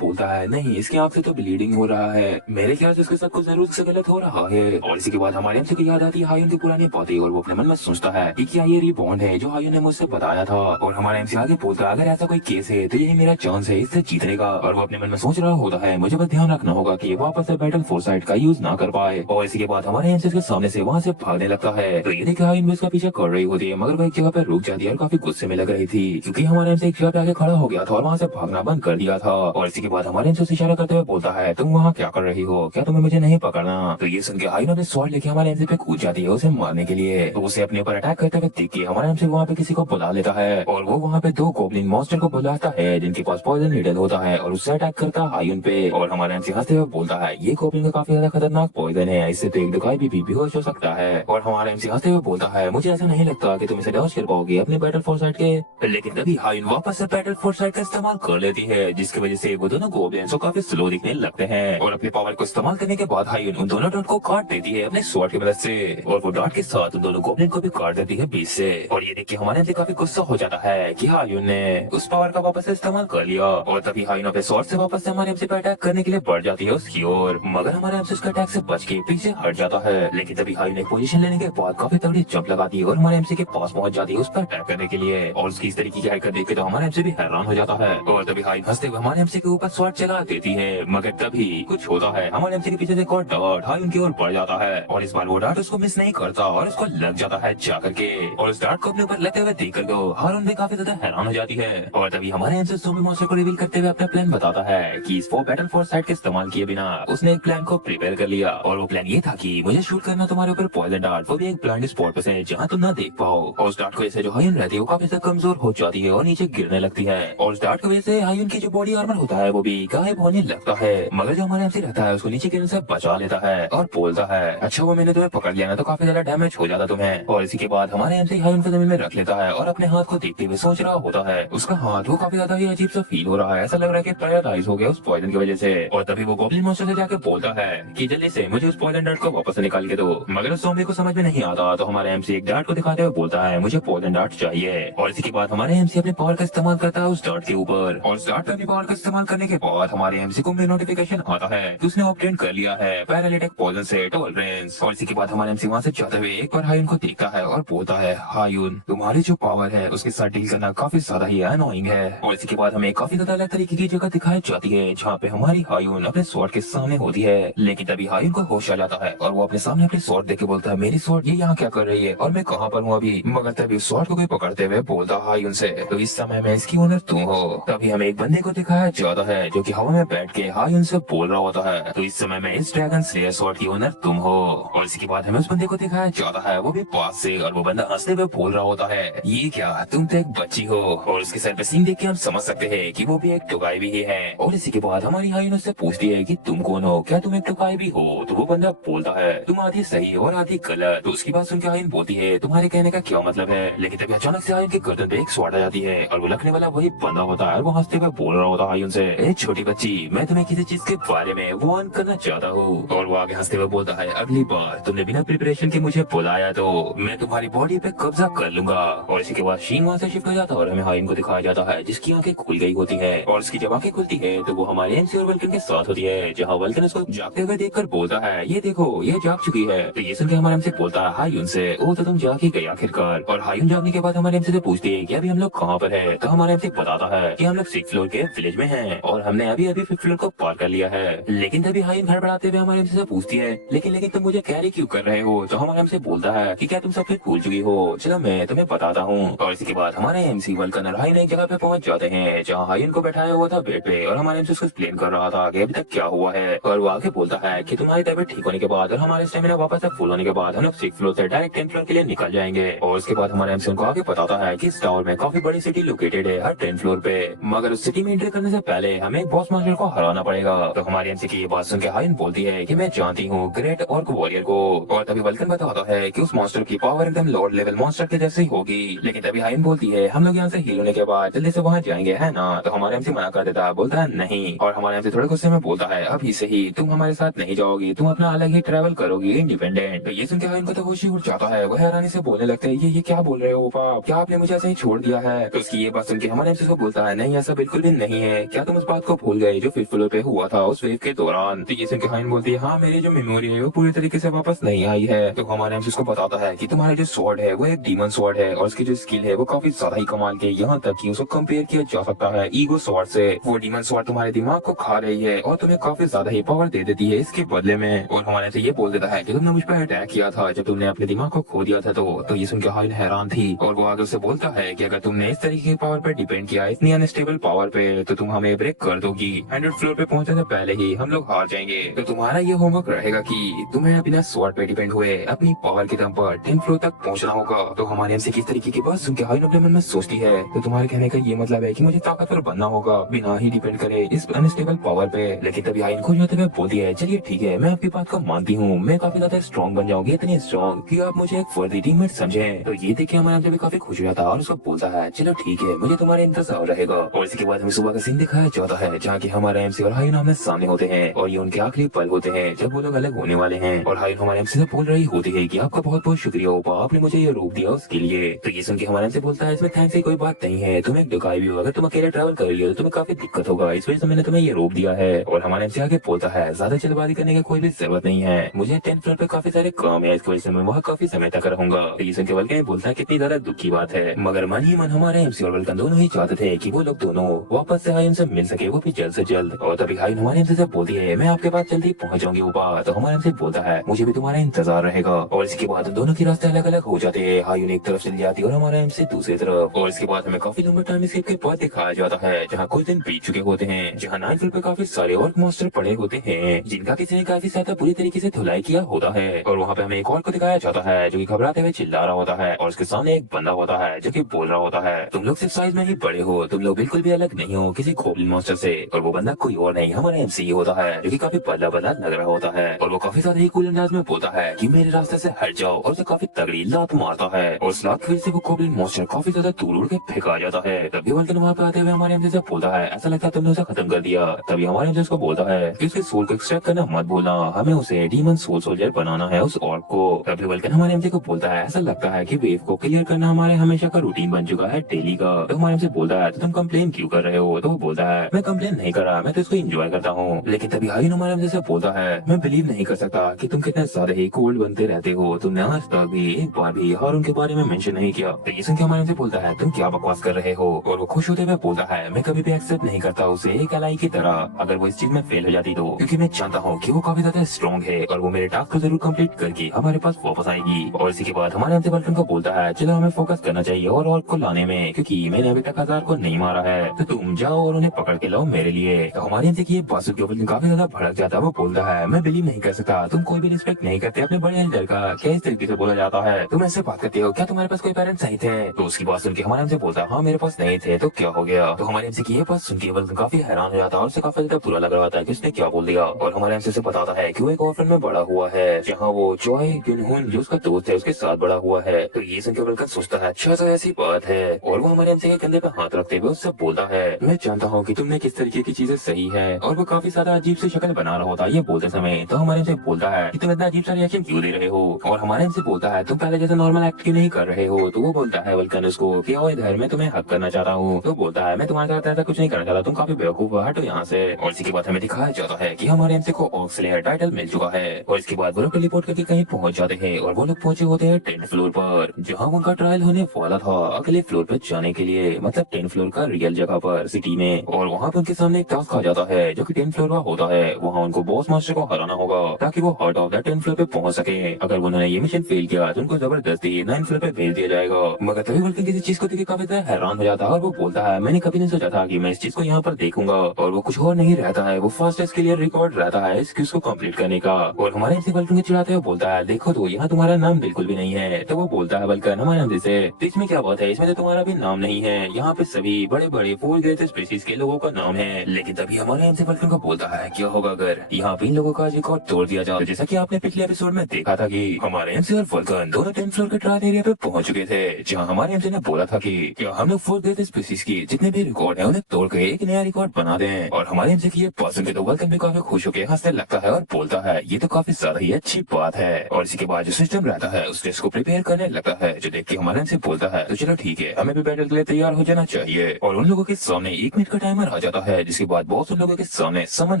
बोलता है नहीं इसकी आंख से तो ब्लीडिंग हो रहा है, मेरे ख्याल से उसके साथ कुछ जरूर से गलत हो रहा है। और इसी के बाद हमारे एमसी को याद आती है हायुन की पुरानी बातें और वो अपने मन में सोचता है कि क्या ये रिबॉन्ड है जो हायुन ने मुझसे बताया था। और हमारा एमसी आगे बोलता है अगर ऐसा कोई केस है तो यही मेरा चांस है इससे जीतने का। और वो अपने मन में सोच रहा होता है मुझे बस ध्यान रखना होगा कि वापस से बैटल फोर्साइट का यूज ना कर पाए। और इसी के बाद हमारे एमसी के सामने से वहाँ से भागने लगता है तो ये देख हायुन भी उसका पीछे कर रही होती है, मगर वो एक जगह पर रुक जाती है और काफी गुस्से में लग रही थी क्योंकि हमारे एमसी एक जगह पे आगे खड़ा हो गया था और वहाँ से भागना बंद कर दिया था। और इसी के बाद हमारे एमसी से इशारा करते हुए बोलता है तुम वहाँ क्या कर रही हो, क्या तुम्हें मुझे नहीं पकड़ना। तो ये सुन के हायुन अपने स्वॉर्ड लेके हमारे एमसी पे कूद जाती है उसे मारने के लिए। तो उसे अपने ऊपर अटैक करते हुए देख के हमारा एमसी वहाँ पे किसी को बुला लेता है और वो वहाँ पे दो गोब्लिन मॉन्स्टर को बुलाता है जिनके पास पॉइजन नीडल होता है और उससे अटैक करता है हायुन पे। और हमारा एमसी हंसते हुए बोलता है ये गोब्लिन का काफी ज्यादा खतरनाक पॉइजन है, इससे तो एक दुखाई भी बेहोश हो सकता है। और हमारा एमसी हंसते हुए बोलता है मुझे ऐसा नहीं लगता कि तुम इसे डॉज कर पाओगे अपने बैटल फोर्साइट के। लेकिन तभी हायुन वापस से बैटल फोर्साइट का इस्तेमाल कर लेती है जिसकी वजह से वो दोनों गोब्लिन्स काफी स्लो दिखने लगते हैं और अपने पावर को इस्तेमाल करने के बाद हायुन उन दोनों डॉट को काट देती है अपने स्वॉर्ड की मदद से और वो डॉट के साथ उन दोनों गोब्लिन को भी काट देती है बीच से। और ये देख के हमारे एमसी काफी गुस्सा हो जाता है कि हायुन ने उस पावर का वापस से इस्तेमाल कर लिया। और तभी हायुन अपने स्वॉर्ड से वापस से हमारे एमसी पे अटैक करने के लिए बढ़ जाती है उसकी ओर, मगर हमारे एमसी उसके अटैक से बच के पीछे हट जाता है। लेकिन तभी हायुन एक पोजीशन लेने के बाद काफी तगड़ी जंप लगाती है और हमारे एमसी के पास पहुंच जाती है उस पर अटैक करने के लिए। और उसकी इस तरीके की हरकत देख के तो हमारे एमसी भी हैरान हो जाता है और तभी हायुन हंसते हुए हमारे एमसी के ऊपर स्वॉर्ड चला देती है। मगर तभी कुछ होता है, हमारे एमसी के पीछे से एक और डॉट हायुन की ओर बढ़ जाता है और इस बार वो डॉट उसको मिस नहीं करता और उसको लग जाता है जाकर के। और उस डॉट को अपने ऊपर लगते हुए देखकर तो हायुन भी काफी ज्यादा हैरान हो जाती है। और तभी हमारे एमसी ज़ोंबी मॉन्स्टर को रिवील करते हुए अपना प्लान बताता है कि इस बैटल फोर्साइट के इस्तेमाल किए बिना उसने एक प्लान को प्रिपेयर कर लिया और वो प्लान ये था कि मुझे शूट करना तुम्हारे ऊपर पॉइजन डार्ट, वो भी एक ब्लाइंड स्पॉट पे से जहाँ तुम ना देख पाओ। और उस डार्ट की वजह से जो हायुन रहती है वो काफी ज्यादा कमजोर हो जाती है और नीचे गिरने लगती है और उस डार्ट की वजह से हायुन की जो बॉडी आर्मर होता है वो भी गायब होने लगता है। मगर जो हमारे एमसी रहता है उसको नीचे गिरने से बचा लेता है और बोलता है अच्छा वो मैंने तुम्हें पकड़ लिया ना तो काफी ज्यादा डैमेज हो जाता तुम्हें। और इसी के बाद हमारे एमसी हायुन को जमीन में रख लेता है और अपने हाथ को देखते हुए सोच रहा होता है उसका हाथ वो काफी ज्यादा ही अजीब सा फील हो रहा है, ऐसा लग रहा है कि पैरालाइज हो गया उस पॉइजन की वजह से। और तभी वो गोब्लिन मॉन्स्टर से जाके बोलता है कि जल्दी से मुझे उस पॉइजन डार्ट को वापस निकाल के दो। मगर उस ज़ॉम्बी को समझ में नहीं आता तो हमारे एमसी एक डार्ट को दिखाते हुए बोलता है मुझे पॉइजन डार्ट चाहिए। और इसी के बाद हमारे एमसी अपने पावर का इस्तेमाल करता है उस डार्ट के ऊपर और उस डार्ट का पावर का इस्तेमाल करने के बाद हमारे एमसी को नोटिफिकेशन आता है कि उसने ऑब्टेन कर लिया है पैरालिटिक पॉइजन से टॉलरेंस। और इसी के बाद हमारे एमसी वहाँ से जाते हुए एक बार हायुन को देखता है और बोलता है हायुन तुम्हारी जो पावर है उसके साथ डील करना काफी ज्यादा ही अनोइंग है। और इसी के बाद हमें काफी ज्यादा अलग तरीके की जगह दिखाई जाती है जहाँ पे हमारी हायुन अपने स्वॉर्ड के सामने होती है। लेकिन तभी हायुन को होश आ जाता है और वो अपने सामने अपने स्वॉर्ड देख के बोलता है मेरी स्वॉर्ड ये यहाँ क्या कर रही है और मैं कहाँ पर हूँ अभी। मगर तभी उस स्वॉर्ड को कोई पकड़ते हुए बोलता हायुन से तो इस समय मैं इसकी ओनर तुम हो। तभी हमें एक बंदे को दिखाया जाता है जो कि हवा में बैठ के हायुन से बोल रहा होता है तो इस समय मैं इस ड्रैगन स्लेयर स्वॉर्ड की ओनर तुम हो। और इसके बाद हमें उस बंदे को दिखाया जाता है वो भी पास से और वो बंदा हंसते हुए बोल रहा होता है ये क्या तुम तो एक बच्ची हो। और उसके सर पे सींग देख के हम समझ सकते हैं कि वो भी एक टुकाई भी ही है। और इसी के बाद हमारी हायुन उससे पूछती है कि तुम कौन हो, क्या तुम एक टुकाई भी हो। तो वो बंदा बोलता है तुम आधी सही और आधी गलत। तो उसकी बात सुनकर हायुन बोलती है तुम्हारे कहने का क्या मतलब है। लेकिन तभी अचानक से हायुन के गर्दन पे एक स्वॉर्ड आ जाती है और वो लखने वाला वही बंदा होता है। वो हंसते हुए बोल रहा होता है हायुन से ए छोटी बच्ची मैं तुम्हें किसी चीज के बारे में वार्न करना चाहता हूँ। और वो आगे हंसते हुए बोलता है अगली बार तुमने बिना प्रिपरेशन के मुझे बुलाया तो मैं तुम्हारी बॉडी पे कब्जा कर लूंगा। और इसी के बाद शीन वहाँ से शिफ्ट हो जाता है और हमें हायुन को दिखाया जाता है जिसकी आंखें खुल गई होती है। और उसकी जब आंखें खुलती है तो वो हमारे एमसी और वल्कन के साथ होती है जहाँ वल्कन उसको जागते हुए देखकर बोलता है ये देखो ये जाग चुकी है। तो ये सुनकर हमारे एमसी बोलता है हायुन से ओ तो तुम जाग ही गए आखिरकार। और हायुन जागने के बाद हमारे एमसी से पूछता पूछती है कि अभी हम लोग कहाँ पर है। तो हमारे एमसी बताता है कि हम लोग 6th फ्लोर के विलेज में हैं और हमने अभी अभी 5th फ्लोर को पार कर लिया है। लेकिन तभी हाइन घर बढ़ाते हुए हमारे एमसी से पूछती है लेकिन लेकिन तुम मुझे कैरी क्यों कर रहे हो। तो हमारे एमसी बोलता है कि क्या तुम सब कुछ भूल चुकी हो, चलो मैं तुम्हें बताता हूँ। और इसके बाद हमारे एमसी वल्कन और हाइन एक जगह पे पहुंच जाते हैं जहाँ हाइन को बैठाया हुआ था बेड पे और हमारे एमसी उसको एक्सप्लेन कर रहा था कि अभी तक क्या हुआ है। और वो आगे बोलता है कि तुम्हारी तबीयत ठीक होने के बाद और हमारे स्टेमिना वापस से फुल होने के बाद हम लोग 6th फ्लोर से डायरेक्ट 10th फ्लोर के लिए निकल जाएंगे। और उसके बाद हमारे एमसी उनको आगे बताता है कि इस टावर में काफी बड़ी सिटी लोकेटेड है हर 10th फ्लोर पे, मगर उस सिटी में एंटर करने से पहले हमें एक बॉस मास्टर को हराना पड़ेगा। तो हमारी एमसी की ये बात सुन के हाइन बोलती है कि मैं जानती हूँ ग्रेट ऑर्क वॉरियर को। और तभी वल्कन बताता है कि उस मॉन्स्टर की पावर एकदम लॉर्ड लेवल मॉन्स्टर के जैसी होगी। लेकिन तभी हाइन बोलती है हम लोग यहाँ से हील होने के बाद जल्दी से वहाँ जाएंगे है ना। तो हमारे एमसी मना कर देता है, बोलता है नहीं। और हमारे एमसी थोड़े गुस्से में बोलता है अभी से ही तुम हमारे साथ नहीं जाओगी, तुम अपना अलग ही ट्रैवल करोगी इंडिपेंडेंट। तो ये सुन के हाइन को तो होश ही उड़ जाता है, वो हैरानी से बोलने लगते हैं ये क्या बोल रहे हो पाप, क्या आपने मुझे ऐसे ही छोड़ दिया है। तो उसकी ये बात सुन के हमारे एमसी को बोलता है नहीं ऐसा बिल्कुल भी नहीं है, क्या तुम उस बात को भूल गए जो 5th फ्लोर पे हुआ था उस वेव के दौरान। तो ये सुन के हाइन बोलती है हाँ मेरी जो मेमोरी है वो पूरी तरीके से वापस नहीं आई है। तो हमारे एमसी उसको बताता है कि तुम्हारा जो स्वॉर्ड है वो एक डीमन स्वॉर्ड है और उसकी जो स्किल है वो काफी ज्यादा ही कमाल के, यहाँ तक कि उसको कंपेयर किया जा सकता है ईगो स्वॉर्ड से। वो डीमन स्वॉर्ड तुम्हारे दिमाग को खा रही है और तुम्हें काफी ज्यादा ही पावर दे देती है इसके बदले में। और हमारे से ये बोल देता है कि तुमने मुझ पर अटैक किया था जब तुमने अपने दिमाग को खो दिया था। तो ये सुन के हाइन हैरान थी और वो आगे से बोलता है कि अगर तुमने इस तरीके की पावर पर डिपेंड किया इतनी अनस्टेबल पावर पे तो तुम हमें ब्रेक कर दोगी। 100th फ्लोर पे पहुंचने से पहले ही हम लोग हार जाएंगे। तो तुम्हारा ये होमवर्क रहेगा कि तुम्हें बिना स्वॉर्ड पे डिपेंड हुए अपनी पावर के दम पर 10th फ्लोर तक पहुंचना होगा। तो हमारे एमसी किस तरीके की बात सुन के हाइन अपने मन में सोचती है तो तुम्हारे कहने का ये मतलब है कि मुझे ताकतवर बनना होगा बिना ही डिपेंड करे इस अनस्टेबल पावर पे। लेकिन तभी हाइन खुश होते हुए बोलती है चलिए ठीक है मैं आपकी बात को मानती हूँ, मैं काफी ज्यादा स्ट्रॉन्ग बन जाऊंगी, इतनी स्ट्रॉन्ग कि आप मुझे एक वर्दी टीममेट समझें। तो ये देख के हमारा एमसी भी काफी खुश हो जाता है और उसको बोलता है चलो ठीक है मुझे तुम्हारे इंतजार रहेगा। और इसके बाद हमें सुबह का सीन दिखाया जाता है जहाँ की हमारा एमसी और हाइन आमने सामने होते हैं और ये उनके आखिरी पल होते हैं जब वो लोग अलग होने वाले हैं। और हाइन हमारे एमसी से बोल रही होती है कि आपका बहुत बहुत शुक्रिया ओपा, आपने मुझे ये रोक दिया उसके लिए। तो ये सुन के हमारे एमसी बोलता है इसमें थैंक्स की कोई बात नहीं है, तुम एक डुकाई भी हो, अगर तुम अकेले ट्रैवल कर रही हो तो तुम्हें काफी दिक्कत होगा, इस वजह से मैंने तुम्हें ये रोक दिया है। और हमारे एमसी आगे बोलता है ज्यादा जल्दबाजी करने की कोई भी जरूरत नहीं है, मुझे 10th फ्लोर पे काफी सारे काम है, इसकी वजह से मैं वहाँ काफी समय तक रहूंगा। तो ये सुन के वल्कन बोलता है कितनी ज्यादा दुख की बात है, मगर मन ही मन हमारे एमसी और वल्कन दोनों ही चाहते थे कि वो लोग दोनों वापस से हाइन से मिल सके, वो भी जल्द से जल्द। और तभी हाइन हमारे एमसी से बोलती है मैं आपके पास जल्दी पहुंच जाऊंगी ओपा। तो हमारे एमसी बोलता है मुझे भी तुम्हारा इंतजार रहेगा। और इसके बाद दोनों के रास्ते अलग अलग हो जाते हैं, हाइन एक तरफ चली जाती है और हमारा एमसी दूसरी तरफ। और इसके बाद हमें काफी लंबे टाइम स्किप के बाद दिखाया जाता है जहाँ कुछ दिन बीत चुके होते हैं, जहाँ 9th फ्लोर पे काफी सारे और मॉन्स्टर पड़े होते हैं जिनका किसी ने काफी ज्यादा बुरी तरीके से धुलाई किया होता है। और वहाँ पे हमें एक और को दिखाया जाता है जो कि घबराते हुए चिल्ला रहा होता है और उसके सामने एक बंदा होता है जो कि बोल रहा होता है तुम लोग सिर्फ साइज में ही बड़े हो, तुम लोग बिल्कुल भी अलग नहीं हो किसी गोब्लिन मॉन्स्टर से। और वो बंदा कोई और नहीं हमारा एमसी होता है जो कि काफी बदला बदला लग रहा होता है और वो काफी ज्यादा ही कूल अंदाज में बोलता है कि मेरे रास्ते से हट जाओ और उसे काफी तगड़ी लात मारता है और उस लात की वजह से वो गोब्लिन मॉन्स्टर काफी ज्यादा दूर उड़ के फेंका जाता है। तभी वल्कन वहाँ पे आते हुए हमारे एमसी से बोलता है ऐसा लगता है तुमने उसे खत्म कर दिया। तभी हमारे एमसी उसको बोलता है कि उसके सोल को एक्सट्रैक्ट करना मत भूलना, हमें उसे डीमन सोल सोल्जर बनाना है उस ऑर्क को। तभी वल्कन हमारे एमसी को बोलता है ऐसा लगता है कि वेव को क्लियर करना हमारे हमेशा का रूटीन बन चुका है डेली का। तो हमारे एमसी बोलता है तो तुम कंप्लेन क्यों कर रहे हो। तो वो बोलता है मैं कंप्लेन नहीं कर रहा, मैं तो इसको एंजॉय करता हूँ। लेकिन तभी हाइन हमारे एमसी से बोलता है मैं बिलीव नहीं कर सकता कि तुम कितने ज्यादा ही कोल्ड बनते रहते हो, तुमने आज तक भी एक बार भी हारून के बारे में मेंशन नहीं किया। तो ये सुन के हमारे एमसी बोलता है तुम क्या बकवास कर रहे हो। और वो खुश होते हुए बोलता है मैं कभी भी एक्सेप्ट नहीं करता उसे एक एलाई की तरह अगर वो इस चीज में फेल हो जाती तो, क्योंकि मैं जानता हूँ कि वो काफी ज्यादा स्ट्रॉन्ग है और वो मेरे टास्क को जरूर कंप्लीट करके हमारे पास वापस आएगी। और इसी के बाद हमारे एमसी वल्कन को बोलता है चलो हमें फोकस करना चाहिए और को लाने में, क्योंकि मैंने अभी तक 1000 को नहीं मारा है, तो तुम जाओ और उन्हें पकड़ के लाओ मेरे लिए। तो हमारे एमसी की ये बात सुन के वल्कन काफी ज्यादा भड़क जाता है, वो बोलता है मैं बिलीव नहीं कर सकता, तुम कोई भी रिस्पेक्ट नहीं करते अपने बड़े एल्डर का, क्या इस तरीके से बोला जाता है, तुम ऐसे बात करते हो, क्या तुम्हारे पास कोई पेरेंट्स नहीं थे। तो उसकी बात सुन के हमारे एमसी बोलता है हाँ मेरे पास नहीं थे तो क्या हो गया। तो हमारे एमसी की ये बात सुन के वल्कन काफी हैरान हो जाता है और उसे काफी ज्यादा बुरा लग रहा था कि उसने क्या बोल दिया। और हमारे एमसी से बताता है कि वो एक ऑर्फन में बड़ा हुआ है जहाँ वो जॉय गुनहुन जो उसका दोस्त है उसके साथ बड़ा हुआ है। तो ये सुन के वल्कन सोचता है अच्छा तो ऐसी बात है और वो हमारे एमसी के कंधे पे हाथ रखते हुए उससे बोलता है मैं जानता हूँ कि तुमने किस तरीके की चीजें सही है। और वो काफी ज्यादा अजीब सी शक्ल बना रहा होता है ये बोलते समय। तो हमारे एमसी बोलता है कि तुम इतना अजीब सा रिएक्शन क्यों दे रहे हो। और हमारे एमसी बोलता है तुम पहले जैसे नॉर्मल एक्ट क्यों नहीं कर रहे हो। तो वो बोलता है वल्कन उसको कि आओ इधर मैं तुम्हें हक करना चाहता हूँ। तो बोलता है मैं तुम्हारे साथ ऐसा कुछ नहीं करना चाहता, तुम काफी बेवकूफ हो, हटो यहाँ से। और इसी के बाद हमें दिखाया जाता है कि हमारे एमसी को ऑर्क स्लेयर टाइटल मिल चुका है। और इसके बाद वो लोग टेलीपोर्ट करके कहीं पहुंच जाते हैं और वो लोग पहुंचे होते हैं 10th फ्लोर पर जहाँ उनका ट्रायल होने वाला था। था अगले फ्लोर पे जाने के लिए, मतलब 10 फ्लोर का रियल जगह पर सिटी में। और वहाँ पे उनके सामने एक टास्क आ जाता है जो कि 10 फ्लोर का होता है। वहाँ उनको बॉस मास्टर को हराना होगा ताकि वो हॉट ऑफ द 10 फ्लोर पे पहुंच सके। अगर उन्होंने ये मिशन फेल किया तो उनको जबरदस्ती 9 फ्लोर पे भेज दिया जाएगा। मगर तभी वल्कन किसी चीज को देख के काफी ज्यादा हैरान हो जाता है और वो बोलता है मैंने कभी नहीं सोचा था कि मैं इस चीज को यहाँ पर देखूंगा। और वो कुछ और नहीं रहता है, वो फास्टेस्ट क्लियर रिकॉर्ड रहता है इस क्विज को कंप्लीट करने का। और हमारे एमसी वल्कन को चिढ़ाते हुए बोलता है देखो तो यहाँ तुम्हारा नाम बिल्कुल भी नहीं है। तो वो बोलता है वल्कन हमारे नाम से तो इसमें क्या बात है, इसमें तो तुम्हारा भी नाम नहीं है। यहाँ पे सभी बड़े बड़े 4 ग्रेट स्पीशीज के लोगों का नाम है। लेकिन तभी हमारे एमसी वल्कन को बोलता है क्या होगा अगर यहाँ पे इन लोगों का रिकॉर्ड तोड़ दिया जाए। जैसा कि आपने पिछले एपिसोड में देखा था कि हमारे एमसी और वल्कन दोनों 10 फ्लोर के ट्रायल एरिया पे पहुंच चुके थे, जहाँ हमारे एमसी ने बोला था कि क्या हम लोग 4 ग्रेट स्पीशीज की जितने भी रिकॉर्ड है उन्हें तोड़ के एक नया रिकॉर्ड बना दें। और हमारे एमसी की ये बात सुनकर तो वल्कन भी काफी खुश होकर हंसने लगता है और बोलता है ये तो काफी ज्यादा ही अच्छी बात है। और इसी के बाद जो सिस्टम रहता है उस टेस्ट को प्रिपेयर करने लगता है, जो देख के हमारे एमसी बोलता है तो चलो ठीक है हमें भी बैटल के लिए तैयार हो जाना चाहिए। और उन लोगों के सामने 1 मिनट का टाइमर आ जाता है, जिसके बाद बहुत उन लोगों के सामने समन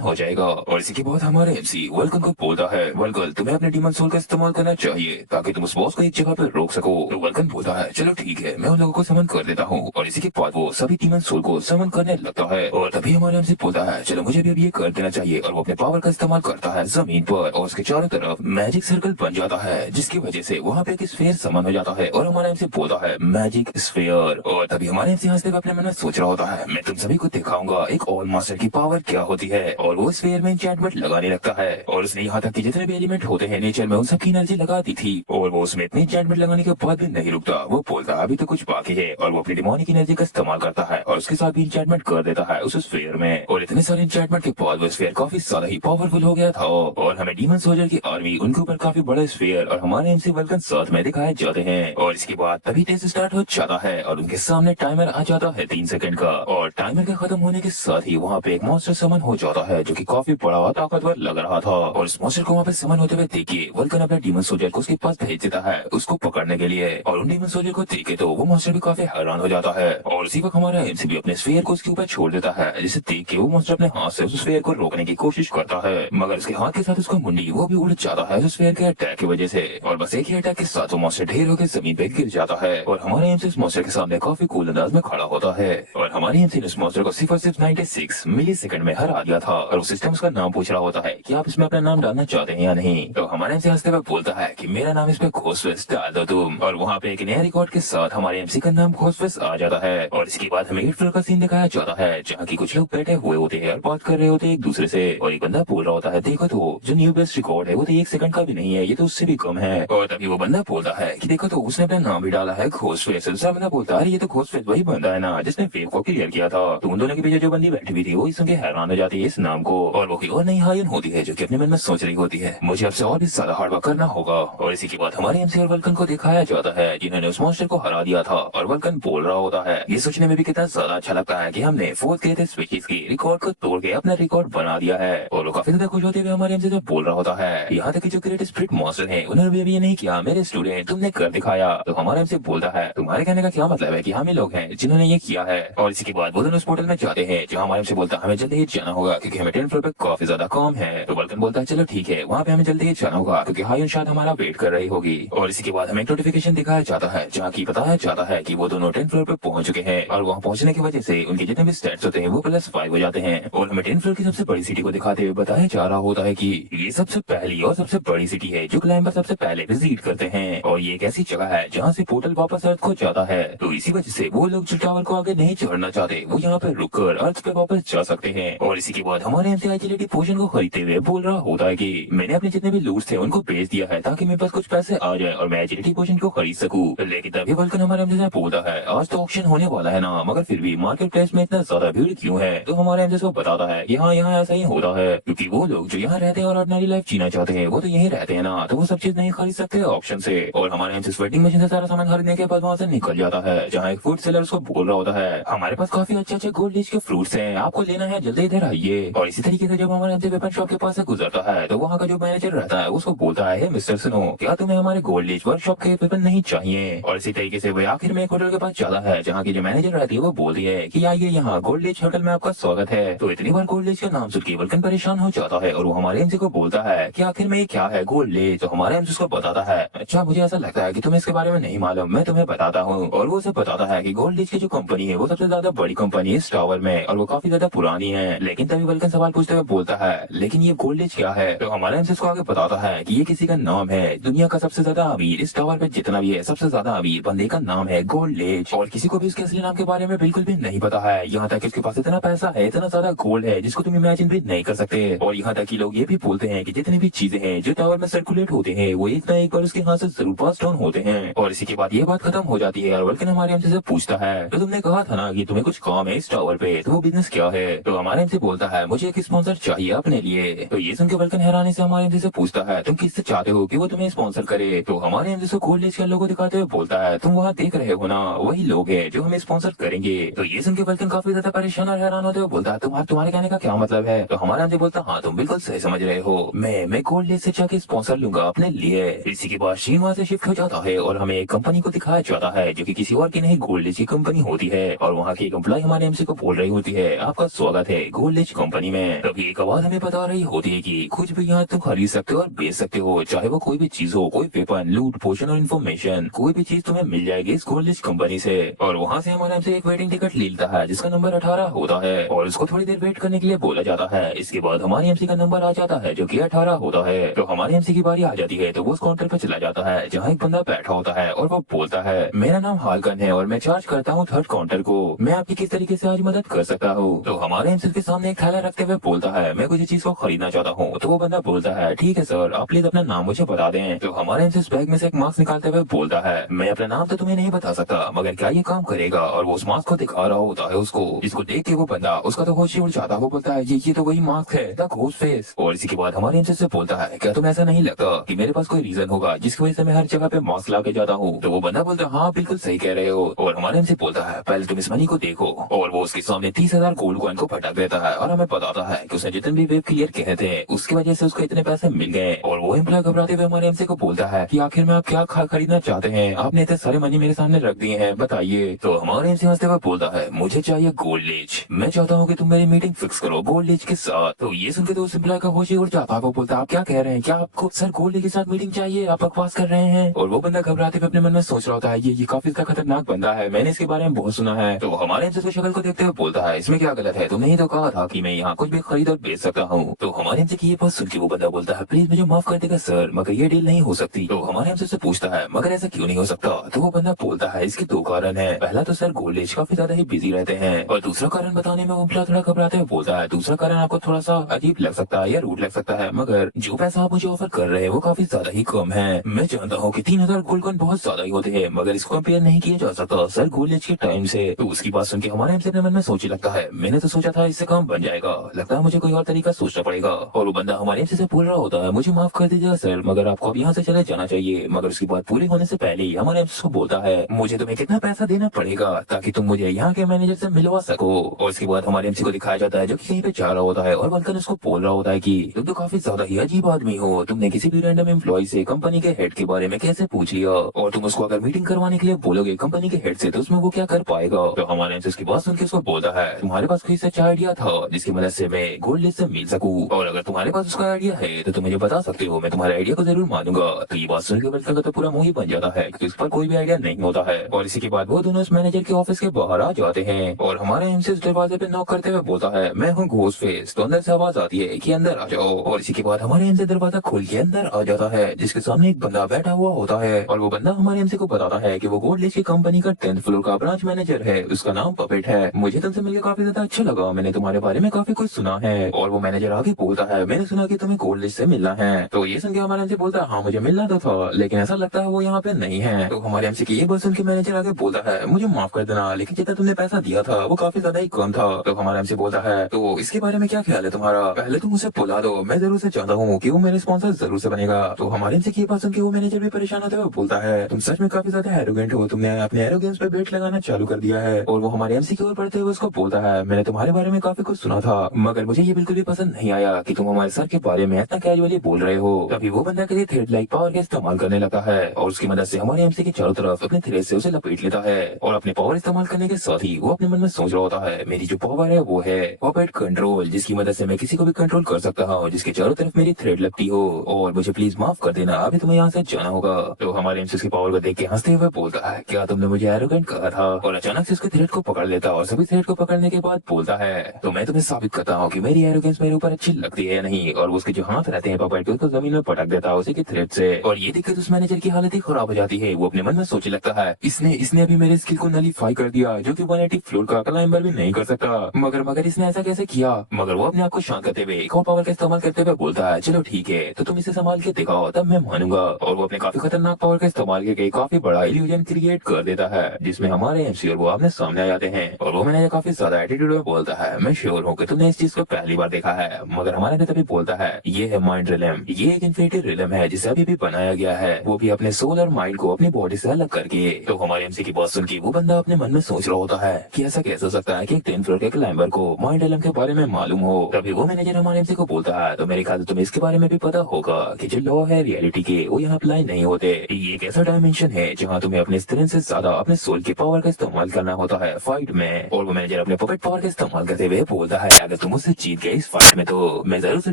हो जाएगा। और इसी के बाद हमारे एमसी वल्कन को बोलता है वल्कन तुम्हें अपने डीमन सोल का इस्तेमाल करना चाहिए ताकि तुम उस बॉस को एक जगह पर रोक सको। तो वल्कन बोलता है चलो ठीक है मैं उन लोगों को समन कर देता हूँ। और इसी के बाद वो सभी डीमन सोल को समन करने लगता है। और तभी हमारे एमसी बोलता है चलो मुझे भी अब ये कर देना चाहिए। और वो अपने पावर का इस्तेमाल करता है जमीन पर और उसके चारों तरफ मैजिक सर्कल बन जाता है, जिसकी वजह से वहाँ पे एक स्फीयर समन हो जाता है। और हमारा एमसी बोलता है मैजिक स्फीयर। और तभी हमारे एमसी हंसते हुए अपने मन में सोच रहा होता है मैं तुम सभी को दिखाऊंगा एक ऑल मास्टर की पावर क्या होती है। और वो स्फीयर में एन्चेंटमेंट लगाने लगता है और उसने यहाँ तक कि जितने भी एलिमेंट होते हैं नेचर में उन सबकी एनर्जी लगा दी थी। और वो उसमें इतनी एन्चेंटमेंट लगाने के बाद भी नहीं रुकता, वो बोलता है अभी तो कुछ बाकी है। और वो अपनी डिमोनिक एनर्जी का इस्तेमाल करता है और उसके साथ भी एन्चेंटमेंट कर देता है उस स्फीयर में। और इतने सारे एन्चेंटमेंट के बाद वो स्फीयर काफी ज्यादा ही पावरफुल हो गया था। और हमें डीमन सोल्जर की आर्मी उनके ऊपर काफी बड़ा स्फीयर और हमारे एमसी वल्कन साथ में दिखाए जाते हैं। और इसके बाद तभी टेस्ट स्टार्ट हो जाता है और उनके सामने टाइमर आ जाता है 3 सेकंड का। और टाइमर के खत्म होने के साथ ही वहाँ पे एक मॉन्स्टर समन हो जाता है जो कि काफी बड़ा और ताकतवर लग रहा था। और इस मॉन्स्टर को वहाँ पे समन होते हुए देखिए वल्कन अपने डीमन सोल्जर को उसके पास भेज देता है उसको पकड़ने के लिए। और उन डीमन सोल्जर को देखे तो वो मॉन्स्टर भी काफी हैरान हो जाता है। और उसी वक्त हमारा एमसी भी अपने स्फीयर को उसके ऊपर छोड़ देता है, जिसे देख के वो मॉन्स्टर अपने हाथ से उस स्फीयर को रोकने की कोशिश करता है। मगर उसके हाथ के साथ उसका मुंडी वो भी उड़ जाता है उस स्फीयर के अटैक की वजह से। और बस एक ही अटैक के साथ वो मॉन्स्टर ढेर होकर जमीन पे गिर जाता है। और हमारे एमसी इस मॉन्स्टर के सामने काफी कूल अंदाज में खड़ा होता है। और हमारे एमसी ने इस मॉन्स्टर को सिर्फ और सिर्फ 96 मिली सेकंड में हरा दिया था। और उस सिस्टम उसका नाम पूछ रहा होता है कि आप इसमें अपना नाम डालना चाहते हैं या नहीं। तो हमारे एमसी हंसते हुए बोलता है कि मेरा नाम इस पे घोस्टफेस डाल दो तुम। और वहाँ पे एक नया रिकॉर्ड के साथ हमारे एमसी का नाम घोस्टफेस आ जाता है। और इसके बाद हमें 8 फ्लोर का सीन दिखाया जाता है जहाँ की कुछ लोग बैठे हुए होते हैं और बात कर रहे होते हैं एक दूसरे से। और एक बंदा बोल रहा होता है देखो तो जो न्यू बेस्ट रिकॉर्ड है वो तो 1 सेकंड का भी नहीं है, ये तो उससे भी कम है। और तभी वो बंदा बोलता है कि देखो तो उसने अपना नाम भी डाला है घोस्टफेस। दूसरा बंदा बोलता है ये तो घोस्टफेस वही बंदा है ना जिसने वेव को क्लियर किया था। तो उन दोनों के पीछे जो बंदी बैठी हुई थी वो सुन के हैरान हो जाती है इस नाम को। और वो कोई और नहीं हायन होती है जो कि अपने मन में सोच रही होती है मुझे अब से और भी ज्यादा हार्ड वर्क करना होगा। और इसी के बाद हमारे एमसी और वल्कन को दिखाया जाता है जिन्होंने उस मॉन्स्टर को हरा दिया था। और वल्कन बोल रहा होता है ये सोचने में भी कितना ज्यादा अच्छा लगता है कि हमने 4th ग्रेट स्पीशीज की रिकॉर्ड को तोड़ के अपना रिकॉर्ड बना दिया है। और वो काफी ज्यादा खुश होते हुए हमारे एमसी से बोल रहा होता है यहाँ तक कि जो ग्रेट स्पिरिट मॉन्स्टर है उन्होंने भी अभी ये नहीं किया मेरे स्टूडेंट तुमने कर दिखाया। तो हमारे एमसी बोलता है तुम्हारे कहने का क्या मतलब है कि हम ही लोग हैं जिन्होंने ये किया है। और इसी के बाद वो दोनों उस पोर्टल में जाते हैं जहाँ हमारे एमसी बोलता है हमें जल्दी ही जाना होगा क्योंकि हमें 10 फ्लोर पे काफी ज्यादा काम है। तो वल्कन बोलता है चलो ठीक है वहाँ पे हमें जल्दी ही जाना होगा क्योंकि हायन शायद हमारा वेट कर रही होगी। और इसी के बाद हमें नोटिफिकेशन दिखाया जाता है जहाँ की बताया जाता है कि वो दोनों 10 फ्लोर पे पहुंच चुके हैं। और वहाँ पहुंचने की वजह से उनके जितने भी स्टैट्स होते हैं वो +5 हो जाते हैं। और हमें 10 फ्लोर की सबसे बड़ी सिटी को दिखाते हुए बताया जा रहा होता है कि ये सबसे पहली और सबसे बड़ी सिटी है जो क्लाइंबर सबसे पहले विजिट करते हैं। और ये एक ऐसी जगह है जहाँ से पोर्टल वापस अर्थ को जाता है। तो इसी वजह से वो लोग जो टावर को आगे नहीं चढ़ना चाहते वो यहाँ पे रुककर अर्थ पे वापस जा सकते हैं। और इसी के बाद हमारे एमसी एजिलिटी पोशन को खरीदते हुए बोल रहा होता है कि मैंने अपने जितने भी लूट्स थे उनको बेच दिया है ताकि मेरे पास कुछ पैसे आ जाए और मैं एजिलिटी पोशन को खरीद सकूं। लेकिन तभी वल्कन हमारे एमसी से बोलता है आज तो ऑक्शन होने वाला है ना मगर फिर भी मार्केट प्लेस में इतना ज्यादा भीड़ क्यों है। तो हमारे एमसी को बताता है कि हाँ यहाँ ऐसा ही होता है क्योंकि वो लोग जो यहाँ रहते हैं और ऑर्डिनरी लाइफ जीना चाहते हैं वो तो यही रहते हैं ना, तो वो सब चीज नहीं खरीद सकते ऑप्शन से। और हमारे एमसी स्वेटिंग मशीन से सारा सामान खरीदने के बाद वहाँ से निकल जाता है जहाँ एक फूड सेलर उसको बोल रहा होता है हमारे पास काफी अच्छे अच्छे गोल्ड लीच के फ्रूट्स हैं आपको लेना है जल्दी इधर आइए। और इसी तरीके से जब हमारे एमसी वेपन शॉप के पास से गुजरता है तो वहाँ का जो मैनेजर रहता है उसको बोलता है मिस्टर सुनो क्या तुम्हें हमारे गोल्ड लीच वर्कशॉप के वेपन नहीं चाहिए। और इसी तरीके से वो आखिर में एक होटल के पास चला है जहाँ की जो मैनेजर रहती है वो बोलती है कि आइए यहाँ गोल्ड लीच होटल में आपका स्वागत है। तो इतनी बार गोल्ड लीच का नाम सुन के वल्कन परेशान हो जाता है और वो हमारे एमसी को बोलता है कि आखिर में ये क्या है गोल्ड लीच। तो हमारे एमसी उसको बताता है अच्छा मुझे ऐसा लगता है कि तुम्हें इसके बारे में नहीं मालूम मैं तुम्हें बताता हूँ। और वो उसे बताता है कि गोल्ड लीच की जो कंपनी है वो सबसे ज्यादा बड़ी कंपनी है इस टावर में और वो काफी ज्यादा पुरानी है। लेकिन तभी वल्कन सवाल पूछते हुए बोलता है, लेकिन ये गोल्ड लीच क्या है? तो हमारा एमसी उसको आगे बताता है कि ये किसी का नाम है, दुनिया का सबसे ज्यादा अमीर, इस टावर पे जितना भी है सबसे ज्यादा अमीर बंदे का नाम है गोल्ड लीच। और किसी को भी उसके असली नाम के बारे में बिल्कुल भी नहीं पता है, यहाँ तक कि उसके पास इतना पैसा है, इतना ज्यादा गोल्ड है जिसको तुम इमेजिन भी नहीं कर सकते। और यहाँ तक कि लोग ये भी बोलते हैं कि जितनी भी चीजें हैं जो टावर में सर्कुलेट होते हैं वो एक ना एक बार उसके हाथ से जरूर पास डाउन होते हैं। और इसी के बाद ये बात खत्म हो जाती है और वल्कन हमारे एमसी से पूछता है, तो तुमने कहा था ना कि तुम्हें कुछ काम है इस टावर पे, तो वो बिजनेस क्या है? तो हमारे एमसी बोलता है, मुझे एक स्पॉन्सर चाहिए अपने लिए। तो ये सुन के वल्कन हैरानी से हमारे एमसी से पूछता है, तुम किससे चाहते हो कि वो तुम्हें स्पॉन्सर करे? तो हमारे एमसी को गोल्ड लीच के लोगो दिखाते हुए बोलता है, तुम वहाँ देख रहे हो ना, वही लोग हैं जो हमें स्पॉन्सर करेंगे। तो ये सुन के वल्कन काफी ज्यादा परेशान और हैरान होते हुए बोलता है, तुम्हारे कहने का क्या मतलब है? तो हमारा एमसी बोलता है, हाँ तुम बिल्कुल सही समझ रहे हो, मैं गोल्ड लीच से जाके स्पॉन्सर लूंगा अपने लिए। इसी के बाद शीन वहाँ से शिफ्ट हो जाता है और हमें एक कंपनी को दिखाया जाता है जो कि किसी और की नहीं गोल्ड लीच की कंपनी होती है। और वहाँ की एक एम्प्लॉय हमारे एमसी को बोल रही होती है, आपका स्वागत है गोल्ड लीच कंपनी में। तभी एक आवाज हमें बता रही होती है कि कुछ भी यहाँ तुम खरीद सकते हो और बेच सकते हो, चाहे वो कोई भी चीज हो, कोई वेपन, लूट, पोशन और इन्फॉर्मेशन, कोई भी चीज तुम्हें मिल जाएगी इस गोल्ड लीच कंपनी से। और वहाँ से हमारे एमसी एक वेटिंग टिकट ले लेता है जिसका नंबर 18 होता है और उसको थोड़ी देर वेट करने के लिए बोला जाता है। इसके बाद हमारे एमसी का नंबर आ जाता है जो कि 18 होता है। तो हमारे एमसी की बारी आ जाती है तो वो उस काउंटर पे चला जाता है जहाँ एक बंदा बैठा होता है और वो बोलता है, मेरा नाम हालकन है और मैं चार्ज करता हूँ थर्ड काउंटर को, मैं आपकी किस तरीके से आज मदद कर सकता हूँ? तो हमारे एमसी के सामने एक थैला रखते हुए बोलता है, मैं कुछ चीज को खरीदना चाहता हूँ। तो वो बंदा बोलता है, ठीक है सर, आप प्लीज अपना नाम मुझे बता दें। तो हमारे एमसी बैग में से एक मास्क निकालते हुए बोलता है, मैं अपना नाम तो तुम्हें नहीं बता सकता मगर क्या ये काम करेगा? और वो उस मास्क को दिखा रहा होता है उसको, जिसको देख के वो बंदा उसका तो होश ही उड़ जाता है। वो बोलता है, ये तो वही मास्क है, द घोस्ट फेस। और इसी के बाद हमारे एमसी से बोलता है, क्या तुम्हें ऐसा नहीं लगता कि मेरे पास कोई रीजन होगा जिसकी वजह से मैं हर जगह पे मास्क ला के जाता हूँ? तो वो बंदा बोलता है, हाँ बिल्कुल सही कह रहे हो। और हमारे एमसी बोलता है, पहले तुम इस मनी को देखो। और वो उसके सामने 30,000 गोल्ड कॉइन को पटक देता है और हमें बताता है कि उसने जितने भी वेब क्लियर किए थे उसकी वजह से उसको इतने पैसे मिल गए। और वो एम्प्लॉय घबराते हुए हमारे एमसी को बोलता है कि आखिर में आप क्या खरीदना चाहते हैं? आपने इतने सारे मनी मेरे सामने रख दिए हैं, बताइए। तो हमारे एमसी हंसते हुए बोलता है, मुझे चाहिए गोल्ड लीच, मैं चाहता हूँ कि तुम मेरी मीटिंग फिक्स करो गोल्ड लीच के साथ। तो ये सुनकर तो उस एम्प्लॉय का होश ही उड़ जाता है। वो बोलता है, आप क्या कह रहे हैं? क्या आपको सर गोल्ड लीच के साथ मीटिंग चाहिए? आप बकवास कर रहे हैं। और वो बंदा घबराते हुए अपने मन में सोच रहा होता है, ये काफी खतरनाक बंदा है, मैंने इसके बारे में बहुत सुना है। तो हमारे एमसी उसकी शक्ल को देखते हुए बोलता है, इसमें क्या गलत है? तुमने ही तो कहा था कि मैं यहाँ कुछ भी खरीद और बेच सकता हूँ। तो हमारे एमसी की ये बात सुन के वो बंदा बोलता है, प्लीज मुझे माफ कर देगा सर, मगर ये डील नहीं हो सकती। तो हमारे एमसी से पूछता है, मगर ऐसा क्यों नहीं हो सकता? तो वो बंदा बोलता है, इसके दो कारण है, पहला तो सर गोल्ड लीच काफी ज्यादा ही बिजी रहते हैं और दूसरा कारण बताने में वो एम्प्लॉय थोड़ा घबराते हुए बोलता है, दूसरा कारण आपको थोड़ा सा अजीब लग सकता है या रूड लग सकता है, मगर जो पैसा आप मुझे ऑफर कर रहे हैं वो काफी ज्यादा ही कम है। मैं जानता हूँ कि 3,000 गोल्ड कॉइन बहुत ज्यादा ही होते हैं मगर इसको कंपेयर नहीं किया जा सकता सर गोल्ड लीच के टाइम से। तो उसकी बात सुन के हमारे एमसी अपने मन में सोचने लगता है, मैंने तो सोचा था इससे काम बन जाएगा, लगता है मुझे कोई और तरीका सोचना पड़ेगा। और वो बंदा हमारे एमसी से बोल रहा होता है, मुझे माफ कर दीजिएगा सर, मगर आपको अब यहाँ से चले जाना चाहिए। मगर उसकी बात पूरी होने से पहले ही हमारे एमसी को बोलता है, मुझे तुम्हें कितना पैसा देना पड़ेगा ताकि तुम मुझे यहाँ के मैनेजर से मिलवा सको। और उसके बाद हमारे एमसी को दिखाया जाता है जो कि कहीं पे जा रहा होता है और वल्कन उसको बोल रहा होता है कि तुम तो काफी ज्यादा ही अजीब आदमी हो, तुमने किसी भी रैंडम एम्प्लॉय से कंपनी के हेड के बारे में कैसे पूछ लिया? और तुम उसको अगर मीटिंग करवाने के लिए बोलोगे कंपनी के हेड से तो उसमें वो क्या कर पाएगा? तो हमारे एमसी उसकी बात सुन के उसको बोलता है, तुम्हारे पास कोई सच्चा आइडिया था जिसकी मदद से मैं गोल्ड लीच से मिल सकूं? और अगर तुम्हारे पास उसका आइडिया है तो तुम मुझे बता सकते हो, मैं तुम्हारे आइडिया को जरूर मानूंगा। तो ये बात सुन के वल्कन का तो पूरा मुंह ही बन जाता है क्योंकि उस पर कोई भी आइडिया नहीं होता है। और इसी के बाद वो दोनों उस मैनेजर के ऑफिस के बाहर आ जाते हैं और हमारे एमसी उस दरवाजे पे नॉक करते हुए बोलता है, मैं हूँ घोस्ट फेस। तो अंदर से आवाज आती है कि अंदर आ जाओ। और इसी के बाद हमारे एमसी दरवाजा खोल के अंदर आ जाता है जिसके सामने एक बंदा बैठा हुआ होता है और वो बंदा हमारे एमसी को बताता है कि वो गोल्ड लीच की कंपनी का 10th फ्लोर का ब्रांच मैनेजर है, उसका नाम पपेट है। मुझे तुमसे मिलकर काफी ज्यादा अच्छा लगा, मैंने तुम्हारे बारे में काफी कुछ सुना है। और वो मैनेजर आगे बोलता है, मैंने सुना कि तुम्हें गोल्ड लीच से मिलना है। तो ये सुन के हमारे एमसी बोलता है, हाँ मुझे मिलना तो था लेकिन ऐसा लगता है वो यहाँ पे नहीं है। तो हमारे एमसी की ये बात सुन के मैनेजर आगे बोलता है, मुझे माफ कर देना लेकिन जितना तुमने पैसा दिया था वो काफी ज्यादा ही कम था। तो हमारा एमसी बोलता है, तो इसके बारे में क्या ख्याल है तुम्हारा? पहले तुम उसे बुला दो, मैं जरूर से चाहता हूँ कि वो मेरे स्पॉन्सर जरूर से बनेगा। तो हमारे एमसी की बात सुन के वो मैनेजर भी परेशान होते हुए बोलता है, तुम सच में काफी ज्यादा एरोगेंट हो, तुमने अपने एरोगेंस पे बेट लगाना चालू कर दिया है। और वो हमारे एमसी की ओर बढ़ते हुए उसको बोलता है, मैंने तुम्हारे बारे में काफी कुछ सुना था मगर मुझे ये बिल्कुल भी पसंद नहीं आया कि तुम हमारे सर के बारे में इतना कैजुअली बोल रहे हो। तभी वो बंदा के लिए थ्रेड लाइक पावर का इस्तेमाल करने लगा है और उसकी मदद से हमारे एमसी के चारों तरफ अपने थ्रेड से उसे लपेट लेता है। और अपने पावर इस्तेमाल करने के साथ ही वो अपने मन में सोच रहा होता है, मेरी जो पावर है वो है पपेट कंट्रोल, जिसकी मदद से मैं किसी को भी कंट्रोल कर सकता हूँ जिसके चारों तरफ मेरी थ्रेड लगती हो। और मुझे प्लीज माफ कर देना, अभी तुम्हें यहाँ से जाना होगा। तो हमारे एमसी की पावर को देख के हंसते हुए हुए बोलता है क्या तुमने मुझे एरोगेंट कहा था, और अचानक से उसके थ्रेड को पकड़ लेता और सभी थ्रेड को पकड़ने के बाद बोलता है तो मैं तुम्हें साबित करता हूँ कि मेरी एरोगेंस मेरे ऊपर अच्छी लगती है नहीं, और उसके जो हाथ रहते हैं पपट के उसको जमीन में पटक देता है उसी के थ्रेड से। और ये दिक्कत उस मैनेजर की हालत ही खराब हो जाती है। वो अपने मन में सोचने लगता है इसने इसने अभी मेरे स्किल को नलीफाई कर दिया जो कि 180 फ्लोर का क्लाइंबर भी नहीं कर सकता। मगर इसने ऐसा कैसे किया। मगर वो अपने आप को शांत करते हुए एक और पावर का इस्तेमाल करते हुए बोलता है चलो ठीक है तो तुम इसे संभाल के दिखाओ तब मैं मानूंगा। और वो अपने काफी खतरनाक पावर का इस्तेमाल करके काफी बड़ा इल्यूजन क्रिएट कर देता है जिसमें हमारे एमसी और वो आमने सामने आ जाते हैं। और वो मैंने काफी ज्यादा एटीट्यूड में बोलता है मैं श्योर हूँ कि तुमने इस चीज को पहली बार देखा है। मगर हमारे नेता भी बोलता है ये है माइंड रिलम, ये एक इन्फिनिटी रिलम है जिसे अभी भी बनाया गया है, वो भी अपने सोल और माइंड को अपनी बॉडी से अलग करके। तो हमारे एमसी की बात सुन के वो बंदा अपने मन में सोच रहा होता है कि ऐसा कैसे हो सकता है कि एक 10 फ्लोर के क्लाइंबर को माइंड रिलम के बारे में मालूम हो। तभी वो मैनेजर हमारे एमसी को बोलता है तो मेरे ख्याल से तुम्हें इसके बारे में भी पता होगा कि जो लॉ है रियलिटी के वो यहाँ अप्लाई नहीं होते। ये एक ऐसा डायमेंशन है जहाँ तुम्हें अपने स्ट्रेंथ से ज्यादा अपने सोल की पावर का इस्तेमाल करना होता है फाइट में। और वो मैनेजर अपने पपेट पावर का इस्तेमाल करते हुए बोलता है अगर तुम मुझसे जीत गए इस फाइट में तो मैं जरूर से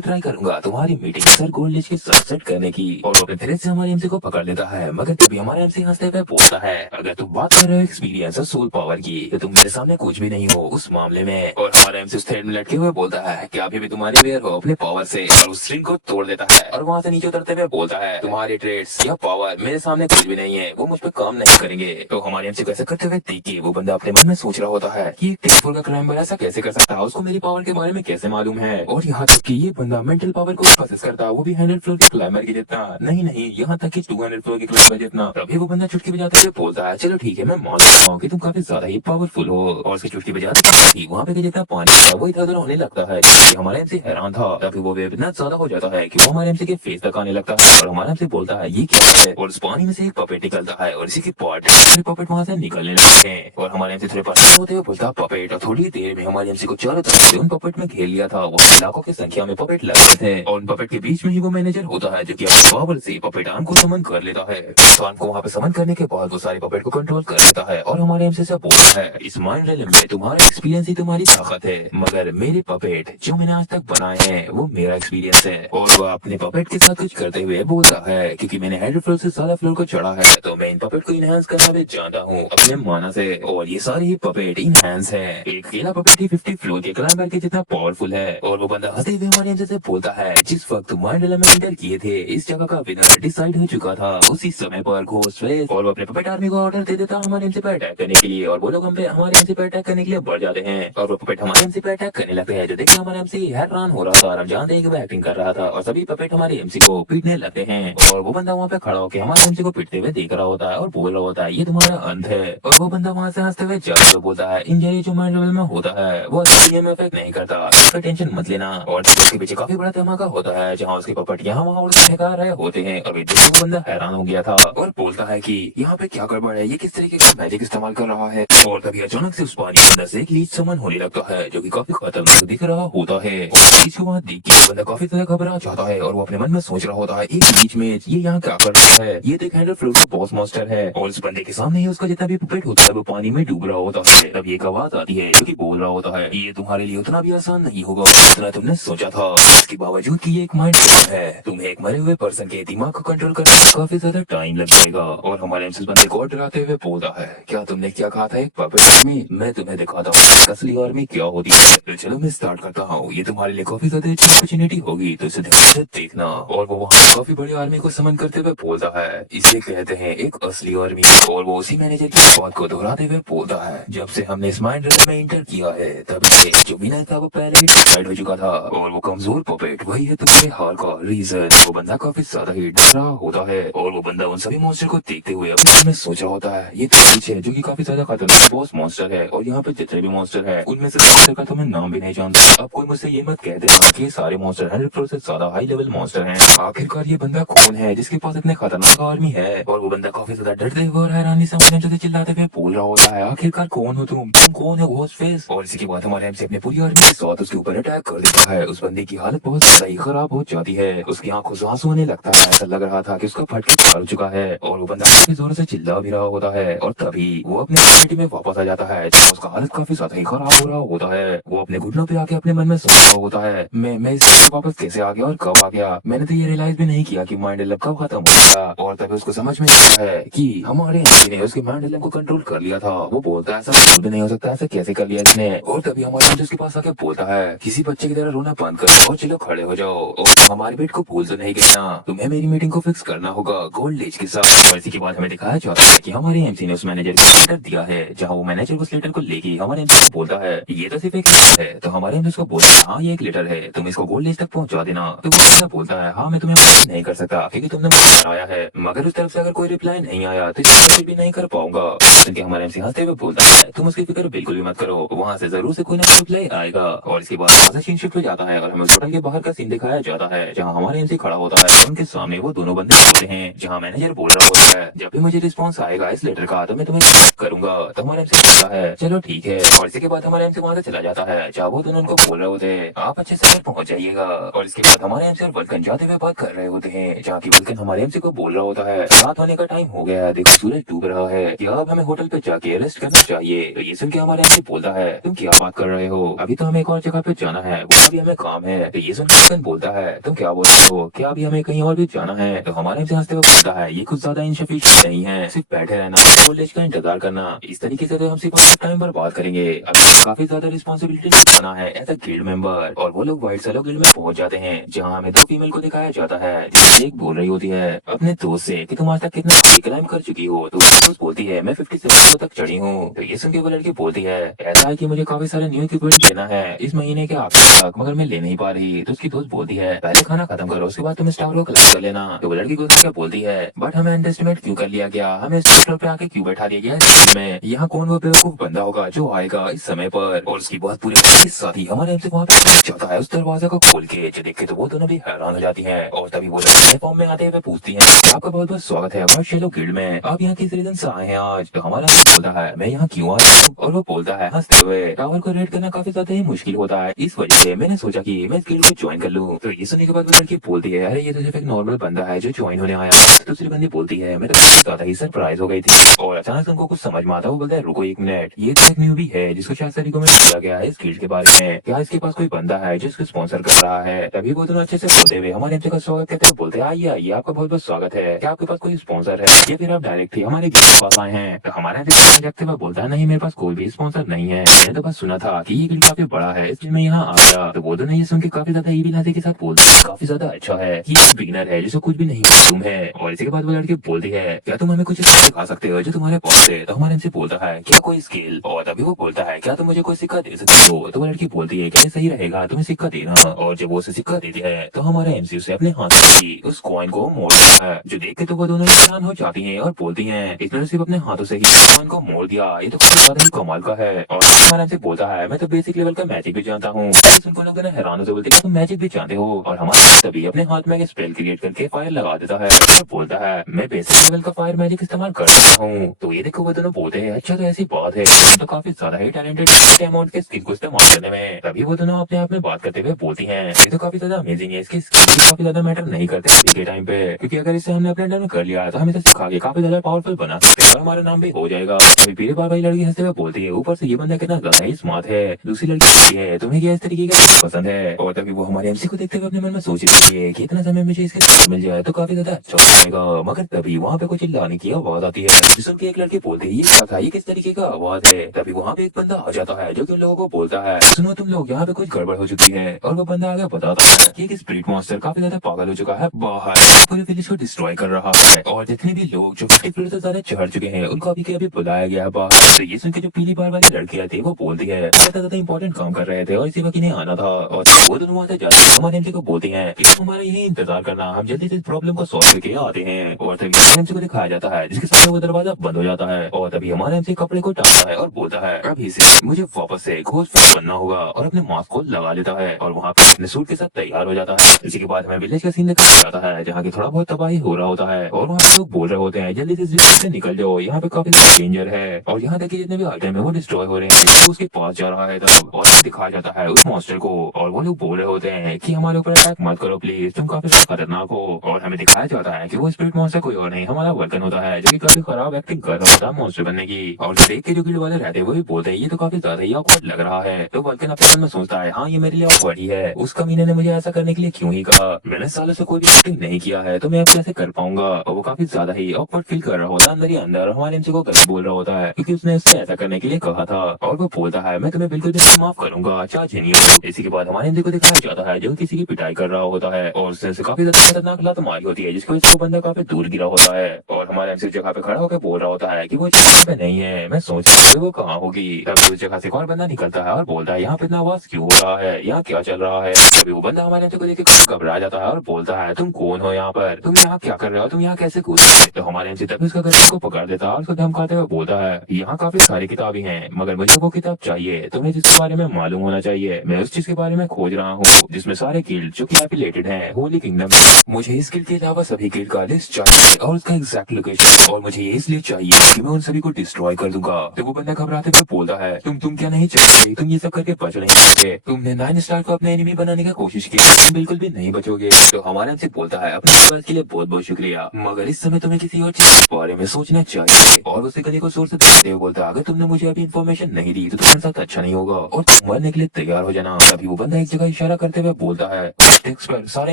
ट्राई करूंगा तुम्हारी मीटिंग सर गोल्ड के साथ सेट करने की। और वो अपने थ्रेड से हमारे एमसी को पकड़ लेता है। मगर तभी हमारा एमसी हंसते हुए बोलता है अगर तुम बात कर रहे हो एक्सपीरियंस और सोल पावर की तो तुम मेरे सामने कुछ भी नहीं हो उस मामले में। और हमारा एमसी उस थ्रेड में लटके हुए बोलता है कि अभी भी तुम्हारे वेयर हो अपने पावर से, और उस स्ट्रिंग को तोड़ देता है और वहाँ से नीचे उतरते हुए बोलता है तुम्हारे ट्रेड्स या पावर मेरे सामने कुछ भी नहीं है, वो मुझ पर काम नहीं करेंगे। तो हमारे एमसी को ऐसा करते हुए देख के वो बंदा अपने मन में सोच रहा होता है कि एक टेक्फोर का क्राइम ऐसा कैसे कर सकता है, उसको मेरी पावर के बारे में कैसे मालूम है। और यहाँ तक कि ये बंदा मेंटल पावर को प्रोसेस करता वो भी 100 फ्लोर के क्लाइंबर के जितना नहीं, यहाँ तक कि 200 फ्लोर के क्लाइंबर जितना। तभी वो बंदा चुटकी बजाते हुए बोलता है चलो ठीक है मैं मान लेता हूँ कि तुम काफी ज्यादा ही पावरफुल हो। और उसकी चुटकी बजाते ही वहाँ पे जितना पानी था वो इधर उधर होने लगता है। हमारे एमसी हैरान था। तभी वो वेव इतना ज्यादा हो जाता है कि वो हमारे एमसी के फेस तक आने लगता है और हमारा एमसी बोलता है ये क्या है। और उस पानी में से एक पपेट निकलता है और इसी के पार्ट पपेट वहाँ से निकलने लगते हैं। और हमारे एमसी थोड़े पास होते हुए बोलता पपेट, और थोड़ी देर में हमारे एमसी को चारों तरफ से उन पपेट में घेर लिया था। वो लाखों की संख्या में पपेट लगे थे और उन पपेट के बीच में ही वो मैनेजर होता है जो कि अपने पावर से पपेट आर्म को समन कर लेता है। तो आर्म को वहाँ पे समन करने के बाद वो सारे पपेट को कंट्रोल कर लेता है और हमारे एमसी से बोलता है इस माइंड रिलम में तुम्हारा एक्सपीरियंस ही तुम्हारी ताकत है, मगर मेरे पपेट जो मैंने आज तक बनाए हैं वो मेरा एक्सपीरियंस है। और वो अपने पपेट के साथ कुछ करते हुए बोलता है क्योंकि मैंने 100 फ्लोर से ज्यादा फ्लोर को चढ़ा है तो मैं इन पपेट को इनहेंस करना भी जानता हूँ अपने माना से। और ये सारे ही पपेट इनहेंस है। एक अकेला पपेट ही 50 फ्लोर के क्लाइंबर के जितना पावरफुल है। और वो बंदा हंसते हुए हमारे एमसी से बोलता है जिस वक्त माइंड रिलम में एंटर किए थे इस जगह का विनर डिसाइड हो चुका था उसी समय पर घोस्ट फेस। और वो अपने पपेट आर्मी को ऑर्डर दे देता हमारे एमसी पे अटैक करने के लिए और वो लोग हम पे हमारे एमसी पे अटैक करने के लिए बढ़ जाते हैं। और वो पपेट हमारे एमसी पे अटैक करने लगते हैं जो देखकर हमारा एमसी हैरान हो रहा था। हम जानते हैं कि वो एक्टिंग कर रहा था और सभी पपेट हमारे एमसी को पीटने लगते हैं। और वो बंदा वहाँ पे खड़ा होकर हमारे एमसी को पीटते हुए देख रहा होता है और बोल रहा होता है ये तुम्हारा अंत है। और वो बंदा वहाँ से हंसते हुए जाते हुए बोलता है इंजरी जो माइंड लेवल में होता है वो असली में इफेक्ट नहीं करता, इसका टेंशन मत लेना। और उसके पीछे काफी बड़ा धमाका होता है जहाँ उसके पपेट यहाँ वहाँ उड़ के भगा रहे होते हैं। और वो बंदा हैरान हो गया था और बोलता है कि यहाँ पे क्या गड़बड़ है, ये किस तरीके का मैजिक इस्तेमाल कर रहा है। और तभी अचानक से उस पानी के अंदर से एक लीच समन होने लगता है जो कि काफी खतरनाक दिख रहा होता है। और लीच को वहाँ देख के बंदा काफी ज्यादा घबरा जाता है और वो अपने मन में सोच रहा होता है एक लीच में ये यहाँ क्या कर रहा है, ये तो 100 फ्लोर का बॉस मास्टर है। और उस बंदे के सामने ही उसका जितना भी पपेट होता है वो पानी में डूब रहा होता है। तब एक आवाज आती है जो कि बोल रहा होता है ये तुम्हारे लिए उतना भी आसान नहीं होगा जितना तुमने सोचा था। इसके बावजूद कि ये एक माइंड है तुम्हें एक मरे हुए पर्सन के दिमाग को कंट्रोल करने में काफी ज्यादा टाइम लग जाएगा। और हमारे एमसी बंदे को डराते हुए बोलता है क्या तुमने क्या कहा था एक पपेट आर्मी, मैं तुम्हें दिखाता हूँ असली आर्मी क्या होती है। तो चलो मैं स्टार्ट करता हूँ, ये तुम्हारे लिए काफी ज्यादा अच्छी अपॉर्चुनिटी होगी तो इसे ध्यान से देखना। और वो वहाँ काफी बड़ी आर्मी को समन करते हुए बोलता है इसे कहते हैं एक असली आर्मी। और वो उसी मैनेजर की बात को दोहराते हुए बोलता है जब से हमने इस माइंड रिलम में इंटर किया है तब से जो विनर था वो पहले ही डिसाइड हो चुका था और वो कमजोर पपेट वही है तुम्हारे हार का रीजन। वो बंदा काफी ज्यादा ही डर रहा होता है और वो बंदा उन सभी मॉन्स्टर को देखते हुए अपने मन में सोच रहा होता है ये तो लीच है जो कि काफी ज्यादा खतरनाक बॉस मॉन्स्टर है और यहाँ पे जितने भी मॉन्स्टर है उनमें से मॉन्स्टर का तो मैं नाम भी नहीं जानता। अब कोई मुझसे ये मत कह देना कि ये सारे मॉन्स्टर 100 फ्लोर से ज्यादा हाई लेवल मॉन्स्टर हैं। आखिरकार ये बंदा कौन है जिसके पास इतने खतरनाक आर्मी है। और वो बंदा काफी ज्यादा डरते हुए और हैरानी से हमारे एमसी से चिल्लाते हुए बोल रहा होता है आखिरकार कौन हो तुम कौन है घोस्ट फेस। और इसी के बाद हमारे एमसी अपने पूरी आर्मी के साथ उसके ऊपर अटैक कर देता है। उस बंदे की हालत बहुत ज्यादा ही खराब हो जाती है, उसकी आंखों से आंसू आने लगता है, ऐसा लग रहा था कि उसका फटके पार हो चुका है। और वो बंदा काफी जोर से चिल्ला भी रहा होता है। और तभी वो अपने कम्युनिटी में वापस आ जाता है जहाँ उसका हालत काफी ज्यादा ही खराब हो रहा होता है। वो अपने घुटनों पे आके अपने मन में सोच रहा होता है मैं इस जगह वापस कैसे आ गया और कब आ गया, मैंने तो ये रियलाइज भी नहीं किया कि माइंड लब कब खत्म हो गया। और तभी उसको समझ में आता है कि हमारे एमसी ने उसके मैंडलन को कंट्रोल कर लिया था। वो बोलता है ऐसा बिल्कुल भी नहीं हो सकता, ऐसा कैसे कर लिया इसने। और तभी हमारा एमसी उसके पास आके बोलता है किसी बच्चे की तरह रोना बंद करो और चलो खड़े हो जाओ और हमारे बेट को भूल तो नहीं गया, तुम्हें मेरी मीटिंग को फिक्स करना होगा गोल्ड एज के साथ। और इसी के बाद हमें दिखाया जाता है कि हमारे एमसी ने उस मैनेजर को लेटर दिया है, जहाँ वो मैनेजर उस लेटर को लेके हमारे एमसी को बोलता है ये तो सिर्फ एक लेटर है। तो हमारे एमसी को बोलता है हाँ ये एक लेटर है, तुम इसको गोल्ड एज तक पहुंचा देना। तो वो बोलता है हाँ मैं तुम्हें मदद नहीं कर सकता क्योंकि तुमने मुझे हराया है, मगर उस तरफ से अगर कोई रिप्लाई नहीं आया तो इसको कुछ भी नहीं कर पाऊंगा। क्योंकि हमारे एमसी हंसते हुए बोलता है तुम उसकी फिक्र बिल्कुल भी मत करो, वहाँ से जरूर से कोई ना कोई रिप्लाई आएगा। और इसके बाद सीन शिफ्ट हो जाता है और हमें होटल के बाहर का सीन दिखाया जाता है, जहाँ हमारे एमसी खड़ा होता है। उनके सामने वो दोनों बंदे होते हैं, जहाँ मैनेजर बोल रहा होता है जब भी मुझे रिस्पॉन्स आएगा इस लेटर का तो मैं तुम्हें करूंगा। तो हमारे एमसी बोलता है चलो ठीक है। और इसी के बाद हमारे एमसी वहाँ से चला जाता है, जहाँ वो दोनों उनको बोल रहे होते हैं आप अच्छे से पहुंच जाइएगा। और इसके बाद हमारे एमसी और वल्कन जाते हुए बात कर रहे होते हैं, जहाँ की वल्कन हमारे एमसी को बोल रहा होता है रात होने का टाइम हो गया है, देखो सूरज डूब रहा है, क्या अब हमें होटल पे जाके रेस्ट करना चाहिए। तो ये सुन के हमारे एमसी बोलता है तुम क्या बात कर रहे हो, अभी तो हमें एक और जगह पे जाना है, वहाँ भी हमें काम है। तो ये सुनकर वल्कन बोलता है तुम क्या बोल रहे हो, क्या अभी हमें कहीं और भी जाना है। तो हमारे एमसी हंसते हुए बोलता है ये कुछ ज्यादा इनसफिशिएंट नहीं है, सिर्फ बैठे रहना कॉलेज का इंतजार करना, इस तरीके से तो हम सिर्फ टाइम पर बात करेंगे। अभी काफी ज्यादा रिस्पॉन्सिबिलिटी निभाना है एज अ गिल्ड मेंबर। और वो लोग व्हाइट सैलो गिल्ड में पहुंच जाते हैं, जहाँ हमें दो फीमेल को दिखाया जाता है, जिसमें एक बोल रही होती है अपने दोस्त से कि तुम आज तक कितना क्लाइम कर चुकी हो। तो दोस्त बोलती है मैं 57 तक चढ़ी हूँ। तो ये सुन के वो लड़की बोलती है ऐसा है कि मुझे काफी सारे न्यू इक्विपमेंट लेना है इस महीने के आखिर तक, मगर मैं ले नहीं पा रही। तो उसकी दोस्त बोलती है पहले खाना खत्म करो उसके बाद तुम स्टार को कलेक्ट कर लेना। तो वो लड़की को क्या बोलती है बट हमें अंडरस्टिमेट क्यों कर लिया गया, हमें स्टोर पे आके क्यों बैठा दिया गया में, यहाँ कौन वो बेवकूफ बंदा होगा जो आएगा इस समय पर। और उसकी बहुत पूरे साथ ही हमारे एमसी वहाँ पे जाता है उस दरवाजे को खोल के, जो देख के तो वो दोनों भी हैरान हो जाती है। और तभी वो लड़की फॉर्म में आते हुए पूछती है आपका बहुत बहुत स्वागत है व्हाइट सैलो गिल्ड में, आप यहाँ किस रीजन से आए हैं आज। तो हमारा बोलता है मैं यहाँ क्यों आया हूँ, और वो बोलता है हंसते हुए टावर को रेड करना काफी ज्यादा ही मुश्किल होता है, इस वजह से मैंने सोचा कि मैं इस गिल्ड को ज्वाइन कर लूँ। तो ये सुनने के बाद वो लड़की बोलती है अरे ये तो सिर्फ एक नॉर्मल बंदा है जो ज्वाइन होने आया। तो दूसरी बंदी बोलती है मैं तो काफी ज्यादा ही सरप्राइज हो गई थी। और अचानक उनको कुछ समझ में आता है, वो बोलता है रुको एक मिनट, ये तो एक न्यूबी है जिसको शायद से रिकमेंड किया गया है इस गिल्ड के बारे में, क्या इसके पास कोई बंदा है जो इसको स्पॉन्सर कर रहा है। तभी वो दोनों अच्छे से बोलते हुए हमारे एमसी का स्वागत करते हुए बोलते हैं आइए आइए आपका बहुत बहुत स्वागत है, क्या आपके पास कोई स्पॉन्सर है या फिर आप डायरेक्ट ही हमारे गिल्ड के पास आए हैं। तो हमारा एमसी जगते हुए बोलता है नहीं मेरे पास कोई भी स्पॉन्सर नहीं है, मैंने तो बस सुना था कि ये गिल्ड काफी बड़ा है इसलिए मैं यहाँ आ गया। तो वो दोनों ये सुन के काफी ज्यादा ईवी नाते के साथ बोलते हैं काफी ज्यादा अच्छा है, ये बिगिनर है जिसको कुछ भी नहीं मालूम है। और इसी के बाद वो लड़की बोलती है क्या तुम हमें कुछ सिखा सकते हो जो तुम्हारे पास है। तो हमारे एमसी बोलता है क्या कोई स्किल। और तभी वो बोलता है क्या तुम मुझे कोई सिक्का दे सकते हो। तो वो लड़की बोलती है क्या सही रहेगा तुम्हें सिक्का देना। और जब वो उसे सिक्का देती है तो हमारा एमसी उसे अपने हाथ से उस कॉइन को मोड़ता है, जो देख के तो वो दोनों हैरान हो जाती हैं और बोलती हैं इसने सिर्फ अपने हाथों से ही कॉइन को मोड़ दिया, ये तो काफी ज्यादा ही कमाल का है। और हमारा एमसी बोलता है मैं तो बेसिक लेवल का मैजिक भी जानता हूँ। उनको लोग हैरान से बोलते तुम मैजिक भी जानते हो। और हमारा तभी अपने हाथ में स्पेल क्रिएट करके फायर लगा देता है और बोलता है मैं बेसिक लेवल का फायर मैजिक इस्तेमाल कर सकता हूँ। तो ये देखो वो दोनों बोलते हैं अच्छा तो ऐसी बात है, तो काफी ज्यादा ही टैलेंटेड अमाउंट के स्किल को इस्तेमाल करने में। तभी वो दोनों अपने आप में बात करते हुए बोलती हैं ये तो काफी ज्यादा अमेजिंग है, इसकी स्किल काफी ज्यादा मैटर नहीं करते अभी के टाइम पे, क्योंकि अगर इसे हमने अपने अंडर में कर लिया तो हम इसे सिखा के काफी ज्यादा पावरफुल बना सकते हैं और हमारा नाम भी हो जाएगा। अभी पीरे बार भाई लड़की हंसते हुए बोलती है ऊपर से ये बंदा कितना ज्यादा ही स्मार्ट है। दूसरी लड़की बोलती है तुम्हें क्या इस तरीके का पसंद है। और तभी वो हमारे एमसी को देखते हुए अपने मन में सोच रही है कि इतना समय मुझे इसके साथ मिल जाए तो काफी ज्यादा अच्छा हो जाएगा। मगर तभी वहाँ पे कुछ चिल्लाने की आवाज आती है, सुन के एक लड़की बोलती है ये क्या था, ये किस तरीके का आवाज है। तभी वहाँ पे एक बंदा आ जाता है जो कि उन लोगों को बोलता है सुनो तुम लोग यहाँ पे कुछ गड़बड़ हो चुकी है। और वो बंदा आगे बताता है कि एक स्पिरिट मॉन्स्टर काफी ज्यादा पागल हो चुका है बाहर, पूरे विलेज को डिस्ट्रॉय कर रहा है और जितने भी लोग जो 50 फ्लोर से ज्यादा चढ़ चुके हैं उनको अभी के अभी बुलाया गया है बाहर। तो ये सुन के जो पीली बार वाली लड़कियां थी वो बोलती है ज्यादा इंपॉर्टेंट काम कर रहे थे और इसी वक्त इन्हें आना था। और वो दोनों वहाँ से जाते हैं हमारे एमसी को बोलती है कि हमारा यही इंतजार करना, हम जल्दी से प्रॉब्लम को सॉल्व करके आते हैं। और तभी एमसी को दिखाया जाता है जिसके सामने वो दरवाजा बंद हो जाता है। और तभी हमारा एमसी कपड़े को टांगता है और बोलता है अभी से मुझे वापस से घोस्ट बनना होगा और अपने मास्क को लगा लेता है और वहाँ पे अपने सूट के साथ तैयार हो जाता है। इसी के बाद हमें विलेज का सीन दिखाया जाता है जहाँ की थोड़ा बहुत तबाही हो रहा होता है और वहाँ पे लोग बोल रहे होते हैं जल्दी से निकल जाओ, यहाँ पे काफी डेंजर है। और यहाँ तक कि जितने भी आइटम है वो डिस्ट्रॉय हो रहे हैं। तो उसके पास जा रहा है तब और दिखाया जाता है उस मॉन्स्टर को और वो लोग बोल रहे होते हैं कि हमारे ऊपर अटैक मत करो प्लीज, तुम काफी खतरनाक हो। और हमें दिखाया जाता है कि वो स्पिरिट मॉन्स्टर कोई और नहीं हमारा वर्कन होता है जो कि काफी खराब एक्टिंग कर रहा होता है मॉन्स्टर बनने की। और देख के जो गिल्ड वाले रहते हैं वो भी बोलते हैं ये तो काफी ज्यादा ही ऑकवर्ड लग रहा है। तो वर्कन अपने मन में सोचता है हाँ ये मेरे लिए ऑकवर्ड ही है, उस कमीने ने मुझे ऐसा करने के लिए क्यों ही कहा, मैंने सालों से कोई भी एक्टिंग नहीं किया है तो मैं अब कैसे कर पाऊंगा। और वो काफी ज्यादा ही ऑकवर्ड फील कर रहा होता है अंदर ही अंदर, हमारे एमसी को गलत बोल रहा होता है क्योंकि उसने उससे ऐसा करने के लिए कहा था। और वो बोलता है मैं तुम्हें बिल्कुल भी नहीं माफ करूंगा, चाचे नहीं हो। इसी के बाद हमारे एमसी को दिखाया जाता है जो किसी की पिटाई कर रहा होता है और उसने उसे काफी ज्यादा खतरनाक लात मारी होती है, जिसकी वजह से वो बंदा काफी दूर गिरा होता है। और हमारे एमसी जगह पे खड़ा होकर बोल रहा होता है कि वो जगह पे नहीं है, मैं सोच रहा हूँ वो कहाँ होगी। तभी उस जगह से एक और बंदा निकलता है और बोलता है यहाँ पे इतना आवाज क्यों हो रहा है, यहाँ क्या चल रहा है। तभी वो बंदा हमारे एमसी को देख के घबरा जाता है और बोलता है तुम कौन हो यहाँ पर, तुम यहाँ क्या कर रहे हो, तुम यहाँ कैसे कूद गए। तो हमारे एमसी तभी उसका गर्दन को पकड़ देता है और उसको धमकाते हुए बोलता है यहाँ काफी सारी किताबें हैं मगर मुझे वो किताब चाहिए, तुम्हें जिसके बारे में मालूम होना चाहिए। मैं उस चीज के बारे में खोज रहा हूँ जिसमें सारे गिल्ड जो कि एफिलिएटेड हैं होली किंगडम में। मुझे इस गिल्ड के अलावा सभी गिल्ड का लिस्ट चाहिए और उसका एग्जैक्ट लोकेशन, और मुझे ये इसलिए चाहिए कि मैं उन सभी को डिस्ट्रॉय कर दूंगा। तो वो बंदा घबराते हुए बोलता है तुम क्या नहीं चाहते, तुम ये सब करके बच नहीं सकते, तुमने 9 स्टार को अपने एनिमी बनाने की कोशिश की, तुम बिल्कुल भी नहीं बचोगे। तो हमारा एमसी बोलता है अपनी बात के लिए बहुत बहुत शुक्रिया, मगर इस समय तुम्हें किसी और चीज के बारे में सोचना चाहिए। और उसे गले को जोर से दबाते हुए बोलता है अगर तुमने मुझे अभी इन्फॉर्मेशन नहीं दी तो तुम्हारे साथ अच्छा नहीं होगा और तुम मरने के लिए तैयार हो जाना। तभी वो बंदा एक जगह इशारा करते हुए बोलता है उस डेस्क पर सारा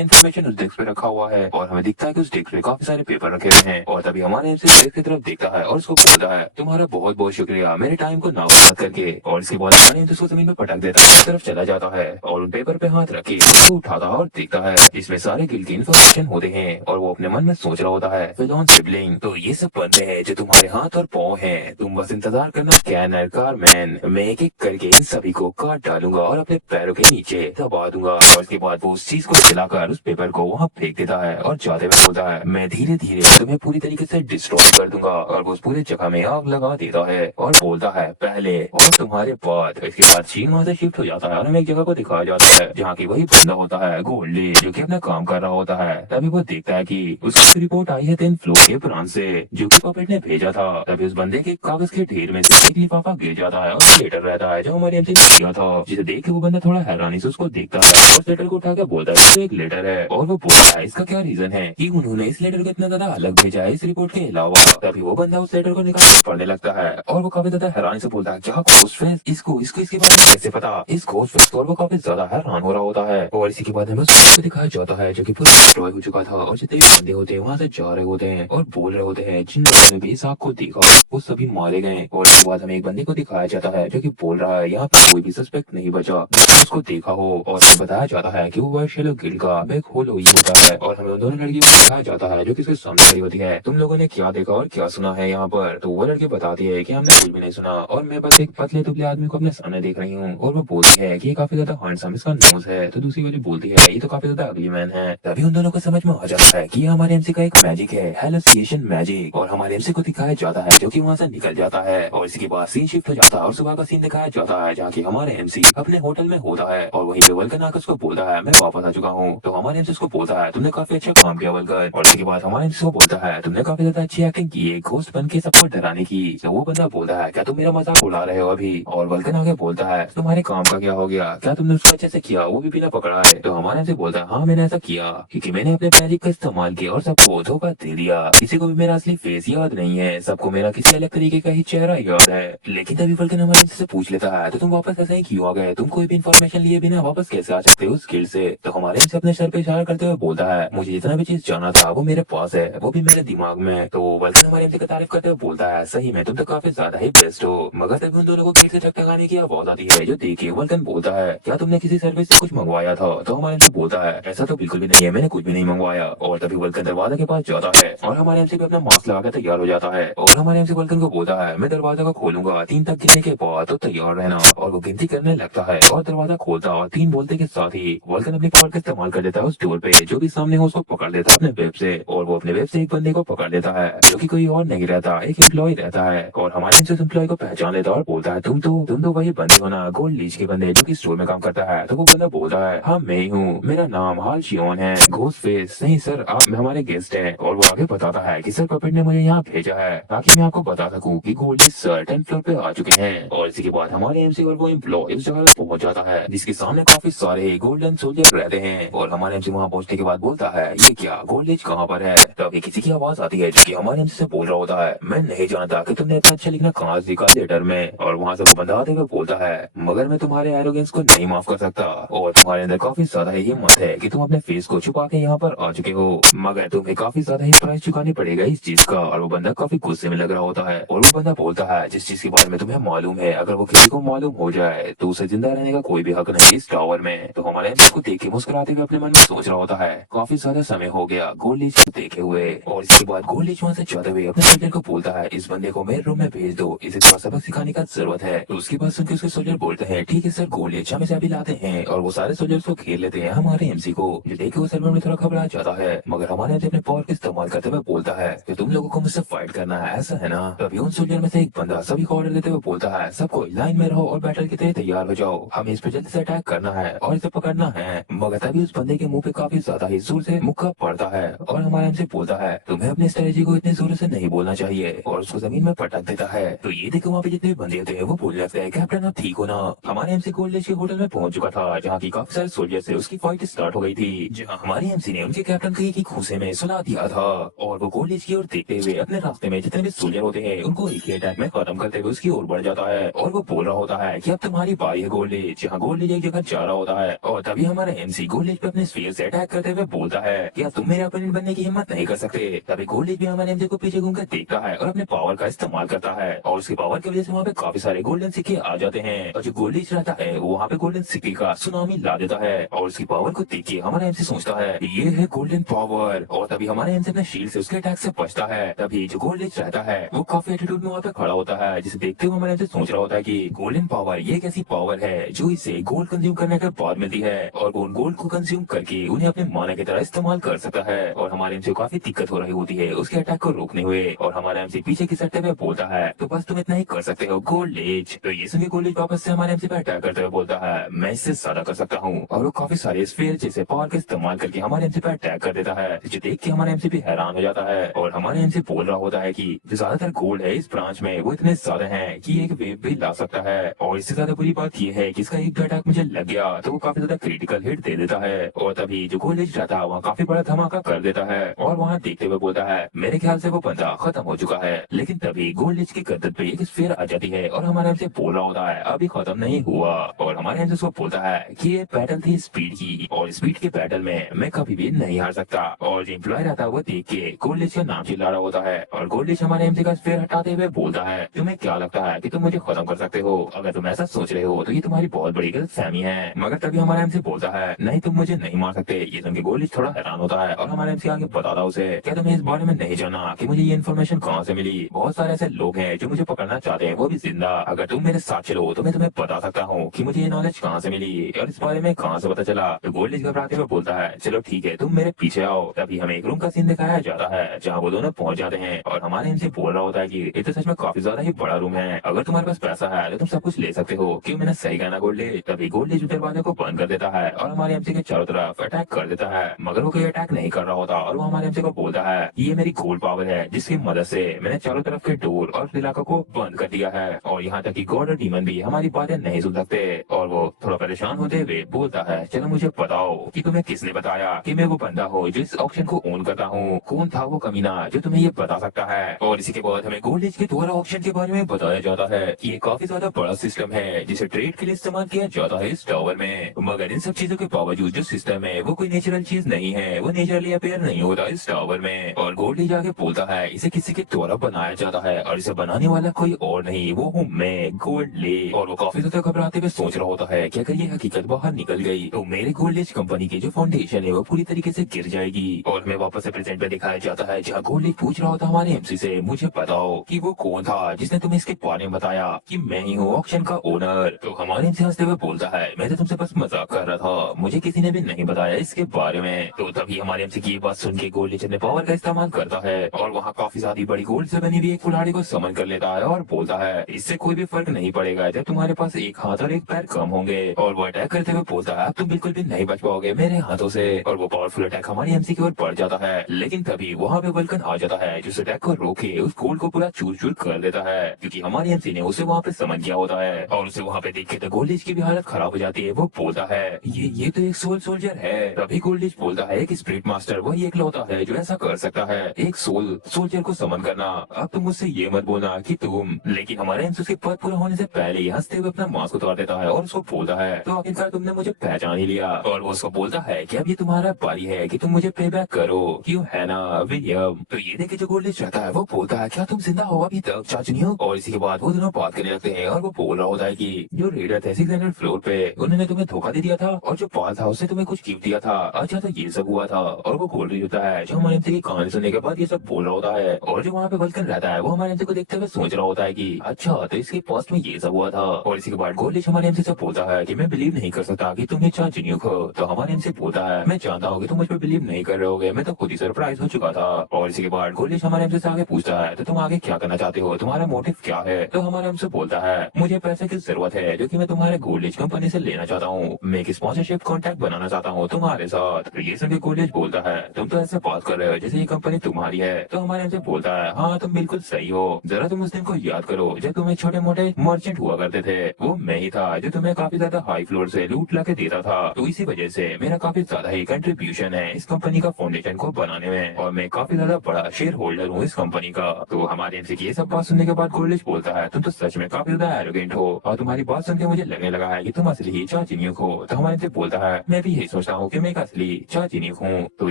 इन्फॉर्मेशन उस डेस्क पे रखा हुआ है और हमें दिखता है कि उस डेस्क पे काफी सारे पेपर रखे हुए हैं। और तभी हमारे एमसी डेस्क की तरफ देखता है और उसको बोलता है तुम्हारा बहुत बहुत शुक्रिया मेरे टाइम को नाबर्बाद करके। और इसके बाद हमारे एमसी उसको जमीन में पटक देता है, तरफ चला जाता है और उन पेपर पे हाथ रखे उसको उठाता है और देखता है इसमें सारे गिल्ड की इन्फॉर्मेशन होते हैं। और वो अपने मन में सोच रहा होता है फिलॉन सिबलिंग तो ये सब बंदे हैं जो तुम्हारे हाथ और पाँव हैं, तुम बस इंतजार करना स्कैनर कारमैन, मैं एक एक करके इन सभी को काट डालूंगा और अपने पैरों के नीचे दबा दूंगा। और उसके बाद वो उस चीज को जलाकर उस पेपर को वहाँ फेंक देता है और जाते हुए बोलता है मैं धीरे धीरे तुम्हें पूरी तरीके से डिस्ट्रॉय कर दूंगा। और वो उस पूरे जगह में आग लगा देता है और बोलता है पहले और तुम्हारे बाद। इसके बाद शीन वहाँ से शिफ्ट हो जाता है और हमें एक जगह को दिखाया जाता है जहाँ की वही बंदा होता है गोल्डी जो कि अपना काम कर रहा होता है। तभी वो देखता है कि उसकी रिपोर्ट आई है 10 फ्लोर के ब्रांच से जो कि पपेट ने भेजा था। तभी उस बंदे के कागज के ढेर में से एक लिफाफा गिर जाता है और लेटर रहता है जो हमारे एमसी ने दिया था, जिसे देख के वो बंदा थोड़ा हैरानी से उसको देखता है और उस लेटर को उठा के बोलता है तो एक लेटर है। और वो बोलता है इसका क्या रीजन है कि उन्होंने इस लेटर को इतना ज्यादा अलग भेजा है इस रिपोर्ट के अलावा। तभी वो बंदा उस लेटर को निकाल के पढ़ने लगता है और वो काफी ज्यादा हैरानी से बोलता है क्या घोस्ट फेस, इसको इसको इसके बारे में कैसे पता, इस घोस्ट फेस। और वो काफी ज्यादा हैरान हो रहा होता है। और इसी के बाद हमें उसको दिखाया जाता है जो कि पूरा डिस्ट्रॉय हो चुका था और जितने भी बंदे होते हैं वहाँ से जा रहे होते हैं और बोल रहे होते हैं जिन लोगों ने भी इस आग को देखा वो सभी मारे गए। और इसके बाद हमें एक बंदे को दिखाया जाता है जो कि बोल रहा है यहाँ पे कोई भी सस्पेक्ट नहीं बचा जिसने उसको देखा हो। और हमें बताया जाता है कि वो वाइट शैलो गिल्ड का बैक होलो ही होता है। और हमें उन दोनों लड़कियों को दिखाया जाता है जो कि उसके सामने खड़ी होती है, तुम लोगों ने क्या देखा और क्या सुना है यहाँ पर। तो वो लड़की बताती है कि हमने कुछ भी नहीं सुना और मैं बस एक पतले दुबले आदमी को अपने सामने देख रही हूँ। और वो बोलती है कि ये काफी ज्यादा हैंडसम इसका नोज है। तो दूसरी वाली बोलती है ये तो काफी ज्यादा अगली मैन है। तभी उन दोनों को समझ में आ जाता है कि ये हमारे एमसी का एक मैजिक है, हेलुसिनेशन मैजिक। और हमारे एमसी को दिखाया जाता है जो कि वहाँ से निकल जाता है। और इसके बाद सीन शिफ्ट हो जाता है और सुबह का सीन दिखाया जाता है जहाँ की हमारे एमसी अपने होटल में होता है और वहीं पे वल्कन आकर उसको बोलता है मैं वापस आ चुका हूँ। तो हमारे एमसी उसको बोलता है तुमने काफी अच्छा काम किया वल्कन। और इसके बाद हमारे एमसी को बोलता है तुमने काफी ज्यादा अच्छी एक्टिंग की है घोस्ट बन के सबको डराने की। तो वो बंदा बोलता है क्या तुम मेरा मजाक उड़ा रहे हो अभी। और वल्कन आगे बोलता है तुम्हारे काम का क्या हो गया, क्या तुमने उसको अच्छे से किया, वो भी बिना पकड़ा है। तो हमारे एमसी बोलता है हाँ मैंने ऐसा किया क्योंकि मैंने अपने मैजिक का इस्तेमाल किया और सबको धोखा दे दिया। किसी को भी मेरा असली फेस याद नहीं है, सबको मेरा किसी अलग तरीके का ही चेहरा याद है। लेकिन तभी वल्कन हमारे एमसी से पूछ लेता है तो तुम वापस ऐसे ही क्यों आ गए, तुम कोई भी इन्फॉर्मेशन लिए बिना वापस कैसे आ सकते हो उस गिल्ड से। तो हमारे एमसी अपने सर पे इशारा करते हुए बोलता है मुझे जितना भी चीज जाना था वो मेरे पास है, वो भी मेरे दिमाग में। तो वल्कन हमारे एमसी का तारीफ करते हुए बोलता है सही में तुम तो काफी ज्यादा ही बेस्ट हो। मगर तभी उन दोनों को गिल्ड से टकटकाने की आवाज आती है जो देखिए वल्कन बोलता है क्या तुमने किसी सर्विस से कुछ मंगवाया था। तो हमारे एमसी बोलता है ऐसा तो बिल्कुल भी नहीं है, मैंने कुछ भी नहीं मंगवाया। और तभी वल्कन दरवाजे के पास जाता है और हमारे एमसी भी अपना मास्क लगा तैयार हो जाता है। और हमारे एमसी वल्कन को बोलता है मैं दरवाजा को खोलूंगा 3 तक गिनने के बाद तो तैयार रहना। और वो गिनती करने लगता है और दरवाजा खोलता और 3 बोलते के साथ ही वल्कन अपनी पावर का इस्तेमाल कर देता है उस डोर पे जो भी सामने हो उसको पकड़ लेता है अपने वेब से। और वो अपने वेब से एक बंदे को पकड़ लेता है जो कि कोई और नहीं रहता, एक एम्प्लॉय रहता है। और हमारे एमसी एम्प्लॉय को पहचान लेता है और बोलता है तुम तो वही बंदे हो ना गोल्ड लीच के बंदे जो कि स्टोर में काम करता है। तो वो बंदा बोलता है हाँ मैं ही हूँ, मेरा नाम हाल शियोन है, घोस्ट फेस नहीं सर आप हमारे गेस्ट हैं। और वो आगे बताता है कि सर पपेट ने मुझे यहाँ भेजा है ताकि मैं आपको बता सकूं कि गोल्ड सर 10th फ्लोर पे आ चुके हैं। और इसी के बाद हमारे एमसी और वो एम्प्लॉय उस जगह पे पहुंच जाता है जिसके सामने काफी सारे गोल्डन सोल्जर रहते हैं। और हमारे एमसी वहाँ पहुंचने के बाद बोलता है ये क्या गोल्ड एज कहाँ पर है। तभी किसी की आवाज आती है जो कि हमारे एमसी से बोल रहा होता है मैं नहीं जानता कि तुमने इतना अच्छा लिखना कहाँ सीखा लेटर में। और वहाँ से वो बंदा आते हुए बोलता है मगर मैं तुम्हारे एरोगेंस को नहीं माफ कर सकता और तुम्हारे अंदर काफी ज्यादा ही हिम्मत है कि तुम अपने फेस को छुपा के यहाँ पर आ चुके हो, मगर तुम्हें काफी ज्यादा ही प्राइस चुकानी पड़ेगी पड़ेगा इस चीज का। और वो बंदा काफी गुस्से में लग रहा होता है और वो बंदा बोलता है जिस चीज के बारे में तुम्हें मालूम है अगर वो किसी को मालूम हो जाए तो उसे जिंदा रहने का कोई भी हक नहीं इस टावर में। तो हमारे एमसी को देख के मुस्कुराते हुए अपने मन में सोच रहा होता है काफी ज्यादा समय हो गया गोल्ड लीच को देखे हुए। और इसके बाद गोल्ड लीच वहाँ से जाते हुए अपने सोल्जर को बोलता है इस बंदे को मेरे रूम में भेज दो, इसे थोड़ा सबक सिखाने का जरूरत है। तो उसकी बात सुनकर उसके सोल्जर बोलते हैं ठीक है सर, गोल्ड लीच हमें अभी लाते हैं। और वो सारे सोल्जर्स को घेर लेते हैं हमारे एमसी को। ये देख के वो सर्वर में थोड़ा घबरा जाता है मगर हमारे एमसी अपने पावर का इस्तेमाल करते हुए बोलता है कि तुम लोगों को मुझसे फाइट करना है ऐसा है ना। तभी उन सोल्जर में से एक बंदा सभी को ऑर्डर देते हुए बोलता है सबको लाइन में रहो और बैटल की तरह तैयार हो जाओ, हमें इस पर जल्दी से अटैक करना है और इसे पकड़ना है। मगर तभी उस बंदे के मुंह पे काफी ज्यादा ही जोर से मुक्का पड़ता है और हमारे एमसी बोलता है तुम्हें अपनी स्ट्रेटेजी को इतने जोर से नहीं बोलना चाहिए और उसको जमीन में पटक देता है। तो ये देखो वहाँ पे जितने भी बंदे थे वो बोलने लगते हैं कैप्टन आप ठीक हो ना। हमारे एमसी गोल्ड लीच के होटल में पहुंच चुका था जहाँ की काफी सारे सोल्जर से उसकी फाइट स्टार्ट हो गई थी, जहाँ हमारे एमसी ने उनके कैप्टन को एक ही घूंसे में सुला दिया था। और वो गोल्ड लीच की ओर देखते हुए अपने रास्ते में जितने भी सोल्जर होते हैं उनको एक ही अटैक में खत्म करते हुए उसकी ओर बढ़ जाता है और वो बोल रहा होता है कि अब तुम्हारी बारी है गोल्ड लीच। जहाँ गोल्ड लीच एक जगह जा रहा होता है और तभी हमारा एमसी गोल्ड लीच पे अपने स्फीयर से अटैक करते हुए बोलता है कि अब तुम मेरे अपोनेंट बनने की हिम्मत नहीं कर सकते। तभी गोल्ड लीच भी हमारे एमसी को पीछे घूमकर देखता है और अपने पावर का इस्तेमाल करता है और उसकी पावर की वजह से वहाँ पे काफी सारे गोल्डन सिक्के आ जाते हैं और जो गोल्ड लीच रहता है वो वहाँ पे गोल्डन सिक्के का सुनामी ला देता है। और उसकी पावर को देख के हमारा एमसी सोचता है ये है गोल्डन पावर और तभी हमारे एमसी अपने शील्ड से उसके अटैक से बचता है। तभी जो गोल्ड लीच रहता है वो काफी एटीट्यूड में वहाँ पे खड़ा होता है जिसे देखते हुए हमारे एमसी सोच रहा होता है कि गोल्डन पावर ये एक ऐसी पावर है जो इसे गोल्ड कंज्यूम करने के बाद मिलती है और वो उन गोल्ड को कंज्यूम करके उन्हें अपने माना की तरह इस्तेमाल कर सकता है। और हमारे एमसी को काफी दिक्कत हो रही होती है उसके अटैक को रोकने हुए और हमारा एमसी पीछे की सट्टे में बोलता है तो बस तुम इतना ही कर सकते हो गोल्ड लीच। तो ये सुनकर गोल्ड लीच वापस से हमारे एमसी पे अटैक करते हुए बोलता है मैं इससे ज्यादा कर सकता हूँ और वो काफी सारे स्फीयर जैसे पावर का इस्तेमाल करके हमारे एमसी पे अटैक कर देता है जो देख के हमारे एमसी भी हैरान हो जाता है। और हमारे एमसी बोल रहा होता है कि जो ज्यादातर गोल्ड है इस ब्रांच में वो इतने ज्यादा है कि एक वेव भी ला सकता है और इससे ज्यादा बुरी बात ये है कि इसका एक अटैक मुझे लग गया तो वो काफी ज्यादा क्रिटिकल हिट दे देता है। और तभी जो गोल्ड लीच रहता है वहाँ काफी बड़ा धमाका कर देता है और वहाँ देखते हुए बोलता है मेरे ख्याल से वो बंदा खत्म हो चुका है। लेकिन तभी गोल्ड लीच की गर्दन पे एक स्फीयर आ जाती है और हमारे एमसी बोल रहा होता है अभी खत्म नहीं हुआ। और हमारे एमसी उसको बोलता है कि ये बैटल थी स्पीड की और स्पीड के बैटल में मैं कभी भी नहीं हार सकता। और जो एम्प्लॉय रहता है वो देख के गोल्ड लीच का नाम चिल्ला रहा होता है और गोल्ड लीच हमारे एमसी का स्फीयर हटाते हुए बोलता है तुम्हें क्या लगता है कि तुम मुझे खत्म कर सकते हो? अगर तुम ऐसा सोच रहे हो तो ये तुम्हारी बहुत बड़ी गलतफहमी है। मगर तभी हमारा एमसी बोलता है नहीं तुम मुझे नहीं मार सकते। ये सुन के गोल्ड लीच थोड़ा हैरान होता है और हमारे एमसी आगे बताता उसे क्या तुम्हें इस बारे में नहीं जाना कि मुझे ये इन्फॉर्मेशन कहाँ से मिली? बहुत सारे ऐसे लोग हैं जो मुझे पकड़ना चाहते हैं वो भी जिंदा। अगर तुम मेरे साथ चलो तो मैं तुम्हें बता सकता हूँ कि मुझे ये नॉलेज कहाँ से मिली और इस बारे में कहाँ से पता चला। तो गोल्ड लीच घबराते हुए बोलता है चलो ठीक है तुम मेरे पीछे आओ। तभी हमें एक रूम का सीन दिखाया जाता है जहाँ वो दोनों पहुंच जाते हैं और हमारे एमसी बोल रहा होता है कि ये तो सच में काफी ज्यादा ही बड़ा रूम है, अगर तुम्हारे पास पैसा है तो तुम सब कुछ ले सकते हो। क्यों मैंने सही कहना गोल्ड लीच? तभी गोल्ड लीच दरवाजे को बंद कर देता है और हमारे एमसी के चारों तरफ अटैक कर देता है मगर वो कोई अटैक नहीं कर रहा होता और वो हमारे एमसी को बोलता है ये मेरी गोल्ड पावर है जिसकी मदद से मैंने चारों तरफ के डोर और इलाकों को बंद कर दिया है और यहाँ तक कि गॉड और डीमन भी हमारी बातें नहीं सुन सकते। और वो थोड़ा परेशान होते हुए बोलता है चलो मुझे बताओ कि तुम्हें किसने बताया कि मैं वो बंदा हूँ जो इस ऑक्शन को ओन करता हूँ? कौन था वो कमीना जो तुम्हें ये बता सकता है? और इसी के बाद हमें गोल्ड लीच के द्वारा ऑक्शन के बारे में बताया जाता है कि ये काफी ज्यादा बड़ा सिस्टम है जिसे ट्रेड के लिए इस्तेमाल किया जाता है इस टावर में। मगर इन सब चीजों के बावजूद जो सिस्टम है वो कोई नेचुरल चीज नहीं है, वो नेचुरली अपेयर नहीं होता इस टावर में। और गोल्ड लीच आगे बोलता है इसे किसी के द्वारा बनाया जाता है और इसे बनाने वाला कोई और नहीं वो हूँ मैं गोल्ड लीच। और वो काफी ज्यादा घबराते हुए सोच रहा होता है कि अगर ये हकीकत बाहर निकल गई तो मेरे गोल्ड लीच कंपनी की जो फाउंडेशन है वो पूरी तरीके से गिर जाएगी। और हमें वापस से प्रेजेंट में दिखाया जाता है जहाँ गोल्ड लीच पूछ रहा होता हमारे एमसी से मुझे बताओ कि वो कौन था जिसने तुम्हें इसके बारे में बताया कि मैं ही हूँ ऑक्शन का ओनर। तो हमारे एमसी हंसते हुए बोलता है मैं तो तुमसे बस मजाक कर रहा था, मुझे किसी ने भी नहीं बताया इसके बारे में। तो तभी हमारे एमसी की ये बात सुन के गोल्ड लीच अपने पावर का इस्तेमाल करता है और वहाँ काफी ज्यादा बड़ी गोल्ड से बनी हुई एक कुल्हाड़ी को समन कर लेता है और बोलता है इससे कोई भी फर्क नहीं पड़ेगा जब तुम्हारे पास एक हाथ और एक पैर कम होंगे। और वो अटैक करते हुए बोलता है अब तुम बिल्कुल भी नहीं बच पाओगे मेरे हाथों से। और वो पावरफुल अटैक हमारी एमसी की ओर बढ़ जाता है लेकिन तभी वहाँ पे वल्कन आ जाता है जो अटैक को रोके उस गोल्ड को पूरा चूर चूर कर देता है क्योंकि हमारी एमसी ने उसे वहाँ पे समन किया होता है। और उसे वहाँ पे देख के तो गोल्ड लीच की भी हालत खराब हो जाती है। वो बोलता है ये तो एक सोल सोल्जर है। तभी गोल्ड लीच बोलता है एक स्पिरिट मास्टर वही एक लौता है जो ऐसा कर सकता है, एक सोल सोल्जर को समन करना। अब तुम मुझसे ये मत बोलना कि तुम। लेकिन हमारे एमसी उसके पद पूरा होने से पहले ही हंसते हुए अपना मास्क उतार देता है और उसको बोलता है तो आखिरकार तुमने मुझे पहचान ही लिया। और वो उसको बोलता है कि अब ये तुम्हारा बारी है कि तुम मुझे पे बैक करो, क्यों है ना? वे विलियम। तो ये देख के जो गोल्डिश रहता है वो बोलता है क्या तुम जिंदा हो अभी तक चाचनियो। और इसी के बाद वो दोनों बात करने लगते हैं और वो बोल रहा होता है कि जो रेडर थे 600 फ्लोर पे उन्होंने तुम्हें धोखा दे दिया था और जो पाल था उसने तुम्हें कुछ गिफ्ट दिया था। अच्छा तो ये सब हुआ था। और वो गोल्डिश होता है जो हमारे एमसी की कहानी सुनने के बाद ये सब बोल रहा होता है। और जो वहाँ पे वल्कन रहता है वो हमारे एमसी को देखते हुए सोच रहा होता है कि अच्छा तो इसके पास्ट में ये सब हुआ था। और इसी के बाद गोल्डिश हमारे एमसी से बोलता है कि मैं बिलीव नहीं कर सकता कि तुम ये चाचनियो हो। तो हमारे एमसी बोलता है मैं जानता हूँ कि तुम मुझ पर बिलीव नहीं कर रहे होगे, मैं तो खुद ही सरप्राइज हो चुका था। और इसी के बाद गोल्डिश हमारे एमसी से आगे पूछता है तो तुम आगे क्या करना चाहते हो, तुम्हारा मोटिव क्या है। तो हमारे एमसी बोलता है मुझे पैसे की जरूरत है जो कि मैं तुम्हारे गोल्डिश कंपनी से लेना चाहता हूँ। मैं एक स्पॉन्सरशिप कॉन्ट्रैक्ट बनाना चाहता हूँ तुम्हारे साथ। तो ये सुन के गोल्डिश बोलता है तुम तो ऐसे बात कर रहे हो जैसे ये कंपनी तुम्हारी है। तो हमारे एमसी बोलता है हाँ तुम बिल्कुल सही हो, जरा तुम उस दिन को याद करो जब तुम्हें छोटे मोटे मर्चेंट हुआ करते थे, वो मैं ही था जो तुम्हें काफी ज्यादा हाई फ्लोर से लूट ला के देता था। तो इसी वजह से मेरा काफी ज्यादा ही कंट्रीब्यूशन है इस कंपनी का फाउंडेशन को बनाने में और मैं काफी ज्यादा बड़ा शेयर होल्डर हूँ इस कंपनी का। तो हमारे एमसी की ये सब बात सुनने के बाद गोल्डिश बोलता है तुम तो सच में काफी ज्यादा एरोगेंट हो और तुम्हारी बात सुन के मुझे लगने लगा है कि तुम असली ही चाचनियुक हो। तो हमारे एमसी बोलता है मैं भी यही सोचता हूँ कि मैं एक असली चाचनियुक हूँ। तो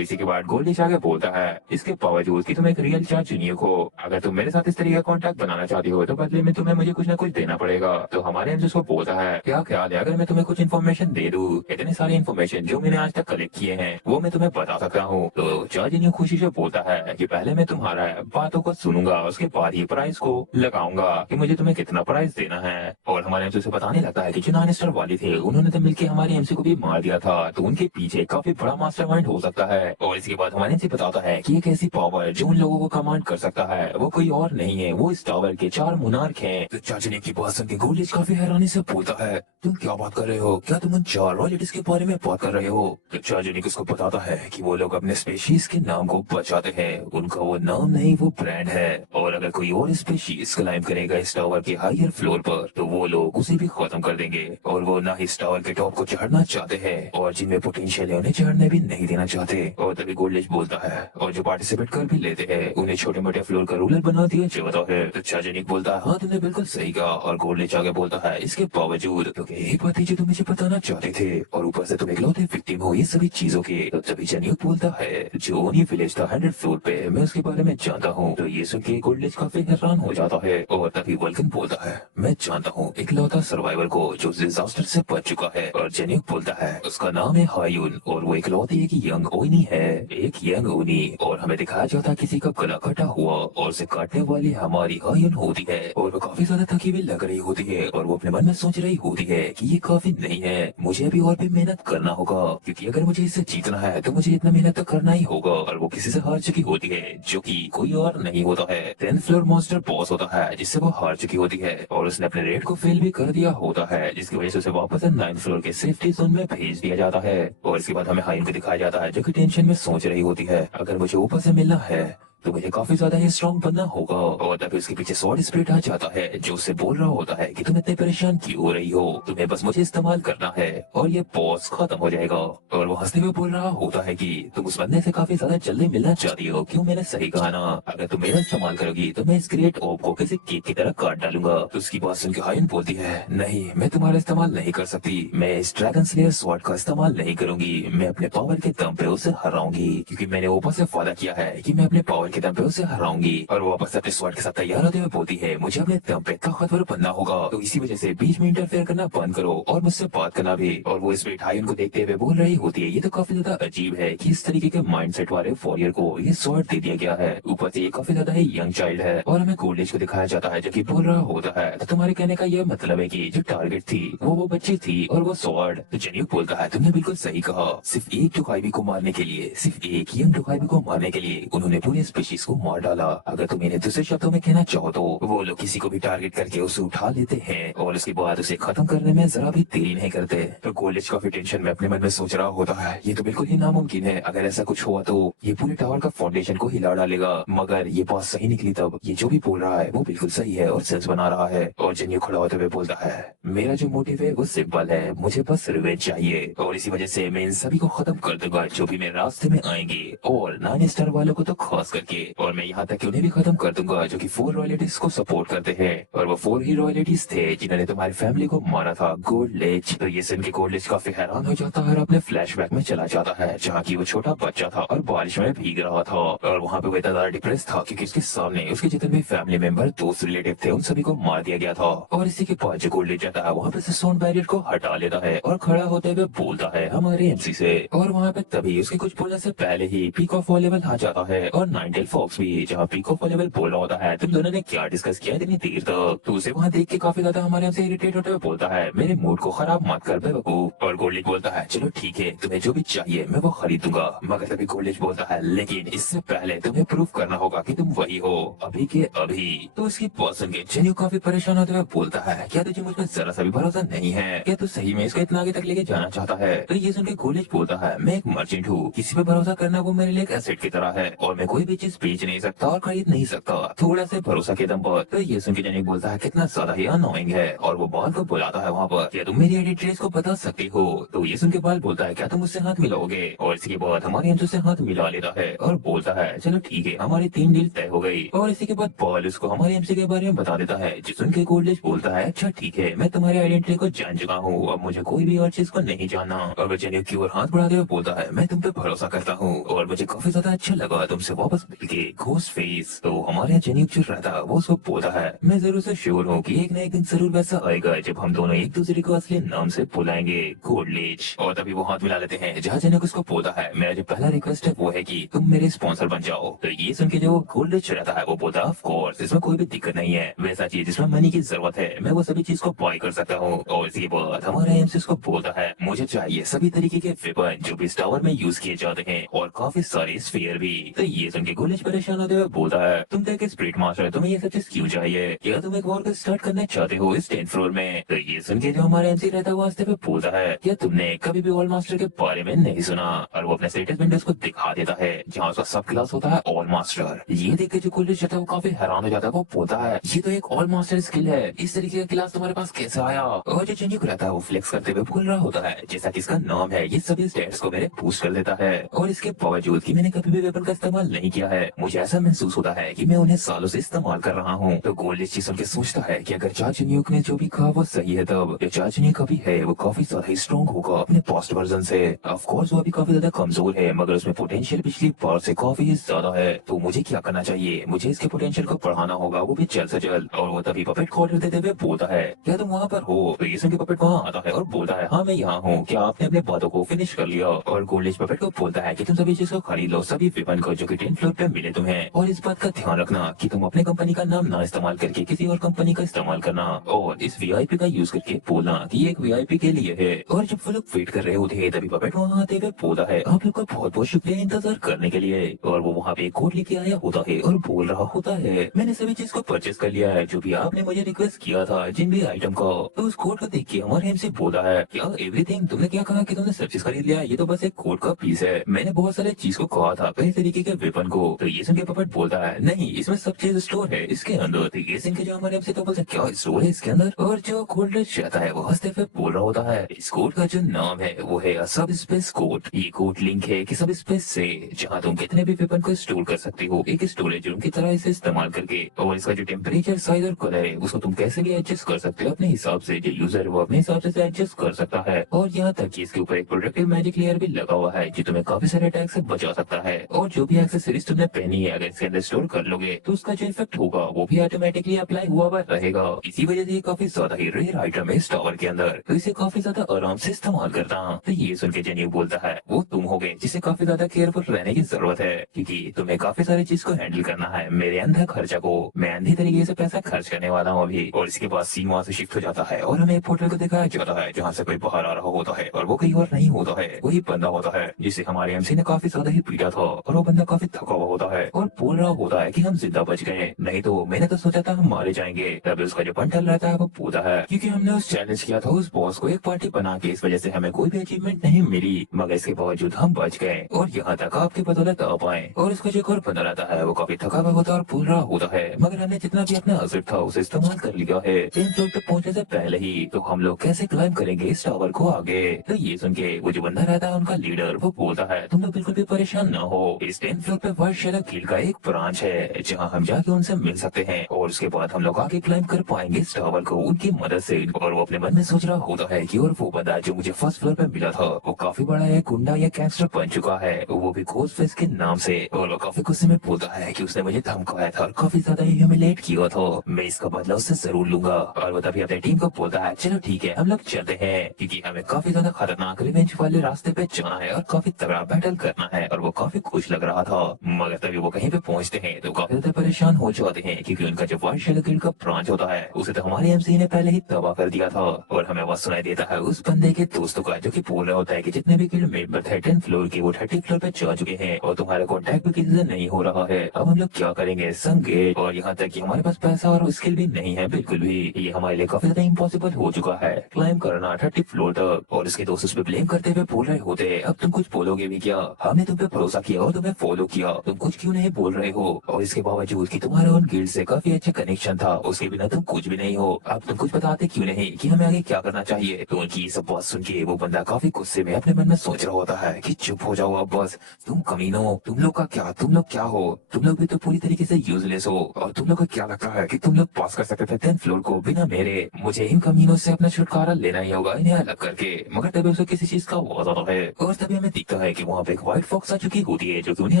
इसी के बाद गोल्डिश आगे बोलता है इसके बावजूद कि तुम एक रियल चाचनियुक हो, अगर तुम मेरे साथ इस तरीके का कॉन्ट्रैक्ट बनाना चाहती हो तो बदले में तुम्हें मुझे कुछ न कुछ देना पड़ेगा। तो हमारे एमसी उसको बोलता है क्या ख्याल है अगर मैं तुम्हें कुछ इन्फॉर्मेशन दे दूं, इतनी सारी इन्फॉर्मेशन जो मैंने आज तक कलेक्ट किए हैं वो मैं तुम्हें बता सकता हूँ। तो चाचनियुक खुशी से बोलता है कि पहले मैं तुम्हारा बातों को सुनूंगा उसके बाद ही प्राइस को लगाऊंगा कि मुझे तुम्हें कितना प्राइस देना है। और हमारे एमसी से बताने लगता है कि जो 9 स्टार वाले थे उन्होंने तो मिलकर हमारे एमसी को भी मार दिया था, तो उनके पीछे काफी बड़ा मास्टरमाइंड हो सकता है। और इसके बाद हमारे एमसी बताता है कि एक ऐसी पावर जो उन लोगों को कमांड कर सकता है वो कोई और नहीं है, वो इस टावर के 4 मुनार्क हैं। तो चाचनियुक की बात सुन के गोल्डिश काफी हैरानी से बोलता है तुम क्या बात कर रहे हो, क्या तुम उन 4 रॉयल्टीज के बारे में बात कर रहे हो। तो चाचनियुक उसको बताता है कि वो लोग अपने स्पेशीज के नाम को बचाते हैं, उनका वो नाम नहीं वो ब्रांड है। और अगर कोई और स्पेशीज क्लाइम करेगा इस टावर के हायर फ्लोर पर तो वो लोग उसे भी खत्म कर देंगे। और वो ना इस टावर के टॉप को चढ़ना चाहते हैं और जिनमें पोटेंशियल है उन्हें चढ़ने भी नहीं देना चाहते। और तभी गोल्डिश बोलता है और जो पार्टिसिपेट कर भी लेते हैं उन्हें छोटे मोटे फ्लोर का रूलर बना दिया जाता है। तो चाचनियुक बोलता है हाँ तुमने बिल्कुल सही कहा। और गोल्डिश आगे बोलता है इसके बावजूद तो यही बात है जो तुम मुझे बताना चाहते थे और ऊपर से तुम इकलौते विक्टिम हो ये सभी चीजों के। तो तभी चाचनियुक बोलता है जो ओनी विलेज था 100 फ्लोर पे मैं उसके बारे में जानता हूँ। तो ये सुन के गोल्डिश काफी हैरान हो जाता है। और तभी वल्कन बोलता है मैं जानता हूँ इकलौता सर्वाइवर को जो डिजास्टर से बच चुका है। और चाचनियुक बोलता है उसका नाम है हायून और वो इकलौती एक यंग ओनी है, एक यंग ओनी। और हमें दिखाया जाता है किसी का गला कटा हुआ और उसे काटने वाली हमारी हायून होती है और वो काफी ज्यादा थकी हुई लग रही होती है और वो अपने मन में सोच रही होती है कि ये काफी नहीं है, मुझे अभी और भी मेहनत करना होगा क्योंकि अगर मुझे इसे जीतना है तो मुझे इतना मेहनत तो करना ही होगा। और वो किसी से हार चुकी होती है जो कि कोई और नहीं होता है, 10th फ्लोर मॉन्स्टर बॉस होता है जिससे वो हार चुकी होती है और उसने अपने रेड को फेल भी कर दिया होता है जिसकी वजह से उसे वापस 9th फ्लोर के सेफ्टी जोन में भेज दिया जाता है। और इसके बाद हमें हाइन को दिखाया जाता है जो कि टेंशन में सोच रही होती है अगर मुझे ऊपर से मिलना है तो मुझे काफी ज्यादा ही स्ट्रॉन्ग बनना होगा। और तभी उसके पीछे स्वॉर्ड स्पिरिट आ जाता है जो उससे बोल रहा होता है कि तुम इतने परेशान क्यों हो रही हो, तुम्हें बस मुझे इस्तेमाल करना है और ये बॉस खत्म हो जाएगा। और वो हंसते हुए बोल रहा होता है कि तुम उस बंदे से काफी ज्यादा जल्दी मिलना चाहती हो, क्यों मैंने सही कहा ना, अगर तुम मेरा इस्तेमाल करोगी तो मैं इस ग्रेट ऑप को किसी केक की तरह काट डालूंगा। तो उसकी बात सुनकर हाइन बोलती है नहीं मैं तुम्हारा इस्तेमाल नहीं कर सकती, मैं इस ड्रैगन स्लेयर स्वॉर्ड का इस्तेमाल नहीं करूंगी, मैं अपने पावर के दम पे उसे हराऊंगी क्योंकि मैंने ऊपर से वादा किया है कि मैं अपने पावर के दम पे उसे हराऊंगी। और वो वापस अपने स्वॉर्ड के साथ तैयार होते हुए बोलती है मुझे अपने दम पे ताकतवर बनना होगा, तो इसी वजह से बीच में इंटरफेयर करना बंद करो और मुझसे बात करना भी। और वो इस पे हाइन को देखते हुए बोल रही होती है ये तो काफी ज्यादा अजीब है कि इस तरीके के माइंडसेट वाले वॉरियर को ये स्वॉर्ड दे दिया गया है, ऊपर से ये काफी ज्यादा ही यंग चाइल्ड है। और हमें गोल्डिश को दिखाया जाता है जो कि बोल रहा होता है तो तुम्हारे कहने का यह मतलब है कि जो टारगेट थी वो बच्ची थी और वो स्वॉर्ड। तो चाचनियुक बोलता है तुमने बिल्कुल सही कहा, सिर्फ एक टोकाइबी को मारने के लिए, सिर्फ एक यंग टोकाइबी को मारने के लिए उन्होंने पूरे स्पीशीज को मार डाला। अगर तुम इन्हें दूसरे शब्दों में कहना चाहो तो वो लोग किसी को भी टारगेट करके उसे उठा लेते हैं और उसके बाद उसे खत्म करने में जरा भी देरी नहीं करते। तो गोल्डिश काफी टेंशन में अपने मन में सोच रहा होता है ये तो बिल्कुल ही नामुमकिन है, अगर ऐसा कुछ हुआ तो ये पूरे टावर का फाउंडेशन को हिला डालेगा। मगर ये बात सही निकली, तब ये जो भी बोल रहा है वो बिल्कुल सही है और सेंस बना रहा है। और चाचनियुक खड़ा होते हुए बोलता है मेरा जो मोटिव है वो सिंपल है, मुझे बस रिवेंज चाहिए और इसी वजह से मैं इन सभी को खत्म कर दूंगा जो भी मेरे रास्ते में आएंगे और 9 स्टार वालों को तो खास करके करके, और मैं यहाँ तक कि उन्हें भी खत्म कर दूंगा जो कि 4 रॉयल्टीज को सपोर्ट करते हैं, और वो 4 ही रॉयल्टीज थे जिन्होंने तुम्हारी फैमिली को मारा था, गोल्ड लेज। तो ये सुन के गोल्ड लेज काफी हैरान हो जाता है और अपने फ्लैशबैक में चला जाता है जहाँ की वो छोटा बच्चा था और बारिश में भीग रहा था, और वहाँ पे वो इतना ज्यादा डिप्रेस था क्योंकि उसके सामने उसके जितने भी फैमिली मेंबर, दोस्त, रिलेटिव थे, उन सभी को मार दिया गया था। और इसी के बाद जो गोल्ड लेज जाता है वहाँ पे से साउंड बैरियर को हटा लेता है और खड़ा होते हुए बोलता है हमारे एमसी से, और वहाँ पे तभी उसके कुछ बोलने से पहले ही पीक ऑफ वॉलीबॉल आ जाता है और नाइनटेल फॉक्स भी, जहाँ पीक ऑफ वॉलीबॉल बोल रहा होता है तुम दोनों ने क्या डिस्कस किया इतनी देर तक। तो उसे वहाँ देख के काफी ज्यादा हमारे एमसी इरिटेट होते हुए बोलता है मेरे मूड को खराब मत कर बेवकूफ। और गोल्ड लेज बोलता है चलो ठीक है, तुम्हें जो भी चाहिए मैं वो खरीदूंगा। मगर तभी गोल्ड लेज बोलता है लेकिन इससे पहले तुम्हें प्रूफ करना होगा कि तुम वही हो अभी के अभी। तो उसकी पर्सन के जेन्यू काफी परेशान होते हुए बोलता है क्या तुझे मुझ पर जरा सा भी भरोसा नहीं है, क्या तू सही में इसको इतना आगे तक लेके जाना चाहता है। तो ये सुन के गोल्ड लेज बोलता है मैं एक मर्चेंट हूँ, किसी पे भरोसा करना वो मेरे लिए एक एसेट की तरह है और मैं कोई भी चीज बेच नहीं सकता और खरीद नहीं सकता थोड़ा से भरोसा के दम पर। तो ये सुन के जेन्यू बोलता है कितना ज्यादा ही अनोइंग है, और वो बाल को बुलाता है वहाँ पर, क्या तुम मेरी एड्रेस को बता सकती हो। तो ये सुन के बाल बोलता है क्या तुम मुझसे हाथ मिलाओगे, और इसके बाद हमारे एमसी से हाथ मिला लेता है और बोलता है चलो ठीक है हमारी 3 डील तय हो गई। और इसी के बाद बाल उसको हमारे एमसी के बारे में बता देता है, जो सुन के गोल्ड लेज बोलता है अच्छा ठीक है मैं तुम्हारी आइडेंटिटी को जान चुका हूँ, अब मुझे कोई भी और चीज को नहीं जानना। और वो जेन्यू की ओर हाथ बढ़ाते हुए बोलता है मैं तुम पे भरोसा करता हूँ और मुझे काफी ज्यादा अच्छा लगा तुमसे वापस मिलके घोस्ट फेस। तो हमारे जेन्यू जो रहता है वो उसको बोलता है मैं जरूर से श्योर हूँ कि एक न एक दिन जरूर वैसा आएगा जब हम दोनों एक दूसरे को असली नाम से बुलाएंगे गोल्ड लेज। और तभी वो हाथ मिला लेते हैं, जहाँ जेन्यू उसको बोलता है मेरा जो पहला रिक्वेस्ट है वो है कि तुम मेरे स्पॉन्सर बन जाओ। तो ये सुन के जो गोल्ड लेज रहता है वो बोलता है ऑफ कोर्स इसमें कोई भी दिक्कत नहीं है, वैसा चीज जिसमें मनी की जरूरत है मैं वो सभी चीज को बाय कर सकता हूँ। और इसके बाद हमारा एमसी को बोलता है मुझे चाहिए सभी तरीके के वेपन जो भी इस टावर में यूज किए जाते हैं और काफी सारे स्फीयर भी। तो ये सुन के गोल्ड लेज परेशान होते हुए बोलता है तुम तो एक स्पिरिट मास्टर, तुम्हें ये सब चीज क्यों चाहिए, क्या तुम एक वॉर को स्टार्ट करना चाहते हो इस 10th फ्लोर में। तो ये सुन के जो हमारा एमसी रहता है वो हंसते हुए बोलता है क्या तुमने कभी भी ऑल मास्टर के बारे में नहीं सुना, और वो अपने स्टेटस विंडोज को दिखा देता है जहाँ उसका सब क्लास होता है ऑल मास्टर। ये देख के जो गोल्ड लेज रहता है वो काफी हैरान हो जाता है, वो बोलता है ये तो एक ऑल मास्टर स्किल है, इस तरीके का क्लास तुम्हारे पास कैसे आया। और जो जेन्यू रहता है वो फ्लेक्स करते हुए बोल रहा होता है जैसा कि इसका नाम है ये सभी स्टेट्स को मेरे बूस्ट कर देता है, और इसके बावजूद कि मैंने कभी भी वेपन का इस्तेमाल नहीं किया है मुझे ऐसा महसूस होता है कि मैं उन्हें सालों से इस्तेमाल कर रहा हूँ। तो गोल्ड लेज सुन के सोचता है कि अगर चाचा न्यूक ने जो भी कहा वो सही है, तब जो चाचा न्यूक अभी है वो काफी ज्यादा ही स्ट्रॉन्ग होगा अपने पास्ट वर्जन से। ऑफ कोर्स वो अभी काफी ज्यादा कमजोर है मगर उसमें पोटेंशियल पिछली बार से काफी ज्यादा है। तो मुझे क्या करना चाहिए, मुझे इसके पोटेंशियल को बढ़ाना होगा वो भी जल्द से जल्द। और वो तभी पपेट को ऑर्डर देते हुए बोलता है क्या तुम वहाँ पर हो। तो ये सुन के पपेट वहाँ आता है और बोलता है हाँ मैं यहाँ हूँ, क्या आपने अपने बातों को फिनिश कर लिया। और गोल्ड लेज पपेट को बोलता है कि तुम सभी चीज को खरीद लो, सभी वेपन को जो कि 10th फ्लोर पे मिले तुम्हें, और इस बात का ध्यान रखना कि तुम अपने कंपनी का नाम ना इस्तेमाल करके किसी और कंपनी का इस्तेमाल करना, और इस वीआईपी का यूज करके बोलना कि ये एक वीआईपी के लिए है। और जब वो लोग वेट कर रहे होते हैं तभी पपेट वहाँ आते हुए बोलता है आप लोग का बहुत बहुत शुक्रिया इंतजार करने के लिए। और वो वहाँ पे एक कोड लेके आया होता है और बोल रहा होता है मैंने सभी चीज को परचेस कर लिया है जो भी आपने मुझे रिक्वेस्ट किया था जिन भी आइटम को। तो उस कोड को देख के हमारे एमसी बोलता है क्या एवरीथिंग, तुमने क्या कहा कि तुमने सब चीज खरीद लिया, ये तो बस एक कोड का पीस है, मैंने बहुत सारे चीज को कहा था कई तरीके के वेपन को। तो ये सुन के पपेट बोलता है नहीं इसमें सब चीज स्टोर है इसके अंदर। तो ये सुन के जो हमारे एमसी तो बोलता है क्या स्टोर है इसके अंदर। और जो कोड चाहता है वो हंसते हुए बोल रहा होता है इस कोड का जो नाम है वो है सब स्पेस कोड। ये कोड लिंक है कि सब स्पेस से जहाँ तुम कितने भी वेपन को स्टोर कर सकते हो एक स्टोरेज रूम की तरह इसे इस्तेमाल करके। और इसका जो टेम्परेचर, साइज और कलर है उसको तुम कैसे भी एडजस्ट कर सकते हो अपने हिसाब से, जो यूजर वो अपने हिसाब से एडजस्ट कर सकता है। और यहाँ तक कि इसके ऊपर एक प्रोटेक्टिव मैजिक लेयर भी लगा हुआ है जो तुम्हें काफी सारे अटैक से बचा सकता है। और जो भी एक्सेसरीज तुमने पहनी है अगर इसके अंदर स्टोर कर लोगे तो उसका जो इफेक्ट होगा वो भी ऑटोमेटिकली अप्लाई हुआ हुआ रहेगा। इसी वजह से ये काफी ज्यादा ही रेयर आइटम है इस टावर के अंदर, तो इसे काफी ज्यादा आराम से इस्तेमाल करना। तो ये सुन के जेन्यू बोलता है वो तुम हो गए जिसे काफी ज्यादा केयरफुल रहने की जरूरत है क्योंकि तुम्हें काफी सारी चीज को हैंडल करना है। मेरे अंधा खर्चा को मैं अंधे तरीके से पैसा खर्च करने वाला हूँ अभी। और इसके बाद सीन वहाँ से शिफ्ट हो जाता है और हमें एक पोर्टल को दिखाया जाता है जहाँ से कोई बाहर आ रहा होता है और वो कहीं और नहीं होता है, वही बंदा होता है जिसे हमारे एमसी ने काफी ज्यादा ही पीटा था। और वो बंदा काफी थका हुआ होता है और बोल रहा होता है कि हम जिंदा बच गए, नहीं तो मैंने तो सोचा था हम मारे जाएंगे। तभी उसका जो बंडल रहता है वो पूछता है क्योंकि हमने उस चैलेंज किया था उस बॉस को एक पार्टी बना के, इस वजह से हमें कोई भी अचीवमेंट नहीं मिली मगर इसके बावजूद हम बच गए और यहाँ तक आपकी बदौलत आ पाए। और उसका जो एक और बंदा रहता है वो काफी थका हुआ होता है और बोल रहा होता है मगर हमने जितना भी अपना असर था उसे इस्तेमाल कर लिया है 10th फ्लोर पे पहुंचने से पहले ही, तो हम लोग कैसे क्लाइम करेंगे इस टावर को आगे। तो ये सुन के वो जो बंदा रहता है उनका लीडर वो बोलता है तुम लोग बिल्कुल भी परेशान न हो, इस 10th फ्लोर पे वाइट वार्शिला गिल्ड का एक ब्रांच है जहाँ हम जाके उनसे मिल सकते हैं और उसके बाद हम लोग आगे क्लाइंब कर पाएंगे इस टावर को उनकी मदद से। और वो अपने मन में सोच रहा होता है कि और वो बंदा जो मुझे फर्स्ट फ्लोर पे मिला था वो काफी बड़ा एक गुंडा या गैंगस्टर बन चुका है, वो भी घोस्ट फेस के नाम से। और वो काफी गुस्से में बोलता है कि उसने मुझे धमकाया था और काफी ज्यादा ह्यूमिलेट किया था, मैं इसका बदला उससे जरूर लूंगा। और वो तभी अपनी टीम को बोलता है चलो ठीक है हम लोग चलते हैं, क्योंकि हमें काफी ज्यादा खतरनाक रिवेंज वाले रास्ते पे जाना है और काफी तगड़ा बैटल करना है। और वो काफी खुश लग रहा था, मगर तभी वो कहीं पे पहुंचते हैं तो काफी ज्यादा परेशान हो जाते हैं, क्योंकि उनका जो वार्शिला गिल्ड का ब्रांच होता है उसे तो हमारे एमसी ने पहले ही तबाह कर दिया था। और हमें आवाज सुनाई देता है उस बंदे के दोस्तों का जो कि बोल रहा होता है कि जितने भी गिल्ड मेंबर थे 10th फ्लोर के वो 30th फ्लोर पे जा चुके हैं और तुम्हारा कॉन्टेक्ट भी किसी से नहीं हो रहा है, अब हम लोग क्या करेंगे संगे। और यहाँ तक कि हमारे पास पैसा और स्किल भी नहीं है बिल्कुल भी, ये हमारे लिए काफी ज्यादा इम्पॉसिबल हो चुका है क्लाइम करना 30th फ्लोर तक। और उसके दोस्त उस पर ब्लेम करते हुए बोल रहे होते हैं अब तुम कुछ बोलोगे भी क्या, हमने तुम पे भरोसा किया और तुम्हें फॉलो किया, तुम कुछ क्यों नहीं बोल रहे हो। और इसके बावजूद कि तुम्हारा उन गिल्ड से काफी अच्छा कनेक्शन था उसके बिना तुम कुछ भी नहीं हो, अब तुम कुछ बताते क्यों नहीं कि हमें आगे क्या करना चाहिए। तो उनकी ये सब बात सुन के वो बंदा काफी गुस्से में अपने मन में सोच रहा होता है कि चुप हो जाओ अब बस, तुम कमीनो, तुम लोग का क्या, तुम लोग क्या हो, तुम लोग भी तो पूरी तरीके से यूजलेस हो। और तुम लोग को क्या लगता है कि तुम लोग पास कर सकते थे 10th फ्लोर को बिना मेरे, मुझे इन कमीनों से अपना छुटकारा लेना ही होगा इन्हें अलग करके। मगर तभी उसे किसी चीज का आवाज आता है और तभी हमें दिखता है कि वहाँ पे एक व्हाइट फॉक्स आ चुकी होती है जो कि उन्हें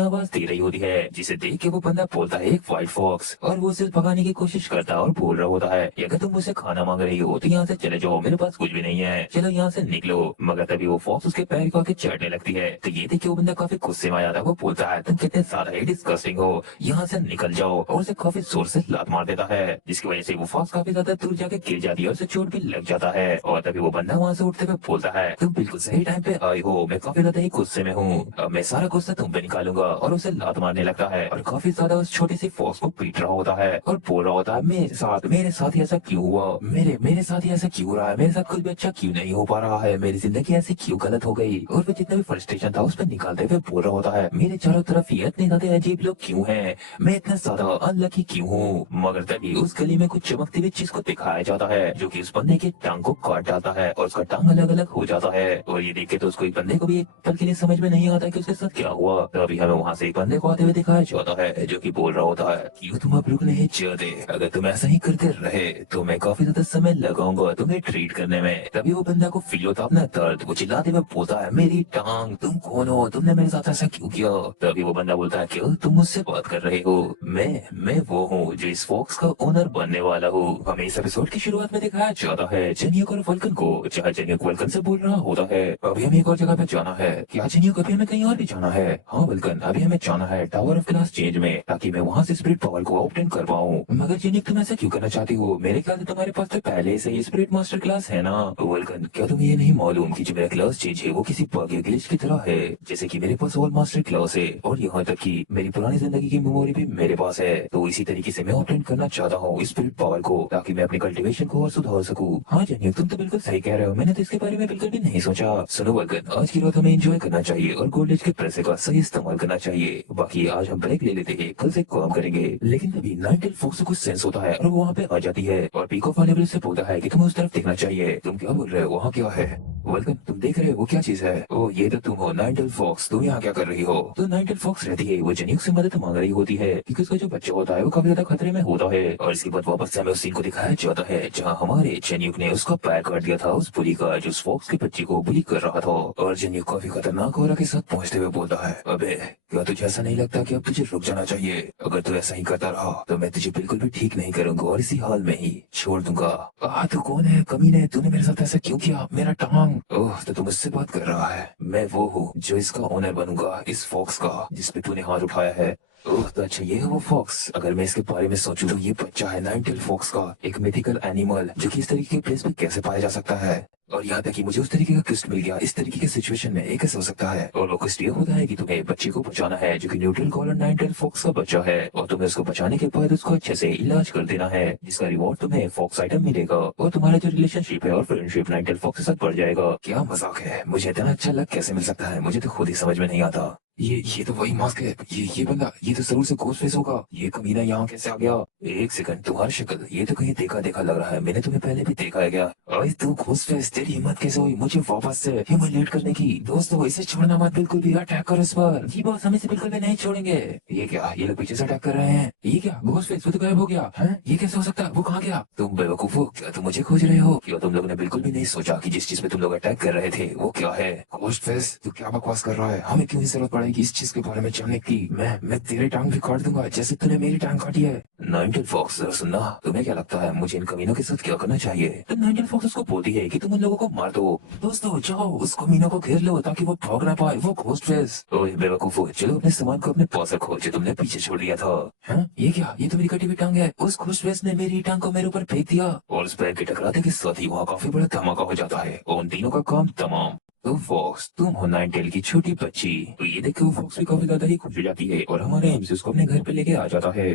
आवाज दे रही होती है, जिसे देख के वो बंदा बोलता है एक व्हाइट फॉक्स। और वो उसे भगाने की कोशिश करता है और बोल रहा होता है अगर तुम मुझसे खाना मांग रही हो तो यहाँ से चले जाओ, मेरे पास कुछ भी नहीं है, चलो यहाँ से निकलो। मगर तभी वो फॉक्स उसके पैर को आके चढ़ने लगती है, तो ये देख के वो बंदा काफी गुस्से में आ जाता है, वो बोलता है तुम कितने ज्यादा ही डिस्गस्टिंग हो, यहाँ से निकल जाओ। और उसे काफी जोर से लात मार देता है, जिसकी वजह से वो फॉक्स काफी ज्यादा दूर जाके गिर जाती है और उसे चोट भी लग जाता है। और तभी वो बंदा वहाँ से उठते हुए बोलता है तुम बिल्कुल सही टाइम पे आई हो, मैं काफी ज्यादा ही गुस्से में हूँ, अब मैं सारा गुस्सा तुम पे निकालूंगा। और उसे लात मारने लगता है और काफी ज्यादा उस छोटी सी फॉक्स को पीट रहा होता है और बोल रहा होता है मेरे साथ ही ऐसा क्यों हुआ, मेरे साथ ही ऐसा क्यों रहा है, मेरे साथ कुछ भी अच्छा क्यों नहीं हो पा रहा है, मेरी जिंदगी ऐसी क्यों गलत हो गई। और वो जितना भी फ्रस्ट्रेशन था उस पर निकालते हुए बोल रहा होता है मेरे चारों तरफ ये इतने ज्यादा अजीब लोग क्यों हैं, मैं इतना ज्यादा अनलकी क्यों हूँ। मगर तभी उस गली में कुछ चमकती हुई चीज को दिखाया जाता है जो कि उस बंदे की टांग को काट डालता है और उसका टांग अलग अलग हो जाता है। और ये देख के तो उसको एक बंदे को भी एक पल के लिए समझ में नहीं आता कि उसके साथ क्या हुआ। तभी हमें वहाँ से एक बंदे को आते हुए दिखाया जाता है जो कि बोल रहा होता है क्यों तुम अब रुक नहीं चाहते, अगर तुम ऐसा ही करते रहे तो मैं काफी ज्यादा समय लगाऊंगा तुम्हें ट्रीट करने में। तभी वो बंदा को फील होता अपना दर्द, वो चिल्लाते हुए बोलता है मेरी टांग, तुम कौन हो, तुमने मेरे साथ ऐसा क्यों किया। तभी वो बंदा बोलता है क्यों तुम मुझसे बात कर रहे हो, मैं वो हूँ जो इस फॉक्स का ओनर बनने वाला हूँ। हमें इस एपिसोड की शुरुआत में दिखाया जाता है जेनियो और वल्कन को, जहाँ जेनियो वल्कन से बोल रहा होता है अभी हमें एक और जगह पे जाना है, क्या जेनियो अभी हमें कहीं और भी जाना है। हाँ वल्कन अभी हमें जाना है टावर ऑफ क्लास चेंज में, ताकि मैं वहाँ से स्पिरिट पावर को ऑब्टेन कर पाऊँ। मगर जेनियो तुम ऐसा क्यों करना चाहती हो, मेरे ख्याल से तुम्हारे पास तो पहले से ही स्पिरिट मास्टर क्लास है ना। वल्कन क्या तुम्हें ये नहीं मालूम कि जो मेरा क्लास चेंज है वो किसी बागी ग्लिच की तरह है, जैसे कि मेरे पास ऑल मास्टर क्लास है और यहाँ तक कि मेरी पुरानी जिंदगी की मेमोरी भी मेरे पास है। तो इसी तरीके से मैं ऑब्टेन करना चाहता हूँ स्पिरिट पावर को, ताकि मैं अपनी कल्टीवेशन को और सुधार सकूँ। हाँ जेनियो तुम तो बिल्कुल सही कह रहे हो, मैंने तो इसके बारे में बिल्कुल भी नहीं सोचा। सुनो वल्कन आज की रात हमें एंजॉय करना चाहिए और गोल्ड एज के पैसे का सही इस्तेमाल करना चाहिए, बाकी आज हम ब्रेक ले लेते हैं, कल से काम करेंगे। लेकिन तभी नाइट फॉक्स को सेंस होता है और वो वहाँ पे आ जाती है और पीको वाले से बोलता है कि तुम्हें उस तरफ देखना चाहिए। तुम क्या बोल रहे हो, वहाँ क्या है। वल्कन तुम देख रहे हो वो क्या चीज है। ओ ये तो तुम हो नाइटल फॉक्स, तुम यहाँ क्या कर रही हो। तो नाइटल फॉक्स रहती है वो जेनिक से मदद मांग रही होती है क्योंकि उसका जो बच्चा होता है वो काफी ज्यादा खतरे में होता है। और इसके बाद वापस से हमें उस सीन को दिखाया जाता है जहाँ हमारे जेनिक ने उसका पैर काट दिया था उस बुली का जो उस फॉक्स के बच्चे को बुली कर रहा था। और जेनिक काफी खतरनाक औरा के साथ पहुंचते हुए बोलता है अबे क्या तुझे ऐसा नहीं लगता कि अब तुझे रुक जाना चाहिए, अगर तू ऐसा ही करता रहा तो मैं तुझे बिल्कुल भी ठीक नहीं करूंगा और इसी हाल में ही छोड़ दूंगा। तू कौन है कमीने, तूने मेरे साथ ऐसा क्यों किया, मेरा टांग। ओह तो तू मुझसे बात कर रहा है, मैं वो हूँ जो इसका ओनर बनूंगा इस फॉक्स का जिसपे तूने हाथ उठाया है। ओह तो अच्छा ये है वो फॉक्स। अगर मैं इसके बारे में सोचूं तो ये बच्चा है नाइनटेल फॉक्स का, एक मिथिकल एनिमल जो कि इस तरीके के प्लेस पे कैसे पाया जा सकता है। और यहाँ तक कि मुझे उस तरीके का क्विस्ट मिल गया, इस तरीके के सिचुएशन में एक कैसे हो सकता है। और वो क्विस्ट ये होता है कि तुम्हें बच्चे को बचाना है जो कि न्यूट्रल कॉलर नाइनटेल फॉक्स का बच्चा है, और तुम्हें उसको बचाने के बाद उसको अच्छे से इलाज कर देना है, जिसका रिवॉर्ड तुम्हें फॉक्स आइटम मिलेगा और तुम्हारा जो रिलेशनशिप है और फ्रेंडशिप नाइनटेल फॉक्स के साथ बढ़ जाएगा। क्या मजाक है, मुझे इतना अच्छा लग कैसे मिल सकता है, मुझे तो खुद ही समझ में नहीं आता। ये तो वही मास्क है। ये बंदा, ये तो जरूर से घोस्ट फेस होगा। ये कमीना यहाँ कैसे आ गया? एक सेकंड, तुम्हारी शक्ल ये तो कहीं देखा देखा लग रहा है। मैंने तुम्हें पहले भी देखा है क्या? अरे तू घोस्ट फेस, तेरी हिम्मत कैसे हुई मुझे वापस से ह्यूमिलेट करने की? दोस्तों इसे छोड़ना मत बिल्कुल भी, अटैक करो इस पर। जी बॉस, हम इसे बिल्कुल भी नहीं छोड़ेंगे। ये क्या, ये लोग पीछे से अटैक कर रहे हैं? ये क्या घोस्ट फेस, वो तो गायब हो गया है? ये कैसे हो सकता है? वो कहाँ गया? तुम बेवकूफ हो क्या? तुम मुझे खोज रहे हो क्या? तुम लोगों ने बिल्कुल भी नहीं सोचा कि जिस चीज पे तुम लोग अटैक कर रहे थे वो क्या है? घोस्ट फेस, तू क्या बकवास कर रहा है? हमें क्यों जरूरत पड़ेगी इस चीज के बारे में जानने की? मैं तेरी टांग भी काट दूंगा जैसे तूने मेरी टांग काटी है। नाइनटेल फॉक्स, जरा सुनना, तुम्हें क्या लगता है मुझे इन कमीनों के साथ क्या करना चाहिए? तो नाइनटेल फॉक्स उसको बोलती है कि तुम उन लोगों को मार दो। दोस्तों जाओ उस कमीनों को घेर लो ताकि वो भाग ना पाए, वो घोस्ट फेस। ओए बेवकूफो, चलो अपने सामान को अपने पास रखो जो तुमने पीछे छोड़ दिया था। हैं? ये क्या? ये तो मेरी कटी हुई टांग है। उस घोस्ट फेस ने मेरी टांग को मेरे ऊपर फेंक दिया और उस पैर के टकराते के साथ ही वहाँ काफी बड़ा धमाका हो जाता है और उन तीनों का काम तमाम। तो फॉक्स, तुम हो नाइनटेल की छोटी बच्ची। तो ये देख के वो फॉक्स भी काफी ज्यादा ही खुश हो जाती है और हमारे एम्स उसको अपने घर पे लेके आ जाता है।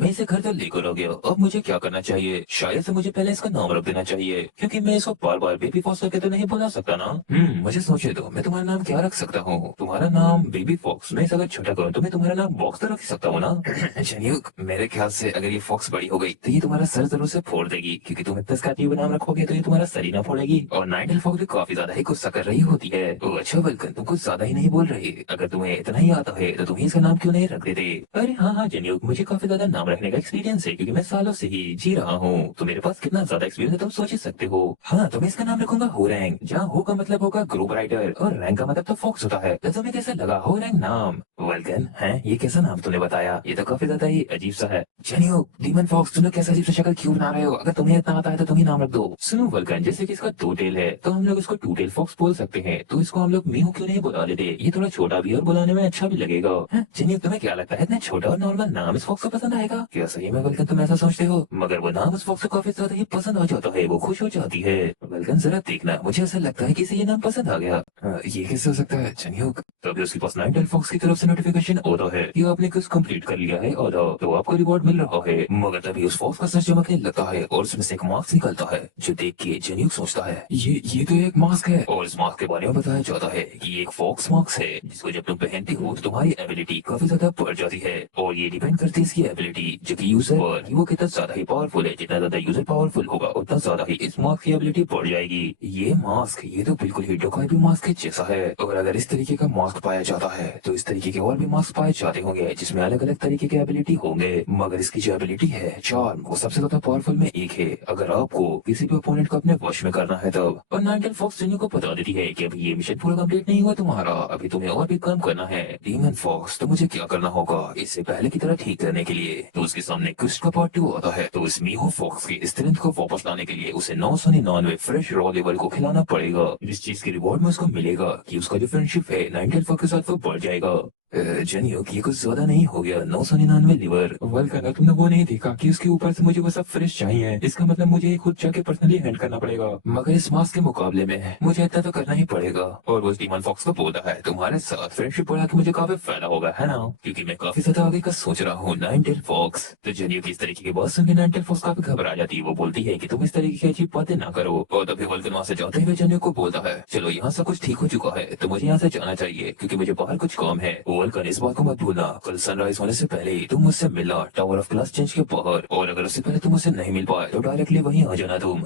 मैं इसे घर तक लेकर आ गया। अब मुझे क्या करना चाहिए? शायद से मुझे पहले इसका नाम रख देना चाहिए, क्योंकि मैं इसको बार बार बेबी फॉक्स करके तो नहीं बुला सकता ना। मुझे सोचे दो, मैं तुम्हारा नाम क्या रख सकता हूँ? तुम्हारा नाम बेबी फॉक्स। मैं इसे अगर छोटा करूँ तो मैं तुम्हारा नाम बॉक्स तो रख सकता हूँ ना? जनियुक, मेरे ख्याल से अगर ये फॉक्स बड़ी हो गई तो ये तुम्हारा सर जरूर से फोड़ देगी, क्योंकि तुम इतना स्कैर्पी नाम रखोगे तो ये तुम्हारा सर ही ना फोड़ेगी। और नाइनटेल फॉक्स भी काफी ज्यादा ही गुस्सा कर रही होती है। ओ अच्छा वल्कन, तुम कुछ ज्यादा ही नहीं बोल रहे। अगर तुम्हें इतना ही आता है तो तुम ही इसका नाम क्यों नहीं रख देते? अरे हाँ हाँ जनियुक, मुझे काफी ज्यादा नाम रखने का एक्सपीरियंस है, क्योंकि मैं सालों से ही जी रहा हूँ। तो मेरे पास कितना ज्यादा एक्सपीरियंस है तुम सोच ही सकते हो। हाँ, तो मैं इसका नाम रखूंगा हो रैंक, जहाँ हो का मतलब होगा ग्रुप राइटर और रैंक का मतलब तो फॉक्स होता है। तो तुम्हें कैसा लगा हो रैंक नाम? वल्कन है, ये कैसा नाम तूने बताया? ये तो काफी ज्यादा ही अजीब सा है। जनियुक, डीमन फॉक्स, तुम लोग कैसा अजीब सा शक्ल क्यों बना रहे हो? अगर तुम्हें इतना आता है तो तुम ही नाम रख दो। सुनो वल्कन, जैसे कि इसका दो टेल है तो हम लोग इसको टू टेल फॉक्स बोल सकते हैं, तो इसको हम लोग मीहू क्यों नहीं बुला लेते? ये थोड़ा छोटा भी और बुलाने में अच्छा भी लगेगा। जनियुक, तुम्हें क्या लगता है इतना छोटा और नॉर्मल नाम इस फॉक्स को पसंद आएगा? क्या सही में वल्कन तुम ऐसा सोचते हो? मगर वो नाम उस फॉक्स को काफी ज्यादा ही पसंद आ जाता है, वो खुश हो जाती है। वल्कन जरा देखना, मुझे ऐसा लगता है कि इसे ये नाम पसंद आ गया। ये कैसे हो सकता है जनियुक? तभी उसके पास नाइनटेल फॉक्स की तरफ से नोटिफिकेशन आता है कि आपने कुछ कंप्लीट कर लिया है आधा, तो आपको रिवॉर्ड मिल रहा है। मगर तभी उस फॉक्स का सर चमकने लगता है और उसमें से एक मास्क निकलता है, जो देख के जनियुक सोचता है ये तो एक मास्क है। और इस मास्क के बारे में बताया जाता है कि ये एक फॉक्स मास्क है, जिसको जब तुम पहनते हो तो तुम्हारी एबिलिटी काफी ज्यादा बढ़ जाती है। और ये डिपेंड करती है इसकी एबिलिटी, जो कि यूजर पर, कि वो कितना ज्यादा ही पावरफुल है। जितना ज्यादा यूजर पावरफुल होगा उतना ज्यादा ही इस मास्क की एबिलिटी बढ़ जाएगी। ये मास्क, ये तो बिल्कुल ही डोकाइबी मास्क के जैसा है। और अगर इस तरीके का मास्क पाया जाता है तो इस तरीके के और भी मास्क पाए जाते होंगे जिसमें अलग अलग तरीके के एबिलिटी होंगे। मगर इसकी जो एबिलिटी है चार्म, वो सबसे ज्यादा पावरफुल में एक है, अगर आपको किसी भी ओपोनेंट को अपने वश में करना है तब। और नाइनटेल फॉक्स जनियुक को बता देती है कि अभी ये मिशन पूरा कंप्लीट नहीं हुआ तुम्हारा, अभी तुम्हें और भी काम करना है। डीमन फॉक्स, तो मुझे क्या करना होगा इससे पहले की तरह ठीक करने के लिए? तो उसके सामने क्विस्ट का पार्ट 2 आता है। तो इस मीहो फॉक्स की स्ट्रेंथ को वापस लाने के लिए उसे 999 फ्रेश रॉ लेवल को खिलाना पड़ेगा, जिस चीज की रिवॉर्ड में उसको मिलेगा कि उसका जो फ्रेंडशिप है नाइनटेल फॉक्स के साथ वो बढ़ जाएगा। जनियुक, ये कुछ ज्यादा नहीं हो गया? 999 लीवर। वल्कन, तुमने वो नहीं देखा कि उसके ऊपर से मुझे वो सब फ्रेश चाहिए? इसका मतलब मुझे ये खुद जाके पर्सनली हैंड करना पड़ेगा। मगर इस मास्क के मुकाबले में मुझे इतना तो करना ही पड़ेगा। और वो डीमन फॉक्स को बोलता है तुम्हारे साथ फ्रेंडशिप बढ़ा के मुझे काफी फायदा होगा, है ना? क्योंकि मैं काफी ज्यादा आगे का सोच रहा हूँ नाइनटेल फॉक्स। तो जनियुक इस तरीके की बात सुनकर नाइनटेल फॉक्स काफी घबरा जाती है। वो बोलती है कि तुम इस तरीके की अजीब बातें ना करो। और तभी वल्कन वहाँ से जाते हुए जनियुक को बोलता है चलो यहाँ सब कुछ ठीक हो चुका है तो मुझे यहाँ से जाना चाहिए, क्योंकि मुझे बाहर कुछ काम है। वल्कन, इस बात को मत भूलना, कल सनराइज होने से पहले ही तुम मुझसे मिलना टावर ऑफ ग्लास चेंज के बाहर, और अगर उससे पहले तुम मुझसे नहीं मिल पाए तो डायरेक्टली वहीं आ जाना तुम।